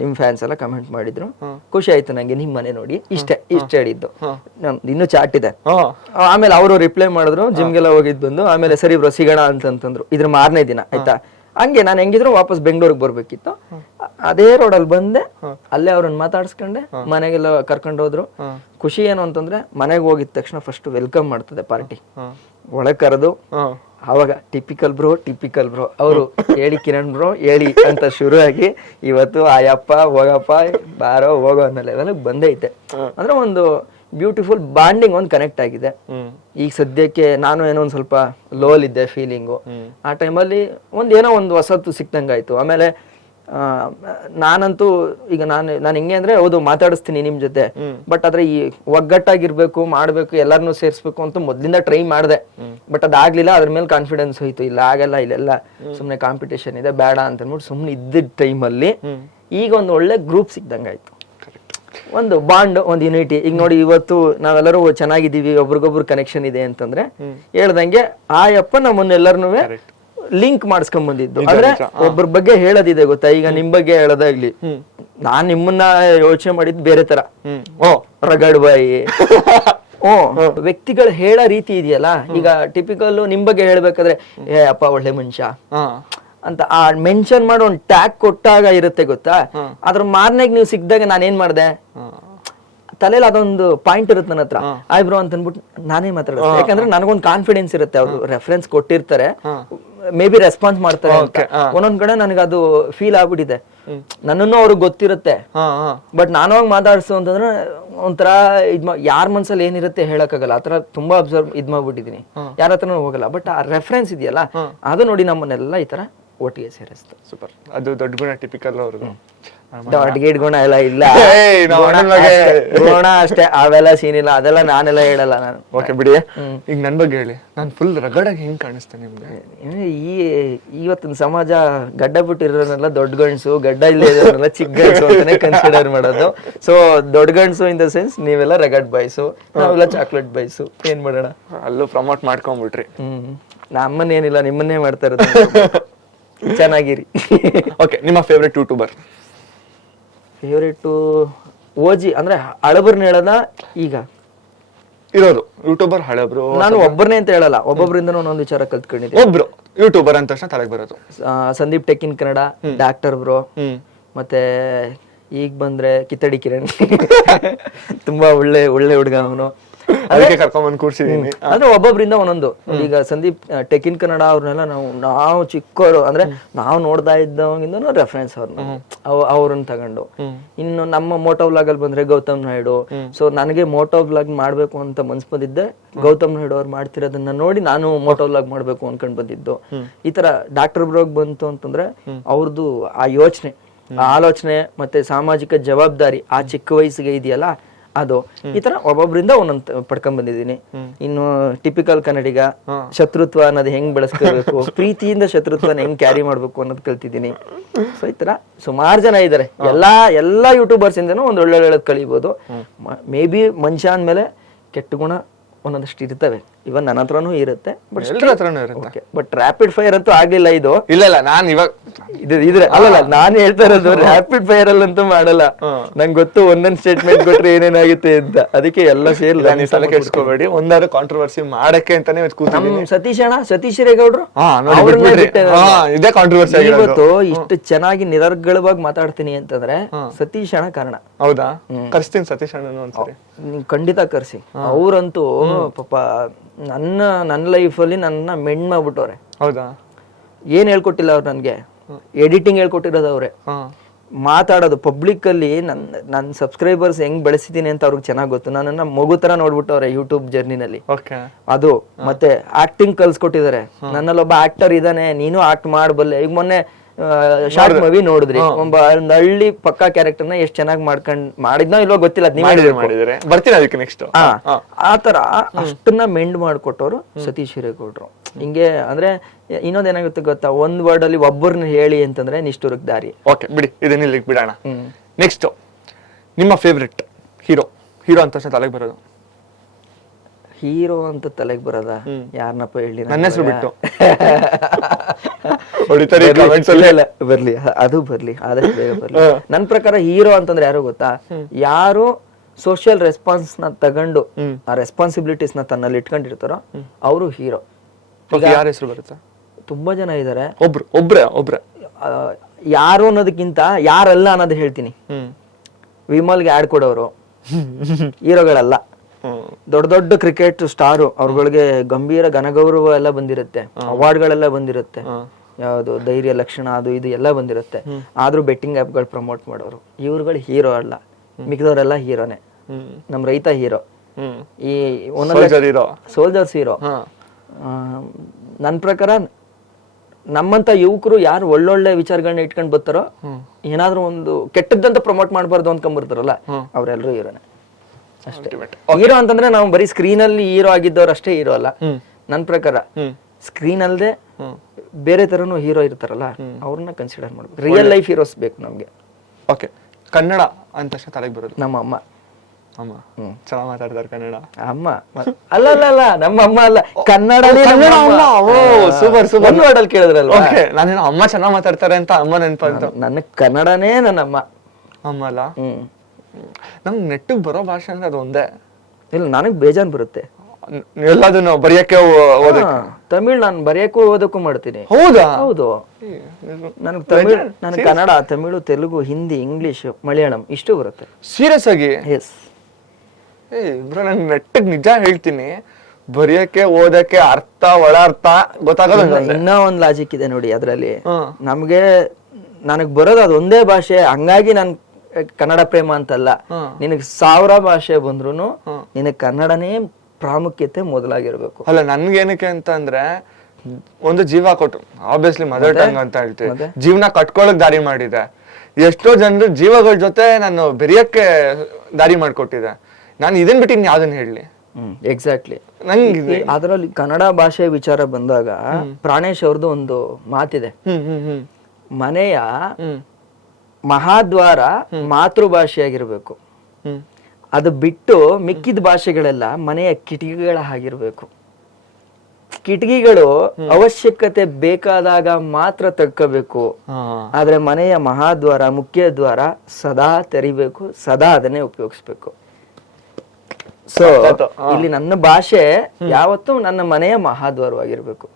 ನಿಮ್ ಫ್ಯಾನ್ಸ್ ಎಲ್ಲ ಕಮೆಂಟ್ ಮಾಡಿದ್ರು, ಖುಷಿ ಆಯ್ತು ನಂಗೆ ನಿಮ್ ಮನೆ ನೋಡಿ, ಇಷ್ಟ ಹೇಳಿದ್ದು. ಇನ್ನು ಚಾಟ್ ಇದೆ. ಆಮೇಲೆ ಅವರು ರಿಪ್ಲೈ ಮಾಡಿದ್ರು, ಜಿಮ್ಗೆಲ್ಲ ಹೋಗಿದ್ ಬಂದು, ಆಮೇಲೆ ಸರಿ ಬ್ರೋ ಸಿಗೋಣ ಅಂತಂದ್ರು. ಇದ್ರ ಮಾರನೇ ದಿನ ಆಯ್ತಾ. ಹಂಗೆ ನಾನು ಹೆಂಗಿದ್ರು ವಾಪಸ್ ಬೆಂಗಳೂರಿಗೆ ಬರ್ಬೇಕಿತ್ತು. ಅದೇ ರೋಡಲ್ಲಿ ಬಂದೆ, ಅಲ್ಲೇ ಅವ್ರನ್ನ ಮಾತಾಡ್ಸ್ಕೊಂಡೆ, ಮನೆಗೆಲ್ಲ ಕರ್ಕೊಂಡು ಹೋದ್ರು. ಖುಷಿ ಏನು ಅಂತಂದ್ರೆ, ಮನೆಗೆ ಹೋಗಿದ ತಕ್ಷಣ ಫಸ್ಟ್ ವೆಲ್ಕಮ್ ಮಾಡ್ತದೆ ಪಾರ್ಟಿ, ಒಳಗ್ ಕರೆದು ಅವಾಗ ಟಿಪಿಕಲ್ ಬ್ರೋ ಅವರು ಹೇಳಿ ಕಿರಣ್ ಬ್ರೋ ಹೇಳಿ ಅಂತ ಶುರು ಆಗಿ ಇವತ್ತು ಆಯಪ್ಪ ಹೋಗಪ್ಪ ಬಾರೋ ಹೋಗೋ ಅನ್ನೋ ಲೆವೆಲ್ಗೆ ಬಂದೈತೆ. ಅಂದ್ರೆ ಒಂದು ಬ್ಯೂಟಿಫುಲ್ ಬಾಂಡಿಂಗ್ ಒಂದು ಕನೆಕ್ಟ್ ಆಗಿದೆ. ಈಗ ಸದ್ಯಕ್ಕೆ ನಾನು ಏನೋ ಒಂದ್ ಸ್ವಲ್ಪ ಲೋಲ್ ಇದ್ದೆ ಫೀಲಿಂಗು. ಆ ಟೈಮಲ್ಲಿ ಏನೋ ಒಂದು ಹೊಸತ್ತು ಸಿಕ್ತಂಗಾಯ್ತು. ಆಮೇಲೆ ನಾನಂತೂ ಈಗ ನಾನು ಹೆಂಗೆ ಅಂದ್ರೆ ಹೌದು ಮಾತಾಡಿಸ್ತೀನಿ ನಿಮ್ ಜೊತೆ, ಬಟ್ ಆದ್ರೆ ಈ ಒಗ್ಗಟ್ಟಾಗಿರ್ಬೇಕು, ಮಾಡ್ಬೇಕು, ಎಲ್ಲಾರನ್ನೂ ಸೇರ್ಸ್ಬೇಕು ಅಂತ ಮೊದ್ಲಿಂದ ಟ್ರೈ ಮಾಡ್ದೆ. ಬಟ್ ಅದಾಗ್ಲಿಲ್ಲ. ಅದ್ರ ಮೇಲೆ ಕಾನ್ಫಿಡೆನ್ಸ್ ಹೋಯ್ತು, ಇಲ್ಲ ಆಗಲ್ಲ, ಇಲ್ಲೆಲ್ಲ ಸುಮ್ನೆ ಕಾಂಪಿಟೇಷನ್ ಇದೆ ಬೇಡ ಅಂತ ಅಂದ್ಬಿಟ್ಟು ಸುಮ್ನೆ ಇದ್ದಿದ್ದ ಟೈಮಲ್ಲಿ ಈಗ ಒಂದು ಒಳ್ಳೆ ಗ್ರೂಪ್ ಸಿಕ್ದಂಗಾಯ್ತು, ಒಂದು ಬಾಂಡ್, ಒಂದು ಯುನಿಟಿ. ಈಗ ನೋಡಿ ಇವತ್ತು ನಾವೆಲ್ಲರೂ ಚೆನ್ನಾಗಿದ್ದೀವಿ, ಒಬ್ರಿಗೊಬ್ರು ಕನೆಕ್ಷನ್ ಇದೆ ಅಂತಂದ್ರೆ ಹೇಳ್ದಂಗೆ ಆ ಯಪ್ಪ ನಮ್ಮನ್ನೆಲ್ಲರನ್ನೂ ಲಿಂಕ್ ಮಾಡಿಸ್ಕೊಂಡ್ ಬಂದಿದ್ದು. ಅಂದ್ರೆ ಒಬ್ಬರ ಬಗ್ಗೆ ಹೇಳೋದಿದೆ ಗೊತ್ತಾ, ಈಗ ನಿಮ್ ಬಗ್ಗೆ ಹೇಳೋದಾಗ್ಲಿ, ನಾನ್ ನಿಮ್ಮನ್ನ ಯೋಚನೆ ಮಾಡಿದ್ ಬೇರೆ ತರ, ರಗಡ್ ಬಾಯಿ ವ್ಯಕ್ತಿಗಳು ಹೇಳೋ ರೀತಿ ಇದೆಯಲ್ಲ. ಈಗ ಟಿಪಿಕಲ್ ನಿಮ್ ಬಗ್ಗೆ ಹೇಳ್ಬೇಕಾದ್ರೆ ಏ ಅಪ್ಪ ಒಳ್ಳೆ ಮನುಷ್ಯ ಅಂತ ಆ ಮೆನ್ಷನ್ ಮಾಡೋ ಒಂದು ಟ್ಯಾಗ್ ಕೊಟ್ಟಾಗ ಇರುತ್ತೆ ಗೊತ್ತಾ, ಅದ್ರ ಮಾರ್ನೆಗ್ ನೀವು ಸಿಕ್ಕಿದಾಗ ನಾನೇನ್ ಮಾಡ್ದೆ, ತಲೆಯಲ್ಲಿ ಅದೊಂದು ಪಾಯಿಂಟ್ ಇರುತ್ತೆ ನನ್ನ ಹತ್ರ, ಬ್ರೋ ಅಂತ ಅನ್ಬಿಟ್ಟು ನಾನೇ ಮಾತಾಡೋದು. ಯಾಕಂದ್ರೆ ನನಗೊಂದು ಕಾನ್ಫಿಡೆನ್ಸ್ ಇರುತ್ತೆ, ಅವ್ರು ರೆಫರೆನ್ಸ್ ಕೊಟ್ಟಿರ್ತಾರೆ, ಮೇ ಬಿ ರೆಸ್ಪಾನ್ಸ್ ಮಾಡ್ತಾರೆ ಅಂತ. ಒಂದೊಂದ್ ಕಡೆ ನನಗೆ ಅದು ಫೀಲ್ ಆಗ್ಬಿಟ್ಟಿದೆ, ನನ್ನನ್ನು ಅವ್ರಿಗೆ ಗೊತ್ತಿರುತ್ತೆ, ಬಟ್ ನಾನು ಹೋಗಿ ಮಾತಾಡ್ಸು ಅಂತಂದ್ರೆ ಒಂಥರ ಯಾರ ಮನ್ಸಲ್ಲಿ ಏನಿರುತ್ತೆ ಹೇಳಕ್ಕಾಗಲ್ಲ. ಆತರ ತುಂಬಾ ಅಬ್ಸರ್ವ್ ಮಾಡ್ಬಿಟ್ಟಿದೀನಿ, ಯಾರ ಹತ್ರನೂ ಹೋಗಲ್ಲ. ಬಟ್ ಆ ರೆಫರೆನ್ಸ್ ಇದೆಯಲ್ಲ, ಅದು ನೋಡಿ ನಮ್ಮನ್ನೆಲ್ಲ ಈ ತರ ಒಟ್ಟಿಗೆ ಸೇರಿಸ್ತು. ಸೂಪರ್, ಅದು ದೊಡ್ಡ ಗುಣ ಟಿಪಿಕಲ್ ಅವ್ರದ್ದು. ದೊಡ್ಡ ಗೇಟ್ ಗುಣ ಎಲ್ಲ ಇಲ್ಲ, ಗುಣ ಅಷ್ಟೇ, ಅವೆಲ್ಲ ಸೀನ್ ಇಲ್ಲ, ಅದೆಲ್ಲ ನಾನೆಲ್ಲ ಹೇಳಲ್ಲ ನಾನು. ಓಕೆ ಬಿಡಿ, ಈಗ ನನ್ ಬಗ್ಗೆ ಹೇಳಿ, ನಾನು ಫುಲ್ ರಗಡಾಗಿ ಹೆಂಗ್ ಕಾಣಿಸ್ತೇನೆ ನಿಮ್ಗೆ? ಇವತ್ತಿನ ಸಮಾಜ ಗಡ್ಡ ಬಿಟ್ಟಿರೋನೆಲ್ಲ ದೊಡ್ಡ ಗಂಡ್ಸು, ಗಡ್ಡ ಇಲ್ಲೇ ಇರೋನೆಲ್ಲ ಚಿಕ್ಕ ಗಂಡ್ಸು ಅಂತಾನೆ ಕನ್ಸಿಡರ್ ಮಾಡೋದು. ಸೊ ದೊಡ್ಡ ಗಂಡ್ಸು ಇನ್ ದ ಸೆನ್ಸ್ ನೀವೆಲ್ಲ ರಗಡ್ ಬಾಯ್ಸು, ನಾವೆಲ್ಲ ಚಾಕ್ಲೇಟ್ ಬಾಯ್ಸು. ಏನ್ ಮಾಡೋಣ, ಅಲ್ಲೂ ಪ್ರಮೋಟ್ ಮಾಡ್ಕೊಂಡ್ಬಿಟ್ರಿ. ನಮ್ಮನ್ನೇನಿಲ್ಲ, ನಿಮ್ಮನ್ನೇ ಮಾಡ್ತಾ ಇರೋದು. ಚೆನ್ನಾಗಿರಿ. ಓಕೆ, ನಿಮ್ಮ ಫೇವ್ರೆಟ್ ಯೂಟ್ಯೂಬರ್? ಫೇವ್ರೇಟು ಓಜಿ, ಅಂದ್ರೆ ಹಳಬರ್ನ ಹೇಳದ ಈಗ ಇರೋದು ಯೂಟ್ಯೂಬರ್ ಹಳಬ್ರು. ನಾನು ಒಬ್ಬರನ್ನೇ ಅಂತ ಹೇಳಲ್ಲ, ಒಬ್ಬೊಬ್ಬರಿಂದ ಒಂದೊಂದು ವಿಚಾರ ಕಲ್ತ್ಕೊಂಡಿದ್ದೀನಿ. ಒಬ್ರು ಯೂಟ್ಯೂಬರ್ ಅಂತ ತಕ್ಷಣ ತಲೆಗೆ ಬರೋದು Sandeep tech in Kannada, doctor bro, ಮತ್ತೆ ಈಗ ಬಂದ್ರೆ ಕಿತ್ತಡಿ ಕಿರಣ್. ತುಂಬಾ ಒಳ್ಳೆ ಹುಡುಗ ಅವನು, ಅದಕ್ಕೆ ಕರ್ಕೊಂಡ್ಬಂದು ಕೂರ್ಸಿದೀನಿ. ಅಂದ್ರೆ ಒಬ್ಬೊಬ್ರಿಂದ ಒಂದೊಂದು. ಈಗ ಸಂದೀಪ್ ಟೆಕ್ ಇನ್ ಕನ್ನಡ ಅವ್ರನ್ನೆಲ್ಲ ನಾವು ಚಿಕ್ಕವರು, ಅಂದ್ರೆ ನಾವು ನೋಡ್ತಾ ಇದ್ದವಂಗಿಂದ ರೆಫರೆನ್ಸ್ ಅವ್ರನ್ನ ತಗೊಂಡು. ಇನ್ನು ನಮ್ಮ ಮೋಟೋ ವ್ಲಾಗ್ ಅಲ್ಲಿ ಬಂದ್ರೆ ಗೌತಮ್ ನಾಯ್ಡು. ಸೊ ನನಗೆ ಮೋಟೋ ವ್ಲಾಗ್ ಮಾಡ್ಬೇಕು ಅಂತ ಮನ್ಸ್ ಬಂದಿದ್ದೆ, ಗೌತಮ್ ನಾಯ್ಡು ಅವ್ರು ಮಾಡ್ತಿರೋದನ್ನ ನೋಡಿ ನಾನು ಮೋಟೋ ವ್ಲಾಗ್ ಮಾಡ್ಬೇಕು ಅನ್ಕೊಂಡ್ ಬಂದಿದ್ದು. ಈ ತರ ಡಾಕ್ಟರ್ ಬ್ರೋಗ್ ಬಂತು ಅಂತಂದ್ರೆ ಅವ್ರದ್ದು ಆ ಯೋಚನೆ, ಆಲೋಚನೆ ಮತ್ತೆ ಸಾಮಾಜಿಕ ಜವಾಬ್ದಾರಿ ಆ ಚಿಕ್ಕ ವಯಸ್ಸಿಗೆ ಇದೆಯಲ್ಲ, ಅದು ಈ ತರ ಒಬ್ಬೊಬ್ರಿಂದ ಒಂದೊಂದ್ ಪಡ್ಕೊಂಡ್ ಬಂದಿದ್ದೀನಿ. ಇನ್ನು ಟಿಪಿಕಲ್ ಕನ್ನಡಿಗ, ಶತ್ರುತ್ವ ಅನ್ನೋದು ಹೆಂಗ್ ಬೆಳೆಸ್ಕೋಬೇಕು, ಪ್ರೀತಿಯಿಂದ ಶತ್ರುತ್ವನ ಹೆಂಗ್ ಕ್ಯಾರಿ ಮಾಡ್ಬೇಕು ಅನ್ನೋದು ಕಲ್ತಿದ್ದೀನಿ. ಸೊ ಈ ತರ ಸುಮಾರು ಜನ ಇದಾರೆ, ಎಲ್ಲಾ ಯೂಟ್ಯೂಬರ್ಸ್ ಇಂದನೂ ಒಂದ್ ಒಳ್ಳೆ ಕಲಿಬಹುದು. ಮೇ ಬಿ ಮನುಷ್ಯ ಅಂದ್ಮೇಲೆ ಕೆಟ್ಟ ಗುಣ ಒಂದೊಂದಷ್ಟು ಇರ್ತವೆ, ಇವನ್ ನನ್ನ ಹತ್ರನೂ ಇರುತ್ತೆ, ಬಟ್ ರ್ಯಾಪಿಡ್ ಫೈರ್ ಅಂತೂ ಆಗ್ಲಿಲ್ಲ ಇದು. ಇಲ್ಲ ನಾನು ಇವಾಗ ಇದ್ರೆ ಅಲ್ಲಲ್ಲ, ನಾನು ಹೇಳ್ತಾ ಇರೋದು ರ್ಯಾಪಿಡ್ ಫೈರ್ ಅಲ್ಲಂತೂ ಮಾಡಲ್ಲ. ನಂಗೆ ಗೊತ್ತು ಒಂದೊಂದ್ ಸ್ಟೇಟ್ಮೆಂಟ್ ಕೊಟ್ರೆ ಏನೇನಾಗುತ್ತೆ ಅಂತ, ಅದಕ್ಕೆ ಎಲ್ಲ ಸೇರಿ ತಲೆ ಕೆಡ್ಸ್ಕೋಬೇಡಿ. ಒಂದಾರು ಕಾಂಟ್ರವರ್ಸಿ ಮಾಡಕ್ಕೆ ಅಂತಾನೆ ಸತೀಶ್ ಅಣ್ಣ, ಸತೀಶ್ ಹಿರೇಗೌಡ್ರು ಇದೇ ಕಾಂಟ್ರವರ್ಸಿ. ಇವತ್ತು ಇಷ್ಟು ಚೆನ್ನಾಗಿ ನಿರರ್ಗಳವಾಗಿ ಮಾತಾಡ್ತೀನಿ ಅಂತಂದ್ರೆ ಸತೀಶ್ ಅಣ್ಣ ಕಾರಣ. ಹೌದಾ? ಕರ್ಸ್ತೀನಿ ಸತೀಶ್ ಅಣ್ಣನು ಒಂದ್ಸರಿ, ಖಂಡಿತ ಕರ್ಸಿ. ಅವ್ರಂತೂ ಪಾಪ ನನ್ನ ಲೈಫಲ್ಲಿ ನನ್ನ ಮೆಣ್ ಮಾಡ್ಬಿಟ್ಟವ್ರೆ. ಹೌದಾ? ಏನ್ ಹೇಳ್ಕೊಟ್ಟಿಲ್ಲ ಅವ್ರು ನನ್ಗೆ, ಎಡಿಟಿಂಗ್ ಹೇಳ್ಕೊಟ್ಟಿರೋದು ಅವ್ರೆ. ಮಾತಾಡೋದು ಪಬ್ಲಿಕ್ ಅಲ್ಲಿ ನನ್ನ ಸಬ್ಸ್ಕ್ರೈಬರ್ಸ್ ಹೆಂಗ್ ಬೆಳೆಸಿದೀನಿ ಅಂತ ಅವ್ರಿಗೆ ಚೆನ್ನಾಗ್ ಗೊತ್ತು. ನನ್ನನ್ನ ಮಗು ತರ ನೋಡ್ಬಿಟ್ಟವ್ರೆ ಯೂಟ್ಯೂಬ್ ಜರ್ನಿನಲ್ಲಿ. ಅದು ಮತ್ತೆ ಆಕ್ಟಿಂಗ್ ಕಲ್ಸ್ಕೊಟ್ಟಿದ್ದಾರೆ. ನನ್ನಲ್ಲೊಬ್ಬ ಆಕ್ಟರ್ ಇದಾನೆ, ನೀನು ಆಕ್ಟ್ ಮಾಡಬಲ್ಲೆ. ಈಗ ಮೊನ್ನೆ ಶಾರ್ಟ್ ಮೂವಿ ನೋಡಿದ್ರಿ, ಒಂದು ಹಳ್ಳಿ ಪಕ್ಕಾ ಕ್ಯಾರೆಕ್ಟರ್ ನ ಎಷ್ಟ್ ಚೆನ್ನಾಗಿ ಮಾಡಿದ್ನೋ ಇಲ್ವೋ ಗೊತ್ತಿಲ್ಲ, ಬರ್ತೀನಿ ಅದಕ್ಕೆ ನೆಕ್ಸ್ಟ್. ಆತರ ಅಷ್ಟನ್ನ ಮೆಂಡ್ ಮಾಡ್ಕೊಟ್ಟವ್ರು ಸತೀಶ್ ಹಿರೇಗೌಡ್ರು. ಹಿಂಗೆ ಅಂದ್ರೆ ಇನ್ನೊಂದೇನಾಗುತ್ತೆ ಗೊತ್ತಾ, ಒಂದ್ ವರ್ಡ್ ಅಲ್ಲಿ ಒಬ್ಬರನ್ನ ಹೇಳಿ ಅಂತಂದ್ರೆ ನಿಷ್ಠುರಕ್ ದಾರಿ. ಓಕೆ ಬಿಡಿ, ಇದನ್ನ ಇಲ್ಲಿಗೆ ಬಿಡೋಣ. ನೆಕ್ಸ್ಟ್, ನಿಮ್ಮ ಫೇವ್ರೆಟ್ ಹೀರೋ ಅಂತ ತಲೆಗೆ ಬರೋದು? ಹೀರೋ ಅಂತ ತಲೆಗೆ ಬರೋದ ಯಾರನ್ನಪ್ಪ ಹೇಳಿ, ನನ್ನ ಹೆಸರು ಬಿಟ್ಟು ಬರ್ಲಿ, ಅದು ಬರ್ಲಿ, ಆದಷ್ಟು ಬೇಗ ಬರ್ಲಿ. ನನ್ ಪ್ರಕಾರ ಹೀರೋ ಅಂತಂದ್ರೆ ಯಾರು ಗೊತ್ತಾ, ಯಾರು ಸೋಷಿಯಲ್ ರೆಸ್ಪಾನ್ಸ್ ನ ತಗೊಂಡು ಆ ರೆಸ್ಪಾನ್ಸಿಬಿಲಿಟೀಸ್ ನ ತನ್ನಲ್ಲಿ ಇಟ್ಕೊಂಡಿರ್ತಾರೋ ಅವರು ಹೀರೋ. ಯಾರ ಹೆಸರು ಬರುತ್ತಾ? ತುಂಬಾ ಜನ ಇದಾರೆ. ಒಬ್ರೆ ಯಾರು ಅನ್ನೋದಕ್ಕಿಂತ ಯಾರಲ್ಲ ಅನ್ನೋದು ಹೇಳ್ತೀನಿ. ವಿಮಲ್ಗೆ ಆಡ್ ಕೊಡೋರು ಹೀರೋಗಳಲ್ಲ. ದೊಡ್ಡ ಕ್ರಿಕೆಟ್ ಸ್ಟಾರು, ಅವ್ರಗಳಿಗೆ ಗಂಭೀರ ಘನಗೌರವ ಎಲ್ಲ ಬಂದಿರುತ್ತೆ, ಅವಾರ್ಡ್ಗಳೆಲ್ಲ ಬಂದಿರುತ್ತೆ, ಯಾವ್ದು ಧೈರ್ಯ ಲಕ್ಷಣ ಅದು ಇದು ಎಲ್ಲ ಬಂದಿರುತ್ತೆ. ಆದ್ರೂ ಬೆಟ್ಟಿಂಗ್ ಆಪ್ ಗಳು ಪ್ರಮೋಟ್ ಮಾಡೋರು ಇವ್ರುಗಳು ಹೀರೋ ಅಲ್ಲ. ಮಿಕ್ದವರೆಲ್ಲ ಹೀರೋನೆ. ನಮ್ ರೈತ ಹೀರೋ, ಈ ಸೋಲ್ಜರ್ಸ್ ಹೀರೋ. ನನ್ ಪ್ರಕಾರ ನಮ್ಮಂತ ಯುವಕರು ಯಾರು ಒಳ್ಳೊಳ್ಳೆ ವಿಚಾರಗಳನ್ನ ಇಟ್ಕೊಂಡ್ ಬರ್ತಾರೋ, ಏನಾದ್ರೂ ಒಂದು ಕೆಟ್ಟದ್ದಂತ ಪ್ರಮೋಟ್ ಮಾಡ್ಬಾರ್ದು ಅಂದ್ಕೊಂಡ್ಬರ್ತಾರಲ್ಲ, ಅವ್ರೆಲ್ರೂ ಹೀರೋನೆ ಅಷ್ಟೇ. ಹೀರೋ ಅಂತಂದ್ರೆ ನಾವು ಬರೀ ಸ್ಕ್ರೀನ್ ಅಲ್ಲಿ ಹೀರೋ ಆಗಿದ್ದವ್ರು ಅಷ್ಟೇ ಹೀರೋ ಅಲ್ಲ. ನನ್ ಪ್ರಕಾರ ಸ್ಕ್ರೀನ್ ಅಲ್ದೆ ಬೇರೆ ತರನು ಹೀರೋ ಇರ್ತಾರಲ್ಲ, ಅವ್ರನ್ನ ಕನ್ಸಿಡರ್ ಮಾಡ್ಬೇಕು. ರಿಯಲ್ ಲೈಫ್ ಹೀರೋಸ್ ಬೇಕು ನಮ್ಗೆ. ಓಕೆ, ಕನ್ನಡ ಅಂದ ತಕ್ಷಣ ತಲೆಗೆ ಬರೋದು ನಮ್ಮ ಅಮ್ಮ. ಅಮ್ಮ ಚೆನ್ನಾಗಿ ಮಾತಾಡ್ತಾರೆ ಕನ್ನಡ. ಅಮ್ಮ ಅಲ್ಲ ನಮ್ಮ ಅಮ್ಮ ಅಲ್ಲ, ಕನ್ನಡನೇ ಕನ್ನಡ ಅಮ್ಮ. ಓ ಸೂಪರ್ ಸೂಪರ್. ಒಂದು ವರ್ಡಲ್ಲಿ ಕೇಳಿದ್ರಲ್ವಾ? ಓಕೆ, ನಾನೇನೋ ಅಮ್ಮ ಚೆನ್ನಾಗಿ ಮಾತಾಡ್ತಾರೆ ಅಂತ ಅಮ್ಮ ನೆನಪಂತು. ನನ್ನ ಕನ್ನಡನೇ ನನ್ನ ಅಮ್ಮ. ಅಮ್ಮ ಅಲ್ಲ. ನಂಗೆ ನೆಟ್ಟಿಗೆ ಬರೋ ಭಾಷೆ ಅಂದ್ರೆ ಅದು ಒಂದೇ. ಇಲ್ಲ, ನನಗ್ ಬೇಜಾನ್ ಬರುತ್ತೆ ಎಲ್ಲದನ್ನು ಬರೆಯಕ್ಕೆ ಓದಕ್ಕೆ. ತಮಿಳ್ ನಾನು ಬರೆಯಕ್ಕೂ ಓದಕ್ಕೂ ಮಾಡ್ತೀನಿ. ಹೌದಾ? ಹೌದು. ನನಗೆ ತಮಿಳ್, ನನಗೆ ಕನ್ನಡ, ತಮಿಳು, ತೆಲುಗು, ಹಿಂದಿ, ಇಂಗ್ಲಿಷ್, ಮಲಯಾಳಂ ಇಷ್ಟು ಬರುತ್ತೆ. ಸೀರಿಯಸ್ ಆಗಿ? ಎಸ್. ಬ್ರೋ, ನಾನು ನೆಟ್ಟಿಗೆ ನಿಜ ಹೇಳ್ತೀನಿ, ಬರೆಯಕ್ಕೆ ಓದಕ್ಕೆ ಅರ್ಥ ಒಳ ಅರ್ಥ ಗೊತ್ತಾಗೋದು. ಇನ್ನೂ ಒಂದ್ ಲಾಜಿಕ್ ಇದೆ ನೋಡಿ ಅದ್ರಲ್ಲಿ. ನಮ್ಗೆ ನನಗ್ ಬರೋದು ಅದು ಒಂದೇ ಭಾಷೆ, ಹಂಗಾಗಿ ನನ್ ಕನ್ನಡ ಪ್ರೇಮ ಅಂತಲ್ಲ. ನಿನಗ್ 1000 ಭಾಷೆ ಬಂದ್ರು ನಿನಗ್ ಕನ್ನಡನೇ ಪ್ರಾಮುಖ್ಯತೆ ಮೊದಲಾಗಿರ್ಬೇಕು. ಅಲ್ಲ, ನನ್ಗೇನಕ್ಕೆ ಅಂತ ಅಂದ್ರೆ, ಒಂದು ಜೀವ ಕೊಟ್ಟು ಆಬ್ವಿಯಸ್ಲಿ ಮದರ್ ಟಂಗ್ ಅಂತ ಹೇಳ್ತೀವಿ, ಜೀವನ ಕಟ್ಕೊಳಕ್ ದಾರಿ ಮಾಡಿದೆ. ಎಷ್ಟೋ ಜನರು ಜೀವಗಳ ಜೊತೆ ನಾನು ಬೆರೆಯಕ್ಕೆ ದಾರಿ ಮಾಡ್ಕೊಟ್ಟಿದೆ. ನಾನು ಇದನ್ ಬಿಟ್ಟು ಇನ್ ಯಾವ್ದನ್ನ ಹೇಳಿ? ಎಕ್ಸಾಕ್ಟ್ಲಿ. ನಂಗೆ ಅದರಲ್ಲಿ ಕನ್ನಡ ಭಾಷೆ ವಿಚಾರ ಬಂದಾಗ ಪ್ರಾಣೇಶ್ ಅವ್ರದ್ದು ಒಂದು ಮಾತಿದೆ, ಮನೆಯ ಮಹಾದ್ವಾರ ಮಾತೃಭಾಷೆಯಾಗಿರ್ಬೇಕು, ಅದು ಬಿಟ್ಟು ಮಿಕ್ಕಿದ ಭಾಷೆಗಳೆಲ್ಲ ಮನೆಯ ಕಿಟಕಿಗಳ ಆಗಿರ್ಬೇಕು. ಕಿಟಕಿಗಳು ಅವಶ್ಯಕತೆ ಬೇಕಾದಾಗ ಮಾತ್ರ ತಕ್ಕೋಬೇಕು, ಆದ್ರೆ ಮನೆಯ ಮಹಾದ್ವಾರ ಮುಖ್ಯ ದ್ವಾರ ಸದಾ ತೆರಿಬೇಕು, ಸದಾ ಅದನ್ನೇ ಉಪಯೋಗಿಸ್ಬೇಕು. ಸೊ ಇಲ್ಲಿ ನನ್ನ ಭಾಷೆ ಯಾವತ್ತೂ ನನ್ನ ಮನೆಯ ಮಹಾದ್ವಾರವಾಗಿರ್ಬೇಕು,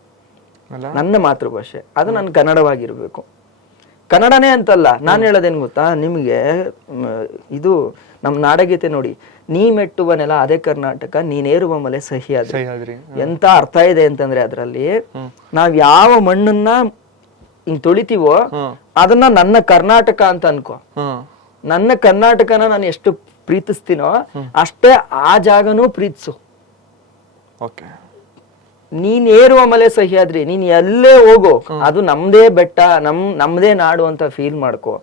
ನನ್ನ ಮಾತೃಭಾಷೆ ಅದು ನನ್ನ ಕನ್ನಡವಾಗಿರ್ಬೇಕು. ಕನ್ನಡನೇ ಅಂತಲ್ಲ, ನಾನು ಹೇಳೋದೇನ್ ಗೊತ್ತಾ ನಿಮ್ಗೆ, ಇದು ನಮ್ ನಾಡಗೀತೆ ನೋಡಿ, ನೀ ಮೆಟ್ಟುವ ನೆಲ ಅದೇ ಕರ್ನಾಟಕ, ನೀನೇರುವ ಮಲೆ ಸಹ್ಯಾದ್ರಿ. ಎಂತ ಅರ್ಥ ಇದೆ ಅಂತಂದ್ರೆ ಅದ್ರಲ್ಲಿ, ನಾವ್ ಯಾವ ಮಣ್ಣನ್ನ ಹಿಂಗ್ ತೊಳಿತೀವೋ ಅದನ್ನ ನನ್ನ ಕರ್ನಾಟಕ ಅಂತ ಅನ್ಕೋ. ನನ್ನ ಕರ್ನಾಟಕನ ನಾನು ಎಷ್ಟು ಪ್ರೀತಿಸ್ತೀನೋ ಅಷ್ಟೇ ಆ ಜಾಗನೂ ಪ್ರೀತಿಸು. ನೀನ್ ಏರುವ ಮಲೆ ಸಹ್ಯಾದ್ರಿ, ನೀನ್ ಎಲ್ಲೇ ಹೋಗೋ ಅದು ನಮ್ದೇ ಬೆಟ್ಟ, ನಮ್ದೇ ನಾಡು ಅಂತ ಫೀಲ್ ಮಾಡ್ಕೋ.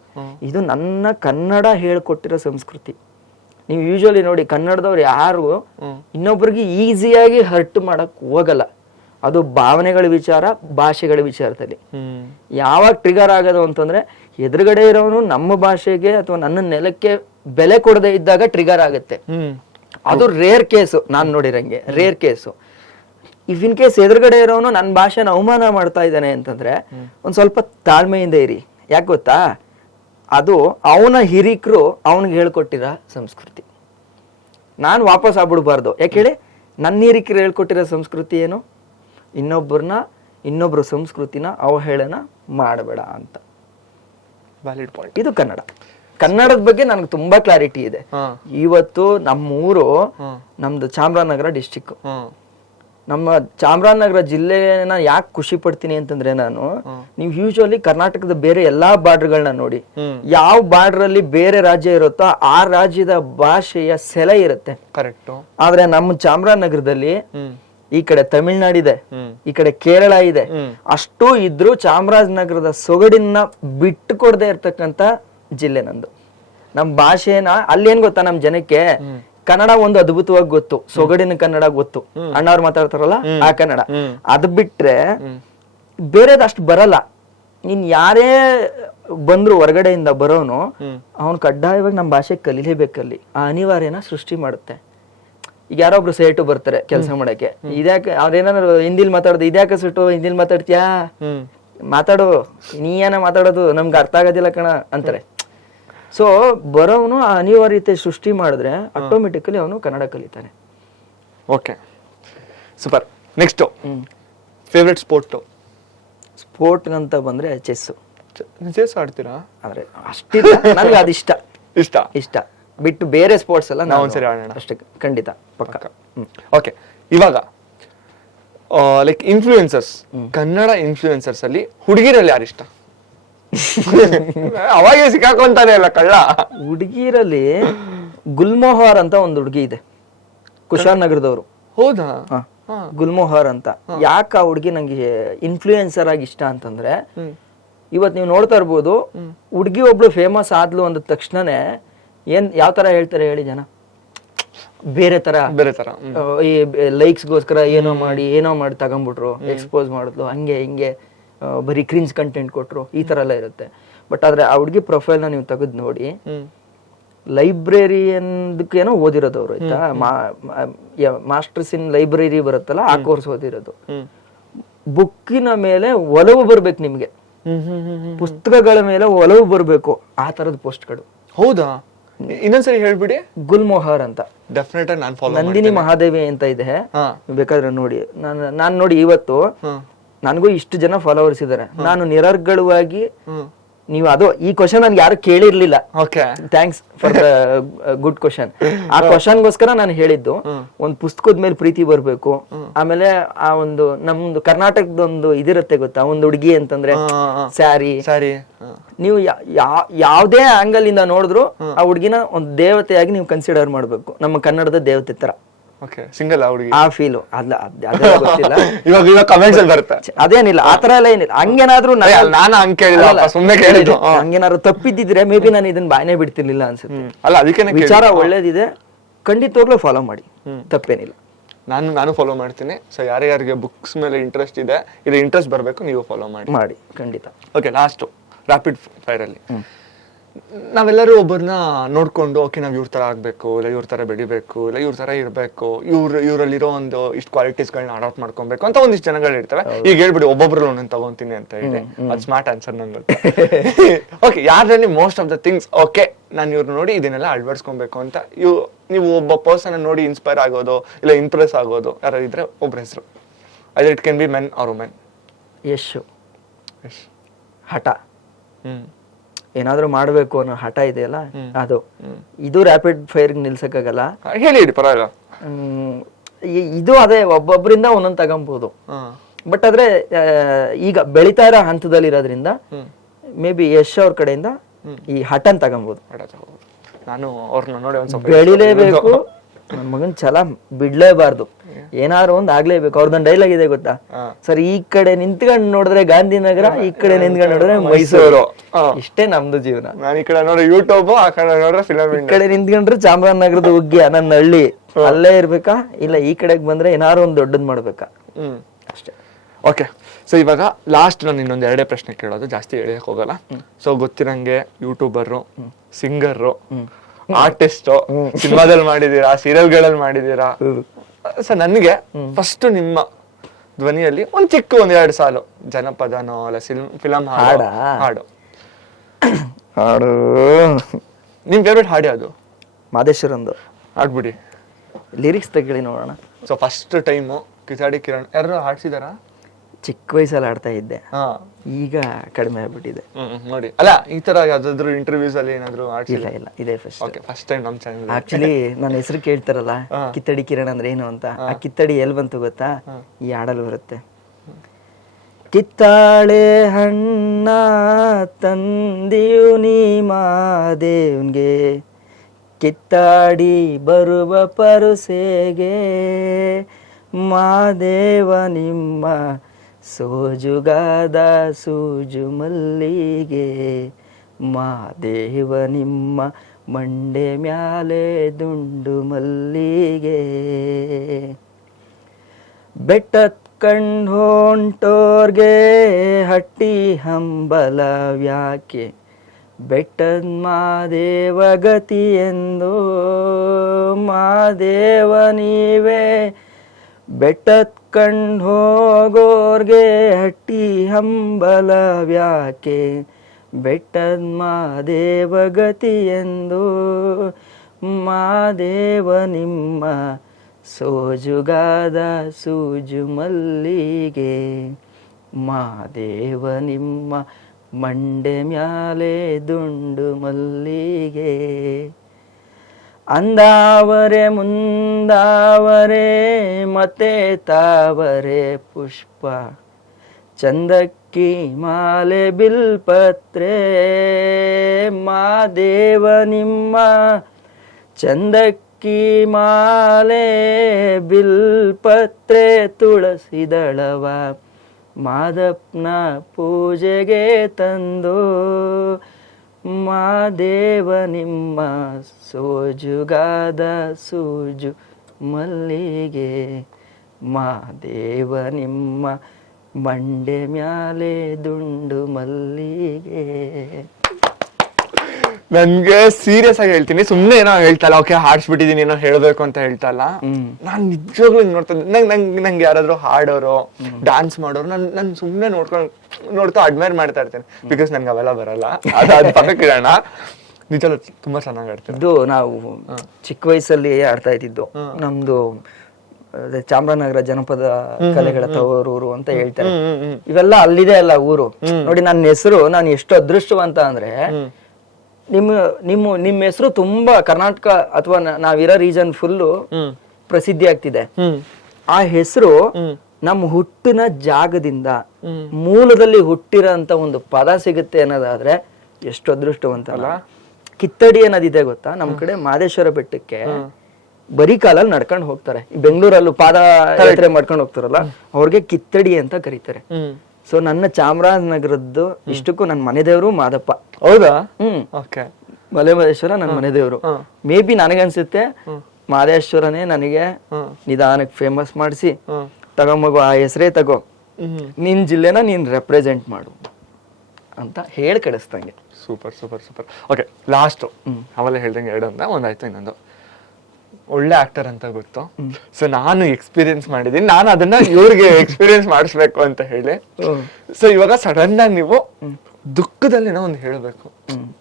ಇದು ನನ್ನ ಕನ್ನಡ ಹೇಳ್ಕೊಟ್ಟಿರೋ ಸಂಸ್ಕೃತಿ. ನೀವು ಯೂಶುವಲಿ ನೋಡಿ, ಕನ್ನಡದವ್ರು ಯಾರು ಇನ್ನೊಬ್ರಿಗೆ ಈಸಿಯಾಗಿ ಹರ್ಟ್ ಮಾಡಕ್ ಹೋಗಲ್ಲ. ಅದು ಭಾವನೆಗಳ ವಿಚಾರ, ಭಾಷೆಗಳ ವಿಚಾರದಲ್ಲಿ. ಯಾವಾಗ ಟ್ರಿಗರ್ ಆಗೋದು ಅಂತಂದ್ರೆ, ಎದುರುಗಡೆ ಇರೋನು ನಮ್ಮ ಭಾಷೆಗೆ ಅಥವಾ ನನ್ನ ನೆಲಕ್ಕೆ ಬೆಲೆ ಕೊಡದೆ ಇದ್ದಾಗ ಟ್ರಿಗರ್ ಆಗುತ್ತೆ. ಅದು ರೇರ್ ಕೇಸು, ನಾನ್ ನೋಡಿರಂಗೆ rare case. If in case ಎದುರುಗಡೆ ಇರೋನು ನನ್ನ ಭಾಷೆನ ಅವಮಾನ ಮಾಡ್ತಾ ಇದ್ದಾನೆ ಅಂತಂದ್ರೆ ಒಂದ್ ಸ್ವಲ್ಪ ತಾಳ್ಮೆಯಿಂದ ಇರಿ. ಯಾಕೆ ಗೊತ್ತಾ, ಅದು ಅವನ ಹಿರಿಕರು ಅವನಿಗೆ ಹೇಳ್ಕೊಟ್ಟಿರೋ ಸಂಸ್ಕೃತಿ. ನಾನು ವಾಪಸ್ ಆಗ್ಬಿಡ್ಬಾರ್ದು. ಯಾಕೆ ಹೇಳಿ, ನನ್ನ ಹಿರಿಕರು ಹೇಳ್ಕೊಟ್ಟಿರೋ ಸಂಸ್ಕೃತಿ ಏನು, ಇನ್ನೊಬ್ರ ಸಂಸ್ಕೃತಿನ ಅವಹೇಳನ ಮಾಡಬೇಡ ಅಂತ. Valid point. ಇದು ಕನ್ನಡ. ಕನ್ನಡದ ಬಗ್ಗೆ ನನಗೆ ತುಂಬಾ ಕ್ಲಾರಿಟಿ ಇದೆ. ಇವತ್ತು ನಮ್ಮೂರು, ನಮ್ದು ಚಾಮರಾಜನಗರ ಡಿಸ್ಟಿಕ್. ನಮ್ಮ ಚಾಮರಾಜನಗರ ಜಿಲ್ಲೆನ ಯಾಕೆ ಖುಷಿ ಪಡ್ತೀನಿ ಅಂತಂದ್ರೆ, ನಾನು ನೀವು ಯೂಶುವಲಿ ಕರ್ನಾಟಕದ ಬೇರೆ ಎಲ್ಲಾ ಬಾರ್ಡರ್ಗಳನ್ನ ನೋಡಿ, ಯಾವ ಬಾರ್ಡರ್ ಅಲ್ಲಿ ಬೇರೆ ರಾಜ್ಯ ಇರುತ್ತೋ ಆ ರಾಜ್ಯದ ಭಾಷೆಯ ಸೆಲೆ ಇರುತ್ತೆ. ಕರೆಕ್ಟ್. ಆದ್ರೆ ನಮ್ಮ ಚಾಮರಾಜನಗರದಲ್ಲಿ ಈ ಕಡೆ ತಮಿಳ್ನಾಡಿದೆ, ಈ ಕಡೆ ಕೇರಳ ಇದೆ. ಅಷ್ಟು ಇದ್ರೂ ಚಾಮರಾಜನಗರದ ಸೊಗಡಿನ ಬಿಟ್ಟು ಕೊಡದೆ ಇರ್ತಕ್ಕಂತ ಜಿಲ್ಲೆ ನಂದು. ನಮ್ ಭಾಷೆನ ಅಲ್ಲಿ ಏನ್ ಗೊತ್ತಾ, ನಮ್ ಜನಕ್ಕೆ ಕನ್ನಡ ಒಂದು ಅದ್ಭುತವಾಗಿ ಗೊತ್ತು, ಸೊಗಡಿನ ಕನ್ನಡ ಗೊತ್ತು, ಅಣ್ಣವ್ರು ಮಾತಾಡ್ತಾರಲ್ಲ ಆ ಕನ್ನಡ. ಅದ್ ಬಿಟ್ರೆ ಬೇರೆದ್ ಅಷ್ಟು ಬರಲ್ಲ. ನೀನ್ ಯಾರೇ ಬಂದ್ರು ಹೊರಗಡೆಯಿಂದ ಬರೋನು, ಅವ್ನು ಕಡ್ಡಾಯವಾಗಿ ನಮ್ ಭಾಷೆ ಕಲಿಲೇಬೇಕಲ್ಲಿ. ಆ ಅನಿವಾರ್ಯನ ಸೃಷ್ಟಿ ಮಾಡುತ್ತೆ. ಈಗ ಯಾರೊಬ್ರು ಸೇಟು ಬರ್ತಾರೆ ಕೆಲಸ ಮಾಡಕ್ಕೆ, ಇದ್ಯಾಕೆ ಅವ್ರೇನಾದ್ರು ಹಿಂದಿಲ್ ಮಾತಾಡೋದು, ಇದ್ಯಾಕೆ ಸಿಟ್ಟು ಹಿಂದಿಲ್ ಮಾತಾಡ್ತೀಯಾ, ಮಾತಾಡು, ನೀ ಏನ ಮಾತಾಡೋದು ನಮ್ಗೆ ಅರ್ಥ ಆಗೋದಿಲ್ಲ ಕಣ ಅಂತಾರೆ. ಸೊ ಬರೋನು ಆ ಅನಿವಾರ್ಯತೆ ಸೃಷ್ಟಿ ಮಾಡಿದ್ರೆ ಆಟೋಮೆಟಿಕಲಿ ಅವನು ಕನ್ನಡ ಕಲಿತಾನೆ. Okay, super. Next, favourite sport ಅಂತ ಬಂದ್ರೆ ಚೆಸ್. ಚೆಸ್ ಆಡ್ತೀರಾ? ಆದ್ರೆ ಅಷ್ಟಿಲ್ಲ, ನನಗೆ ಅದು ಇಷ್ಟ ಬಿಟ್ಟು ಬೇರೆ ಸ್ಪೋರ್ಟ್ಸ್ ಎಲ್ಲ ನಾವು ಒಂದ್ಸರಿ ಆಡೋಣ ಅಷ್ಟೇ. ಖಂಡಿತ, ಪಕ್ಕ. ಓಕೆ, ಇವಾಗ ಲೈಕ್ ಇನ್ಫ್ಲೂಯೆನ್ಸರ್ಸ್, ಕನ್ನಡ ಇನ್ಫ್ಲೂಯೆನ್ಸರ್ಸ್ ಅಲ್ಲಿ ಹುಡುಗಿರಲ್ಲಿ ಯಾರಿಷ್ಟ? ಅವಾಗೇ ಸಿಕ್ಕಾಕೊಂತಾನೆ ಅಲ್ಲ ಕಳ್ಳ. ಹುಡುಗಿರಲ್ಲಿ ಗುಲ್ಮೋಹರ್ ಅಂತ ಒಂದು ಹುಡುಗಿ ಇದೆ, ಕುಶಾಲ್ ನಗರದವರು. ಹೌದಾ? ಗುಲ್ಮೋಹರ್ ಅಂತ. ಯಾಕ ಆ ಹುಡುಗಿ ನಂಗೆ ಇನ್ಫ್ಲೂಯೆನ್ಸರ್ ಆಗಿ ಇಷ್ಟ ಅಂತಂದ್ರೆ, ಇವತ್ ನೀವು ನೋಡ್ತಾ ಇರ್ಬೋದು, ಹುಡುಗಿ ಒಬ್ಳು ಫೇಮಸ್ ಆದ್ಲು ಅಂದ ತಕ್ಷಣನೇ ಯಾವ ತರ ಹೇಳ್ತಾರೆ ಹೇಳಿ ಜನ, ಬೇರೆ ತರ ಈ ಲೈಕ್ಸ್ಗೋಸ್ಕರ ಏನೋ ಮಾಡಿ ತಗೊಂಡ್ಬಿಟ್ರು, ಎಕ್ಸ್ಪೋಸ್ ಮಾಡಿದ್ಲು, ಹಂಗೆ ಹಿಂಗೆ ಬರೀ ಕ್ರಿಂಜ್ ಕಂಟೆಂಟ್ ಕೊಟ್ರು, ಈ ತರ ಎಲ್ಲ ಇರುತ್ತೆ. ಬಟ್ ಆದ್ರೆ ಆ ಹುಡುಗಿ ಪ್ರೊಫೈಲ್ನ ನೀವು ತೆಗೆದು ನೋಡಿ, ಲೈಬ್ರರಿಯನ್ದಕ್ಕೇನೋ ಓದಿರೋದು ಅವ್ರು, ಆಯ್ತಾ, ಮಾಸ್ಟರ್ಸ್ ಇನ್ ಲೈಬ್ರರಿ ಬರುತ್ತಲ್ಲ ಆ ಕೋರ್ಸ್ ಓದಿರೋದು. ಬುಕ್ಕಿನ ಮೇಲೆ ಒಲವು ಬರ್ಬೇಕು ನಿಮ್ಗೆ, ಪುಸ್ತಕಗಳ ಮೇಲೆ ಒಲವು ಬರ್ಬೇಕು, ಆ ತರದ ಪೋಸ್ಟ್ಗಳು. ಹೌದಾ? ಇನ್ನೊಂದ್ಸರಿ ಹೇಳ್ಬಿಡಿ. ಗುಲ್ಮೊಹರ್ ಅಂತ, ಡೆಫಿನೆಟ್ ಆಗಿ ನಾನು ಫಾಲೋ ನಂದಿನಿ ಮಹಾದೇವಿ ಅಂತ ಇದೆ, ಬೇಕಾದ್ರೆ ನೋಡಿ. ನಾನ್ ನೋಡಿ ಇವತ್ತು ನನಗೂ ಇಷ್ಟು ಜನ ಫಾಲೋವರ್ಸ್ ಇದಾರೆ. ನಾನು ನಿರರ್ಗಳವಾಗಿ, ನೀವು ಅದು ಈ ಕ್ವಶನ್ ನನ್ಗೆ ಯಾರು ಕೇಳಿರ್ಲಿಲ್ಲ, thanks for the good question. ಆ ಕ್ವಶನ್ಗೋಸ್ಕರ ನಾನು ಹೇಳಿದ್ದು, ಒಂದ್ ಪುಸ್ತಕದ ಮೇಲೆ ಪ್ರೀತಿ ಬರ್ಬೇಕು, ಆಮೇಲೆ ಆ ಒಂದು ನಮ್ದು ಕರ್ನಾಟಕದೊಂದು ಇದಿರುತ್ತೆ ಗೊತ್ತಾ, ಒಂದ್ ಹುಡುಗಿ ಅಂತಂದ್ರೆ ಸ್ಯಾರಿ. ನೀವು ಯಾವ್ದೇ ಆಂಗಲ್ ಇಂದ ನೋಡಿದ್ರು ಆ ಹುಡುಗಿನ ಒಂದ್ ದೇವತೆಯಾಗಿ ನೀವು ಕನ್ಸಿಡರ್ ಮಾಡ್ಬೇಕು, ನಮ್ಮ ಕನ್ನಡದ ದೇವತೆ ತರ. ಸಿಂಗಲ್ ಹುಡುಗಿ ಆ ಫೀಲು ಗೊತ್ತಿಲ್ಲ. ಇವಾಗ ಕಮೆಂಟ್ಸ್ ಅಲ್ಲಿ ಬರುತ್ತೆ. ಅದೇನಿಲ್ಲ, ಆತರ ಎಲ್ಲ ಏನಿಲ್ಲ. ಹಂಗೇನಾದ್ರು ಹಂಗೇನಾದ್ರು ತಪ್ಪಿದ್ದಿದ್ರೆ ಮೇ ಬಿ ನಾನು ಇದನ್ನ ಬಾಯನೇ ಬಿಡ್ತಿರ್ಲಿಲ್ಲ ಅನ್ಸುತ್ತೆ. ಅಲ್ಲ, ಅದಕ್ಕೆ ವಿಚಾರ ಒಳ್ಳೇದಿದೆ, ಖಂಡಿತವಾಗ್ಲೂ ಫಾಲೋ ಮಾಡಿ, ತಪ್ಪೇನಿಲ್ಲ. ನಾನು ಫಾಲೋ ಮಾಡ್ತೀನಿ. ಸೊ ಯಾರ್ಯಾರಿಗೆ ಬುಕ್ಸ್ ಮೇಲೆ ಇಂಟ್ರೆಸ್ಟ್ ಇದೆ, ಇದು ಇಂಟ್ರೆಸ್ಟ್ ಬರಬೇಕು, ನೀವು ಫಾಲೋ ಮಾಡಿ ಖಂಡಿತ. ಓಕೆ, ಲಾಸ್ಟ್ ರಾಪಿಡ್ ಫೈರ್ ಅಲ್ಲಿ ನಾವೆಲ್ಲರೂ ಒಬ್ಬರನ್ನ ನೋಡ್ಕೊಂಡು, ಓಕೆ ನಾವ್ ಇವ್ರ ತರ ಆಗ್ಬೇಕು, ಇಲ್ಲ ಇವ್ರ ತರ ಬೆಳಿಬೇಕು, ಇಲ್ಲ ಇವ್ರ ತರ ಇರ್ಬೇಕು, ಇವ್ರಲ್ಲಿರೋ ಒಂದು ಇಷ್ಟು ಕ್ವಾಲಿಟೀಸ್ಗಳನ್ನ ಅಡಾಪ್ಟ್ ಮಾಡ್ಕೊಬೇಕು ಅಂತ ಒಂದಿಷ್ಟು ಜನಗಳು ಇರ್ತವೆ. ಈಗ ಹೇಳ್ಬಿಡಿ ಒಬ್ಬೊಬ್ರು ನಾನು ತಗೊಂತೀನಿ ಅಂತ ಹೇಳಿ, ಅದು ಸ್ಮಾರ್ಟ್ ಆನ್ಸರ್ ನಂಗೆ. ಓಕೆ, ಯಾರಲ್ಲಿ most of the things okay ನಾನು ಇವ್ರು ನೋಡಿ ಇದನ್ನೆಲ್ಲ ಅಳವಡಿಸ್ಕೊಬೇಕು ಅಂತ ನೀವು ಒಬ್ಬ ಪರ್ಸನ್ ನೋಡಿ ಇನ್ಸ್ಪೈರ್ ಆಗೋದು, ಇಲ್ಲ ಇಂಪ್ರೆಸ್ ಆಗೋದು ಯಾರು ಇದ್ರೆ ಒಬ್ರ ಹೆಸರು. ಅದೇ it can be men or women. Yash ಹಠ, ಏನಾದ್ರೂ ಮಾಡ್ಬೇಕು ಅನ್ನೋ ಹಠ ಇದೆಯಲ್ಲ ಅದು. ಇದು ರ್ಯಾಪಿಡ್ ಫೈರ್ ನಿಲ್ಸಕ್ಕಾಗಲ್ಲ, ಹೇಳಿ ಪರವಾಗಿಲ್ಲ. ಇದು ಅದೇ ಒಬ್ಬೊಬ್ಬರಿಂದ ಒಂದೊಂದು ತಗೊಂಬಹುದು. ಬಟ್ ಆದ್ರೆ ಈಗ ಬೆಳಿತಾ ಇರೋ ಹಂತದಲ್ಲಿ ಇರೋದ್ರಿಂದ ಮೇ ಬಿ ಯಶ್ ಅವ್ರ ಕಡೆಯಿಂದ ಈ ಹಠನ್ ತಗೊಂಬಹುದು. ನಾನು ಅವ್ರನ್ನ ನೋಡಿ ಒಂದ್ ಸ್ವಲ್ಪ ಬೆಳಿಲೇಬೇಕು, ನನ್ ಮಗನ್ ಛಲ ಬಿಡ್ಲೇಬಾರ್ದು, ಏನಾದ್ರು ಒಂದ್ ಆಗ್ಲೇಬೇಕು. ಅವ್ರದೊಂದ್ ಡೈಲಾಗ್ ಇದೆ ಗೊತ್ತಾ ಸರ್, ಈ ಕಡೆ ನಿಂತ್ಕೊಂಡ್ ನೋಡಿದ್ರೆ ಗಾಂಧಿನಗರ, ಈ ಕಡೆ ನಿಂತ್ಕೊಂಡ್ ನೋಡಿದ್ರೆ ಮೈಸೂರು, ಇಷ್ಟೇ ನಮ್ದು ಜೀವನ. ನಾನು ಈ ಕಡೆ ನೋಡಿ ಯೂಟ್ಯೂಬ್, ಆ ಕಡೆ ನೋಡ್ರೆ ಫಿಲಂ, ಈ ಕಡೆ ನಿಂತ್ಕೊಂಡ್ರೆ ಚಾಮರಾಜನಗರದ ಉಗ್ಗಿ ನನ್ನ ಹಳ್ಳಿ, ಅಲ್ಲೇ ಇರ್ಬೇಕಾ, ಇಲ್ಲ ಈ ಕಡೆಗೆ ಬಂದ್ರೆ ಏನಾರು ಒಂದ್ ದೊಡ್ಡದ್ ಮಾಡ್ಬೇಕಾ, ಅಷ್ಟೇ. ಓಕೆ, ಸೊ ಇವಾಗ ಲಾಸ್ಟ್ ನಾನು ಇನ್ನೊಂದ್ ಎರಡೇ ಪ್ರಶ್ನೆ ಕೇಳೋದು, ಜಾಸ್ತಿ ಹೇಳಕ್ ಹೋಗಲ್ಲ. ಸೊ ಗೊತ್ತಿರಂಗೆ ಯೂಟ್ಯೂಬರು, ಸಿಂಗರು, ಆರ್ಟಿಸ್ಟ್, ಸಿನಿಮಾದಲ್ಲಿ ಮಾಡಿದೀರಾ, ಸೀರಿಯಲ್ಗಳಲ್ಲಿ ಮಾಡಿದೀರಾ. ಸೊ ನನಗೆ ಫಸ್ಟ್ ನಿಮ್ಮ ಧ್ವನಿಯಲ್ಲಿ ಒಂದ್ ಚಿಕ್ಕ 1-2 ಸಾಲು ಜನಪದನೋ ಅಲ್ಲ ಫಿಲಂ ಹಾಡು ನಿಮ್ ಫೇವ್ರೆಟ್ ಹಾಡಿ ಅದು? ಮಾದೇಶ್ವರಂದು ಹಾಡ್ಬಿಡಿ, ಲಿರಿಕ್ಸ್ ತೆಗಳಿ ನೋಡೋಣ. ಸೊ ಫಸ್ಟ್ ಟೈಮು ಕಿತಾಡಿ ಕಿರಣ್ ಯಾರು ಹಾಡ್ಸಿದಾರಾ? ಚಿಕ್ಕ ವಯಸ್ಸಲ್ಲಿ ಆಡ್ತಾ ಇದ್ದೆ, ಈಗ ಕಡಿಮೆ ಆಗ್ಬಿಟ್ಟಿದೆ. ನೋಡಿ, ಅಲ್ಲ ಈ ತರ ಯಾವ್ದಾದ್ರು ಇಂಟರ್ವ್ಯೂಸ್ ಅಲ್ಲಿ ಏನಾದ್ರು ಇಲ್ಲ ಇದೇ ಫಸ್ಟ್. ಓಕೆ, ಫಸ್ಟ್ ಟೈಮ್ ನಮ್ಮ ಚಾನೆಲ್. ಆಕ್ಚುಲಿ ನನ್ನ ಹೆಸರು ಕೇಳ್ತಾರಲ್ಲ, ಕಿತ್ತಡಿ ಕಿರಣ್ ಅಂದ್ರೆ ಏನು ಅಂತ. ಆ ಕಿತ್ತಡಿ ಎಲ್ಲಿ ಬಂತು ಗೊತ್ತಾ? ಈ ಹಾಡಲ್ಲಿ ಬರುತ್ತೆ. ಕಿತ್ತಾಳೆ ಹಣ್ಣ ತಂದಿಯು ನೀ ಮಾದೇವ್ನ್ಗೆ, ಕಿತ್ತಾಡಿ ಬರುವ ಪರುಸೆಗೆ, ಮಾದೇವ ನಿಮ್ಮ ಸೋಜುಗಾದ ಸೂಜು ಮಲ್ಲಿಗೆ, ಮಾದೇವ ನಿಮ್ಮ ಮಂಡೆ ಮ್ಯಾಲೆ ದುಂಡು ಮಲ್ಲಿಗೆ. ಬೆಟ್ಟತ್ ಕಂಡು ಹೊಂಟೋರ್ಗೆ ಹಟ್ಟಿ ಹಂಬಲವ್ಯಾಕೆ, ಬೆಟ್ಟದ ಮಾದೇವ ಗತಿ ಎಂದು ಮಾದೇವ ನೀವೇ. ಬೆಟ್ಟತ್ ಕಂಡು ಹೋಗೋರ್ಗೆ ಹಟ್ಟಿ ಹಂಬಲವ್ಯಾಕೆ, ಬೆಟ್ಟದ ಮಾದೇವ ಗತಿ ಎಂದು ಮಾದೇವ ನಿಮ್ಮ ಸೋಜುಗಾದ ಸೂಜು ಮಲ್ಲಿಗೆ, ಮಾದೇವ ನಿಮ್ಮ ಮಂಡೆ ಮ್ಯಾಲೆ ದುಂಡು ಮಲ್ಲಿಗೆ. ಅಂದಾವರೆ ಮುಂದಾವರೆ ಮತ್ತೆ ತಾವರೆ ಪುಷ್ಪ, ಚಂದಕ್ಕಿ ಮಾಲೆ ಬಿಲ್ಪತ್ರೆ, ಮಾದೇವ ನಿಮ್ಮ ಚಂದಕ್ಕಿ ಮಾಲೆ ಬಿಲ್ಪತ್ರೆ, ತುಳಸಿದಳವ ಮಾದಪ್ಪನ ಪೂಜೆಗೆ ತಂದು, ಮಾದೇವ ನಿಮ್ಮ ಸೋಜುಗಾದ ಸೂಜು ಮಲ್ಲಿಗೆ, ಮಾದೇವ ನಿಮ್ಮ ಮಂಡೆ ಮ್ಯಾಲೆ ದುಂಡು ಮಲ್ಲಿಗೆ. ನನ್ಗೆ ಸೀರಿಯಸ್ ಆಗಿ ಹೇಳ್ತೀನಿ, ಸುಮ್ನೆ ಏನೋ ಹೇಳ್ತಲ್ಲ, ಓಕೆ ಹಾಡ್ಸ್ಬಿಟ್ಟಿದೀನಿ ಏನೋ ಹೇಳ್ಬೇಕು ಅಂತ ಹೇಳ್ತಲ್ಲ. ನಾನ್ ನಿಜವಾಗ್ಲೂ ನೋಡ್ತಾ ನಂಗೆ ಯಾರಾದ್ರೂ ಹಾಡೋರು ಡಾನ್ಸ್ ಮಾಡೋರು ನನ್ ಸುಮ್ನೆ ನೋಡ್ತಾ ಅಡ್ಮೈರ್ ಮಾಡ್ತಾ ಇರ್ತೇನೆ. ಬಿಕಾಸ್ ನನ್ಗೆ ಅವೆಲ್ಲ ಬರಲ್ಲ. ಅದ್ ಪಕ್ಕಕ್ಕೆ ಇಡೋಣ. ನಿಜವಾಗ್ಲೂ ತುಂಬಾ ಚೆನ್ನಾಗಿ ಆಡ್ತೀನಿ. ಇದು ನಾವು ಚಿಕ್ಕ ವಯಸ್ಸಲ್ಲಿ ಆಡ್ತಾ ಇದ್ದಿದ್ದು. ನಮ್ದು ಅದೇ ಚಾಮರಾಜನಗರ ಜನಪದ ಕಲೆಗಳ ತವರೂರು ಅಂತ ಹೇಳ್ತಾರೆ. ಇವೆಲ್ಲ ಅಲ್ಲಿದೆ ಅಲ್ಲ ಊರು. ನೋಡಿ ನನ್ನ ಹೆಸರು, ನಾನು ಎಷ್ಟು ಅದೃಷ್ಟವಂತ ಅಂದ್ರೆ ನಿಮ್ಮ ಹೆಸರು ತುಂಬಾ ಕರ್ನಾಟಕ ಅಥವಾ ನಾವಿರೋ ರೀಜನ್ ಫುಲ್ಲು ಪ್ರಸಿದ್ಧಿ ಆಗ್ತಿದೆ. ಆ ಹೆಸರು ನಮ್ಮ ಹುಟ್ಟಿನ ಜಾಗದಿಂದ ಮೂಲದಲ್ಲಿ ಹುಟ್ಟಿರೋಂತ ಒಂದು ಪದ ಸಿಗುತ್ತೆ ಅನ್ನೋದಾದ್ರೆ ಎಷ್ಟು ಅದೃಷ್ಟವಂತ ಅಲ್ಲ. ಕಿತ್ತಡಿ ಅನ್ನೋದಿದೆ ಗೊತ್ತಾ, ನಮ್ ಕಡೆ ಮಾದೇಶ್ವರ ಬೆಟ್ಟಕ್ಕೆ ಬರೀ ಕಾಲಲ್ಲಿ ನಡ್ಕೊಂಡು ಹೋಗ್ತಾರೆ. ಈ ಬೆಂಗಳೂರಲ್ಲೂ ಪಾದಯಾತ್ರೆ ಮಾಡ್ಕೊಂಡು ಹೋಗ್ತಾರಲ್ಲ, ಅವ್ರಿಗೆ ಕಿತ್ತಡಿ ಅಂತ ಕರೀತಾರೆ. ಸೊ ನನ್ನ ಚಾಮರಾಜನಗರದ್ದು ಇಷ್ಟಕ್ಕೂ ನನ್ನ ಮನೆ ದೇವರು ಮಾದಪ್ಪ. ಹೌದಾ? ಓಕೆ. ಮಲೆಮಹದೇಶ್ವರ ನನ್ನ ಮನೆ ದೇವರು. ಮೇ ಬಿ ನನಗನ್ಸುತ್ತೆ ಮಹದೇಶ್ವರನೇ ನನಗೆ ನಿಧಾನಕ್ಕೆ ಫೇಮಸ್ ಮಾಡಿಸಿ ತಗೊಂಬಗು, ಆ ಹೆಸರೇ ತಗೋ, ನಿನ್ ಜಿಲ್ಲೆನ ನೀನ್ ರೆಪ್ರೆಸೆಂಟ್ ಮಾಡು ಅಂತ ಹೇಳಿ ಕಳಿಸ್ದಂಗೆ. Super super super. Okay, last ಅವೆಲ್ಲ ಹೇಳ್ದಂಗೆ ಎರಡು ಅಂತ ಒಂದಾಯ್ತು. ಇನ್ನೊಂದು ಒಳ್ಳೆ ಆಕ್ಟರ್ ಅಂತ ಗೊತ್ತು. ಸೊ ನಾನು ಎಕ್ಸ್ಪೀರಿಯನ್ಸ್ ಮಾಡಿದೀನಿ, ನಾನು ಅದನ್ನ ಇವ್ರಿಗೆ ಎಕ್ಸ್ಪೀರಿಯನ್ಸ್ ಮಾಡಿಸ್ಬೇಕು ಅಂತ ಹೇಳಿ. ಸೊ ಇವಾಗ ಸಡನ್ ಆಗಿ ನೀವು ದುಃಖದಲ್ಲಿನೋ ಒಂದು ಹೇಳ್ಬೇಕು,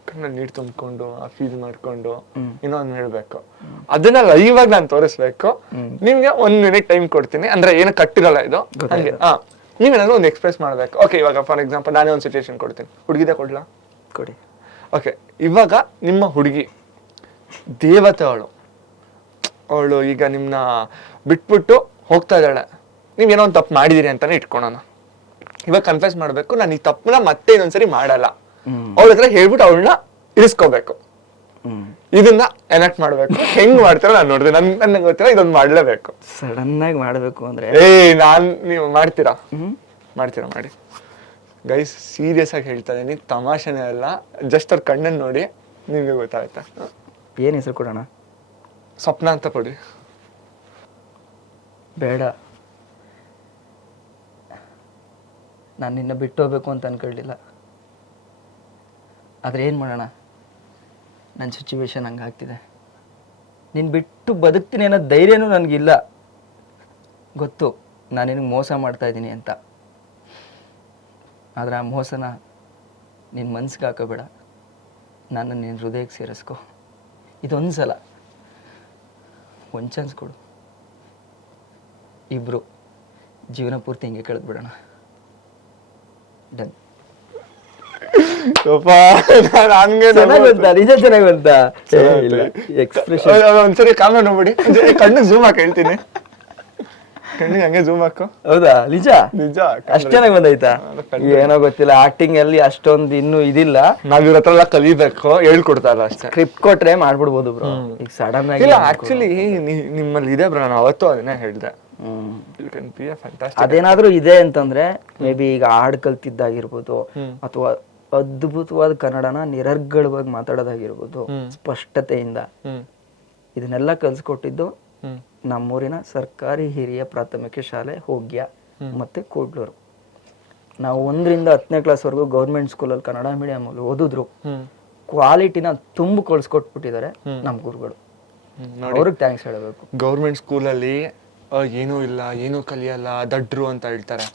ಕಣ್ಣಲ್ಲಿ ನೀರು ತುಂಬಿಕೊಂಡು ಫೀಲ್ ಮಾಡ್ಕೊಂಡು ಇನ್ನೊಂದು ಹೇಳ್ಬೇಕು, ಅದನ್ನ ಲೈವ್ ಆಗಿ ನಾನು ತೋರಿಸ್ಬೇಕು. ನಿಮ್ಗೆ 1 minute ಟೈಮ್ ಕೊಡ್ತೀನಿ, ಅಂದ್ರೆ ಏನು ಕಟ್ಟಿರಲ್ಲ ಇದು, ಹಂಗೆ ನೀವೇನಾದ್ರು ಒಂದು ಎಕ್ಸ್ಪ್ರೆಸ್ ಮಾಡ್ಬೇಕು. ಓಕೆ, ಇವಾಗ ಫಾರ್ ಎಕ್ಸಾಂಪಲ್ ನಾನೇ ಒಂದು ಸಿಚುಯೇಷನ್ ಕೊಡ್ತೀನಿ. ಹುಡುಗಿದ ಕೊಡ್ಲಾ? ಕೊಡಿ. ಓಕೆ, ಇವಾಗ ನಿಮ್ಮ ಹುಡುಗಿ ದೇವತೆ ಅವಳು ಈಗ ನಿಮ್ನ ಬಿಟ್ಬಿಟ್ಟು ಹೋಗ್ತಾ ಇದ್ದಾಳೆ. ನೀವೇನೋ ಒಂದು ತಪ್ಪು ಮಾಡಿದಿರಿ ಅಂತಾನೆ ಇಟ್ಕೊಳೋಣ. ಇವಾಗ ಕನ್ಫ್ಯೂಸ್ ಮಾಡ್ಬೇಕು, ನಾನು ಈ ತಪ್ಪನ್ನ ಮತ್ತೆ ಇನ್ನೊಂದ್ಸರಿ ಮಾಡಲ್ಲ. ಅವಳ ಹತ್ರ ಹೇಳ್ಬಿಟ್ಟು ಅವಳನ್ನ ಇರಿಸ್ಕೋಬೇಕು. ಇದನ್ನ ಎನಾಕ್ಟ್ ಮಾಡ್ಬೇಕು. ಹೆಂಗ್ ಮಾಡ್ತಾರೋ ನಾನು ನೋಡಿದೆ, ನನ್ಗೆ ಗೊತ್ತಿಲ್ಲ, ಇದೊಂದು ಮಾಡ್ಲೇಬೇಕು. ಸಡನ್ ಆಗಿ ಮಾಡ್ಬೇಕು ಅಂದ್ರೆ ನೀವು ಮಾಡ್ತೀರಾ? ಮಾಡ್ತೀರಾ? ಮಾಡಿ ಗೈಸ್, ಸೀರಿಯಸ್ ಆಗಿ ಹೇಳ್ತಾ ಇದೀನಿ, ತಮಾಷೆನೇ ಅಲ್ಲ. ಜಸ್ಟ್ ಅವ್ರ ಕಣ್ಣನ್ನು ನೋಡಿ ನಿಮ್ಗೆ ಗೊತ್ತಾಗುತ್ತೆ. ಏನ್ ಹೆಸರು ಕೊಡೋಣ? ಸ್ವಪ್ನ ಅಂತ ಕೊಡಿ. ಬೇಡ, ನಾನು ನಿನ್ನ ಬಿಟ್ಟು ಹೋಗ್ಬೇಕು ಅಂತ ಅನ್ಕೊಳ್ಳಿಲ್ಲ. ಆದ್ರೆ ಏನ್ ಮಾಡೋಣ, ನನ್ನ ಸಿಚುವೇಶನ್ ಹಂಗಾಗ್ತಿದೆ. ನೀನ್ ಬಿಟ್ಟು ಬದುಕ್ತೀನಿ ಅನ್ನೋ ಧೈರ್ಯನೂ ನನಗಿಲ್ಲ. ಗೊತ್ತು ನಾನು ನಿನಗೆ ಮೋಸ ಮಾಡ್ತಾ ಇದ್ದೀನಿ ಅಂತ. ಆದ್ರೆ ಆ ಮೋಸನ ನಿನ್ನ ಮನ್ಸಿಗೆ ಹಾಕೋಬೇಡ, ನಾನು ನಿನ್ನ ಹೃದಯಕ್ಕೆ ಸೇರಿಸ್ಕೊ. ಇದೊಂದು ಸಲ ಒಂದು ಚಾನ್ಸ್ ಕೊಡು. ಇಬ್ರು ಜೀವನ ಪೂರ್ತಿ ಹಿಂಗೆ ಕಳೆದ್ಬಿಡೋಣ. ಡನ್. ನಿಜ ಚೆನ್ನಾಗಿ ಬಂತ. ಎಕ್ಸ್ಪ್ರೆಷನ್ ಒಂದ್ಸರಿ ಕಾಮ ನೋಡ್ಬಿಡಿ, ಕಣ್ಣಿಗೆ ಝೂಮ್ ಹಾಕಿ ಹೇಳ್ತೀನಿ. ಕಣ್ಣಿಗೆ ಹಂಗೆ ಝೂಮ್ ಹಾಕು. ಹೌದಾ? ನಿಜ ನಿಜ. ಅಷ್ಟ್ ಚೆನ್ನಾಗಿ ಬಂದೈತಾ? ಏನೋ ಗೊತ್ತಿಲ್ಲ, ಆಕ್ಟಿಂಗ್ ಅಲ್ಲಿ ಅಷ್ಟೊಂದು ಇನ್ನೂ ಇದಿಲ್ಲ. ನಾವ್ ಇವ್ರ ಹತ್ರ ಎಲ್ಲ ಕಲಿಬೇಕು, ಹೇಳ್ಕೊಡ್ತಾರ ಅಷ್ಟೇ. ಸ್ಕ್ರಿಪ್ಟ್ ಕೊಟ್ರೆ ಮಾಡ್ಬಿಡ್ಬೋದು ಬ್ರೋ. ಈಗ ಸಡನ್ ಆಗಿ ಆಕ್ಚುಲಿ ನಿಮ್ಮಲ್ಲಿ ಇದೆ ಬ್ರೋ, ನಾನು ಅವತ್ತು ಅದನ್ನೇ ಹೇಳ್ದೆ. ಅದೇನಾದ್ರೂ ಇದೆ ಅಂತಂದ್ರೆ ಮೇ ಬಿ ಈಗ ಹಾಡ್ ಕಲ್ತಿದ್ದಾಗಿರ್ಬೋದು, ಅಥವಾ ಅದ್ಭುತವಾದ ಕನ್ನಡನ ನಿರರ್ಗಳವಾಗಿ ಮಾತಾಡೋದಾಗಿರ್ಬೋದು, ಸ್ಪಷ್ಟತೆಯಿಂದ ಇದನ್ನೆಲ್ಲ ಕಲ್ಸ್ಕೊಟ್ಟಿದ್ದು ನಮ್ಮೂರಿನ ಸರ್ಕಾರಿ ಹಿರಿಯ ಪ್ರಾಥಮಿಕ ಶಾಲೆ ಹೋಗ್ಯ ಮತ್ತೆ ಕೂಡ್ಲೂರು. ನಾವು 1ರಿಂದ 10ನೇ ಕ್ಲಾಸ್ ವರೆಗೂ ಗೌರ್ಮೆಂಟ್ ಸ್ಕೂಲಲ್ಲಿ ಕನ್ನಡ ಮೀಡಿಯಂ ಅಲ್ಲಿ ಓದಿದ್ರು. ಕ್ವಾಲಿಟಿನ ತುಂಬ ಕಳ್ಸ್ಕೊಟ್ಬಿಟ್ಟಿದ್ದಾರೆ ನಮ್ಮ ಗುರುಗಳು. ಅವ್ರಿಗೆ ಥ್ಯಾಂಕ್ಸ್ ಹೇಳಬೇಕು. ಗೌರ್ಮೆಂಟ್ ಸ್ಕೂಲಲ್ಲಿ ಏನೂ ಇಲ್ಲ, ಏನೂ ಕಲಿಯಲ್ಲ, ದಡ್ರು ಅಂತ ಹೇಳ್ತಾರೆ.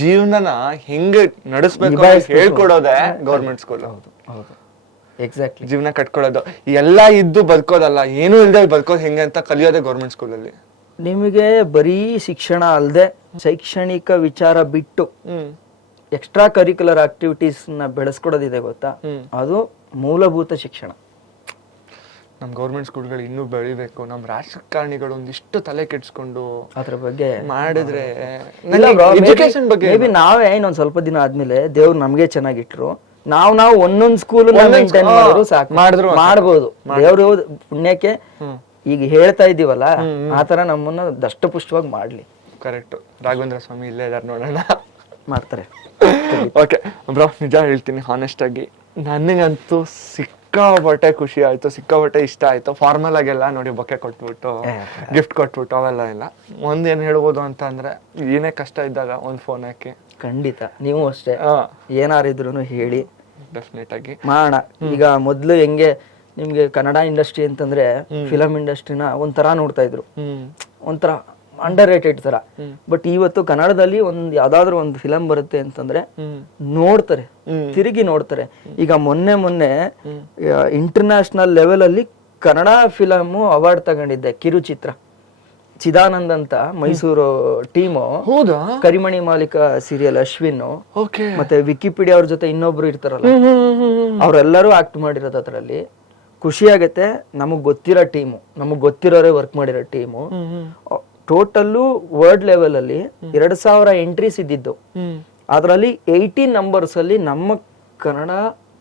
ಜೀವನನ ಹೆಂಗೆ ನಡೆಸ್ಬೇಕು ಹೇಳ್ಕೊಡೋದೇ ಗೌರ್ಮೆಂಟ್ ಸ್ಕೂಲ್. ಹೌದು ಹೌದು, ಎಕ್ಸಾಕ್ಟ್ಲಿ. ಜೀವನ ಕಟ್ಕೊಳ್ಳೋದು ಎಲ್ಲ ಇದ್ದು ಬದುಕೋದಲ್ಲ, ಏನೂ ಇಲ್ದೆ ಬದುಕೋದು ಹೆಂಗೆ ಅಂತ ಕಲಿಯೋದೇ ಗೌರ್ಮೆಂಟ್ ಸ್ಕೂಲಲ್ಲಿ. ನಿಮಗೆ ಬರೀ ಶಿಕ್ಷಣ ಅಲ್ಲದೆ ಶೈಕ್ಷಣಿಕ ವಿಚಾರ ಬಿಟ್ಟು ಎಕ್ಸ್ಟ್ರಾ ಕರಿಕ್ಯುಲರ್ ಆಕ್ಟಿವಿಟೀಸ್ ನ ಬೆಳೆಸ್ಕೊಡೋದಿದೆ ಗೊತ್ತಾ, ಅದು ಮೂಲಭೂತ ಶಿಕ್ಷಣ. ನಮ್ ಗೌರ್ಮೆಂಟ್ ಸ್ಕೂಲ್ಗಳು ಇನ್ನೂ ಬೆಳಿಬೇಕು. ನಮ್ ರಾಜಕಾರಣಿಗಳು ಒಂದಿಷ್ಟು ತಲೆ ಕೆಡ್ಸ್ಕೊಂಡು ಅದ್ರ ಬಗ್ಗೆ ಮಾಡಿದ್ರೆ ಎಜುಕೇಶನ್ ಬಗ್ಗೆ ಮೇ ಬಿ ನಾವೇ ಇನ್ನೊಂದ್ ಸ್ವಲ್ಪ ದಿನ ಆದ್ಮೇಲೆ ದೇವ್ರು ನಮ್ಗೆ ಚೆನ್ನಾಗಿಟ್ರು, ನಾವು ಒಂದೊಂದ್ ಸ್ಕೂಲ್ ಮೇಂಟೈನ್ ಮಾಡಿದ್ರು ಸಾಕು, ಮಾಡ್ಬೋದು. ದೇವ್ರು ಪುಣ್ಯಕ್ಕೆ ಈಗ ಹೇಳ್ತಾ ಇದೀವಲ್ಲ, ಆತರ ನಮ್ಮನ್ನ ದಷ್ಟಪುಷ್ಟವಾಗಿ ಮಾಡ್ಲಿ. ಕರೆಕ್ಟ್. ರಾಘವೇಂದ್ರ ಸ್ವಾಮಿ ಇಲ್ಲೇ ಇದಾರೆ, ನೋಡೋಣ ಮಾಡ್ತಾರೆ. ಓಕೆ ಬ್ರೋ, ನಿಜ ಹೇಳ್ತೀನಿ ಹಾನೆಸ್ಟ್ ಆಗಿ, ನನಗಂತೂ ಸಿಕ್ಕಾಪಟ್ಟೆ ಖುಷಿ ಆಯ್ತು, ಸಿಕ್ಕಾಪಟ್ಟೆ ಇಷ್ಟ ಆಯ್ತು. ಫಾರ್ಮಲ್ ಆಗೆಲ್ಲ ನೋಡಿ ಬೊಕ್ಕೆ ಕೊಟ್ಬಿಟ್ಟು ಗಿಫ್ಟ್ ಕೊಟ್ಬಿಟ್ಟು ಅವೆಲ್ಲ ಇಲ್ಲ. ಒಂದೇನ್ ಹೇಳ್ಬೋದು ಅಂತ ಅಂದ್ರೆ, ಏನೇ ಕಷ್ಟ ಇದ್ದಾಗ ಒಂದ್ ಫೋನ್ ಹಾಕಿ. ಖಂಡಿತ ನೀವು ಅಷ್ಟೇ, ಏನಾರಿದ್ರು ಹೇಳಿ. ಡೆಫಿನೆಟ್ ಆಗಿ ಮಾಡೋಣ. ಈಗ ಮೊದ್ಲು ಹೆಂಗೆ ನಿಮ್ಗೆ ಕನ್ನಡ ಇಂಡಸ್ಟ್ರಿ ಅಂತಂದ್ರೆ ಫಿಲಂ ಇಂಡಸ್ಟ್ರಿನ ಒಂಥರ ನೋಡ್ತಾ ಇದ್ರು, ಒಂಥರ ಅಂಡರ್ ರೇಟೆಡ್ ತರ. ಬಟ್ ಇವತ್ತು ಕನ್ನಡದಲ್ಲಿ ಯಾವ್ದಾದ್ರು ಒಂದು ಫಿಲಂ ಬರುತ್ತೆ ಅಂತಂದ್ರೆ ನೋಡ್ತಾರೆ, ತಿರುಗಿ ನೋಡ್ತಾರೆ. ಈಗ ಮೊನ್ನೆ ಇಂಟರ್ನ್ಯಾಷನಲ್ ಲೆವೆಲ್ ಅಲ್ಲಿ ಕನ್ನಡ ಫಿಲಮ್ ಅವಾರ್ಡ್ ತಗೊಂಡಿದ್ದೆ, ಕಿರುಚಿತ್ರ. ಚಿದಾನಂದ್ ಅಂತ ಮೈಸೂರು ಟೀಮು, ಹೌದಾ? ಕರಿಮಣಿ ಮಾಲೀಕ ಸೀರಿಯಲ್ ಅಶ್ವಿನ್, ಮತ್ತೆ ವಿಕಿಪೀಡಿಯಾ ಅವ್ರ ಜೊತೆ ಇನ್ನೊಬ್ರು ಇರ್ತಾರಲ್ಲ, ಅವ್ರೆಲ್ಲರೂ ಆಕ್ಟ್ ಮಾಡಿರೋದು ಅದ್ರಲ್ಲಿ. ಖುಷಿ ಆಗತ್ತೆ. ನಮಗ್ ಗೊತ್ತಿರೋ ಟೀಮು, ನಮಗ್ ಗೊತ್ತಿರೋರೇ ವರ್ಕ್ ಮಾಡಿರೋ ಟೀಮು. ಟೋಟಲ್ಲು ವರ್ಲ್ಡ್ ಲೆವೆಲ್ ಅಲ್ಲಿ 2000 ಎಂಟ್ರೀಸ್ ಇದ್ದಿದ್ದು, ಅದರಲ್ಲಿ 18 ನಂಬರ್ಸ್ ಅಲ್ಲಿ ನಮ್ಮ ಕನ್ನಡ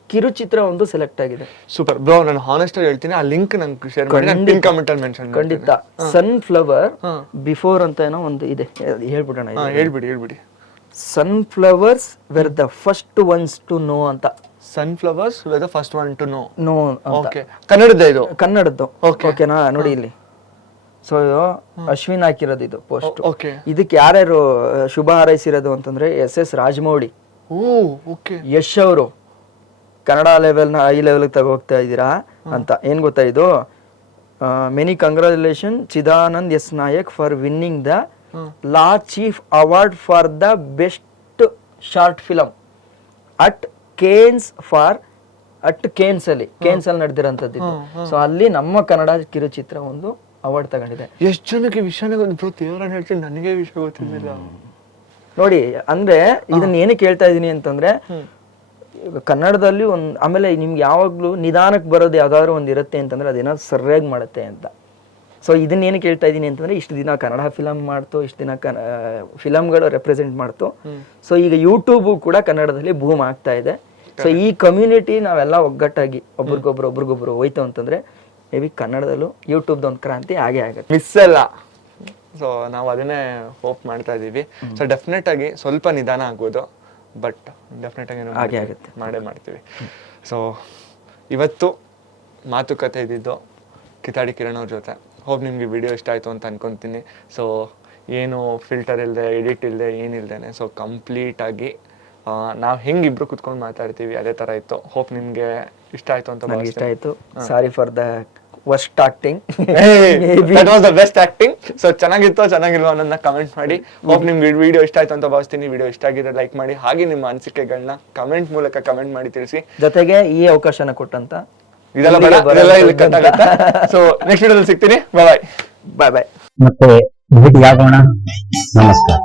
ಕಿರುಚಿತ್ರ ಒಂದು ಸೆಲೆಕ್ಟ್ ಆಗಿದೆ. Super bro. ನಾನು ಹಾನೆಸ್ಟ್ ಆಗಿ ಹೇಳ್ತೀನಿ, ಆ ಲಿಂಕ್ ನಂಗೆ ಶೇರ್ ಮಾಡಿ, ನಾನು ಪಿನ್ ಕಮೆಂಟ್ ಅಲ್ಲಿ ಮೆನ್ಷನ್ ಮಾಡ್ತೀನಿ. ಖಂಡಿತ. ಸನ್ಫ್ಲವರ್ ಬಿಫೋರ್ ಅಂತ ಏನೋ ಒಂದು ಇದೆ, ಹೇಳ್ಬಿಡೋಣ. ಹೇಳ್ಬಿಡಿ. Sunflowers were the first ones to know ಅಂತ. Sunflowers were the first one to know. Okay, ಕನ್ನಡದ ಇದು, ಕನ್ನಡದ್ದು. ಓಕೆನಾ? ನೋಡಿ ಇಲ್ಲಿ. ಸೊ ಅಶ್ವಿನ್ ಹಾಕಿರೋದು ಇದು ಪೋಸ್ಟ್. ಇದಕ್ಕೆ ಯಾರ್ಯಾರು ಶುಭ ಹಾರೈಸಿರೋದು ಅಂತಂದ್ರೆ SS ರಾಜಮೌಳಿ, ಯಶ್ ಅವರು ಕನ್ನಡ ಲೆವೆಲ್ನ ಹೈ ಲೆವೆಲ್ ತಗೋಗ್ತಾ ಇದ್ದೀರಾ ಅಂತ. ಏನ್ ಗೊತ್ತಾ ಇದು? Many congratulation Chidanand S Naik for winning the la chief award for the best short film at Cannes ಅಲ್ಲಿ ನಡೆದಿರೋಂಥದ್ದು. ಸೊ ಅಲ್ಲಿ ನಮ್ಮ ಕನ್ನಡ ಕಿರುಚಿತ್ರ ಒಂದು ಅವಾರ್ಡ್ ತಗೊಂಡಿದೆ. ಎಷ್ಟು ಜನಕ್ಕೆ ವಿಷಯ ಹೇಳ್ತೀನಿ, ನನಗೆ ವಿಷಯ ಗೊತ್ತಿಲ್ಲ ನೋಡಿ. ಅಂದ್ರೆ ಇದನ್ನ ಏನಕ್ಕೆ ಹೇಳ್ತಾ ಇದೀನಿ ಅಂತಂದ್ರೆ, ಕನ್ನಡದಲ್ಲಿ ಆಮೇಲೆ ನಿಮ್ಗೆ ಯಾವಾಗ್ಲೂ ನಿಧಾನಕ್ಕೆ ಬರೋದು ಯಾವ್ದಾದ್ರು ಒಂದ್ ಇರುತ್ತೆ ಅಂತಂದ್ರೆ ಅದೇನಾದ್ರು ಸರಿಯಾಗಿ ಮಾಡುತ್ತೆ ಅಂತ. ಸೊ ಇದನ್ನ ಏನಕ್ಕೆ ಹೇಳ್ತಾ ಇದೀನಿ ಅಂತಂದ್ರೆ, ಇಷ್ಟು ದಿನ ಕನ್ನಡ ಫಿಲಂ ಮಾಡ್ತು, ಇಷ್ಟು ದಿನ ಫಿಲಂಗಳು ರೆಪ್ರೆಸೆಂಟ್ ಮಾಡ್ತು. ಸೊ ಈಗ ಯೂಟ್ಯೂಬ್ ಕೂಡ ಕನ್ನಡದಲ್ಲಿ ಬೂಮ್ ಆಗ್ತಾ ಇದೆ. ಸೊ ಈ ಕಮ್ಯುನಿಟಿ ನಾವೆಲ್ಲ ಒಗ್ಗಟ್ಟಾಗಿ ಒಬ್ರಿಗೊಬ್ರು ಹೋಯ್ತು ಅಂತಂದ್ರೆ ಮೇ ಬಿ ಕನ್ನಡದಲ್ಲೂ ಯೂಟ್ಯೂಬ್ದ ಒಂದು ಕ್ರಾಂತಿ ಆಗೇ ಆಗುತ್ತೆ, ಮಿಸ್ ಅಲ್ಲ. ಸೊ ನಾವು ಅದನ್ನೇ ಹೋಪ್ ಮಾಡ್ತಾ ಇದೀವಿ. ಸೊ ಡೆಫಿನೆಟ್ ಆಗಿ ಸ್ವಲ್ಪ ನಿಧಾನ ಆಗ್ಬೋದು, ಬಟ್ ಡೆಫಿನೆಟ್ ಆಗಿ ಹಾಗೆ ಆಗುತ್ತೆ, ಮಾಡೇ ಮಾಡ್ತೀವಿ. ಸೊ ಇವತ್ತು ಮಾತುಕತೆ ಇದ್ದಿದ್ದು ಕಿತಾಡಿ ಕಿರಣ್ ಅವ್ರ ಜೊತೆ. ಹೋಪ್ ನಿಮ್ಗೆ ವಿಡಿಯೋ ಇಷ್ಟ ಆಯಿತು ಅಂತ ಅನ್ಕೊತೀನಿ. ಸೊ ಏನು ಫಿಲ್ಟರ್ ಇಲ್ಲದೆ, ಎಡಿಟ್ ಇಲ್ಲದೆ, ಏನಿಲ್ದೇನೆ, ಸೊ ಕಂಪ್ಲೀಟಾಗಿ ನಾವು ಹೆಂಗೆ ಇಬ್ರು ಕುತ್ಕೊಂಡು ಮಾತಾಡ್ತೀವಿ ಅದೇ ಥರ ಇತ್ತು. ಹೋಪ್ ನಿಮಗೆ ಇಷ್ಟ ಆಯಿತು ಅಂತ. ನನಗೆ ಇಷ್ಟ ಆಯಿತು. Sorry for the worst acting. That was the best acting. So ಚೆನ್ನಾಗಿತ್ತೋ ಚೆನ್ನಾಗಿಲ್ವೋ ಅನ್ನೋದನ್ನ ಕಮೆಂಟ್ ಮಾಡಿ. ಹೋಪ್ ನಿಮ್ಗೆ ವಿಡಿಯೋ ಇಷ್ಟ ಆಯ್ತು ಅಂತ ಭಾವಿಸ್ತೀನಿ. ವಿಡಿಯೋ ಇಷ್ಟ ಆಗಿದ್ರೆ ಲೈಕ್ ಮಾಡಿ, ಹಾಗೆ ನಿಮ್ಮ ಅನಿಸಿಕೆಗಳನ್ನ ಕಮೆಂಟ್ ಮೂಲಕ ಕಮೆಂಟ್ ಮಾಡಿ ತಿಳಿಸಿ. ಜೊತೆಗೆ ಈ ಅವಕಾಶನ ಕೊಟ್ಟಂತ ಇದೆಲ್ಲ ಸೊ ನೆಕ್ಸ್ಟ್ ವಿಡಿಯೋದಲ್ಲಿ ಸಿಗ್ತೀನಿ. ಬಾಯ್ ಮತ್ತೆ ಭೇಟಿಯಾಗೋಣ. ನಮಸ್ಕಾರ.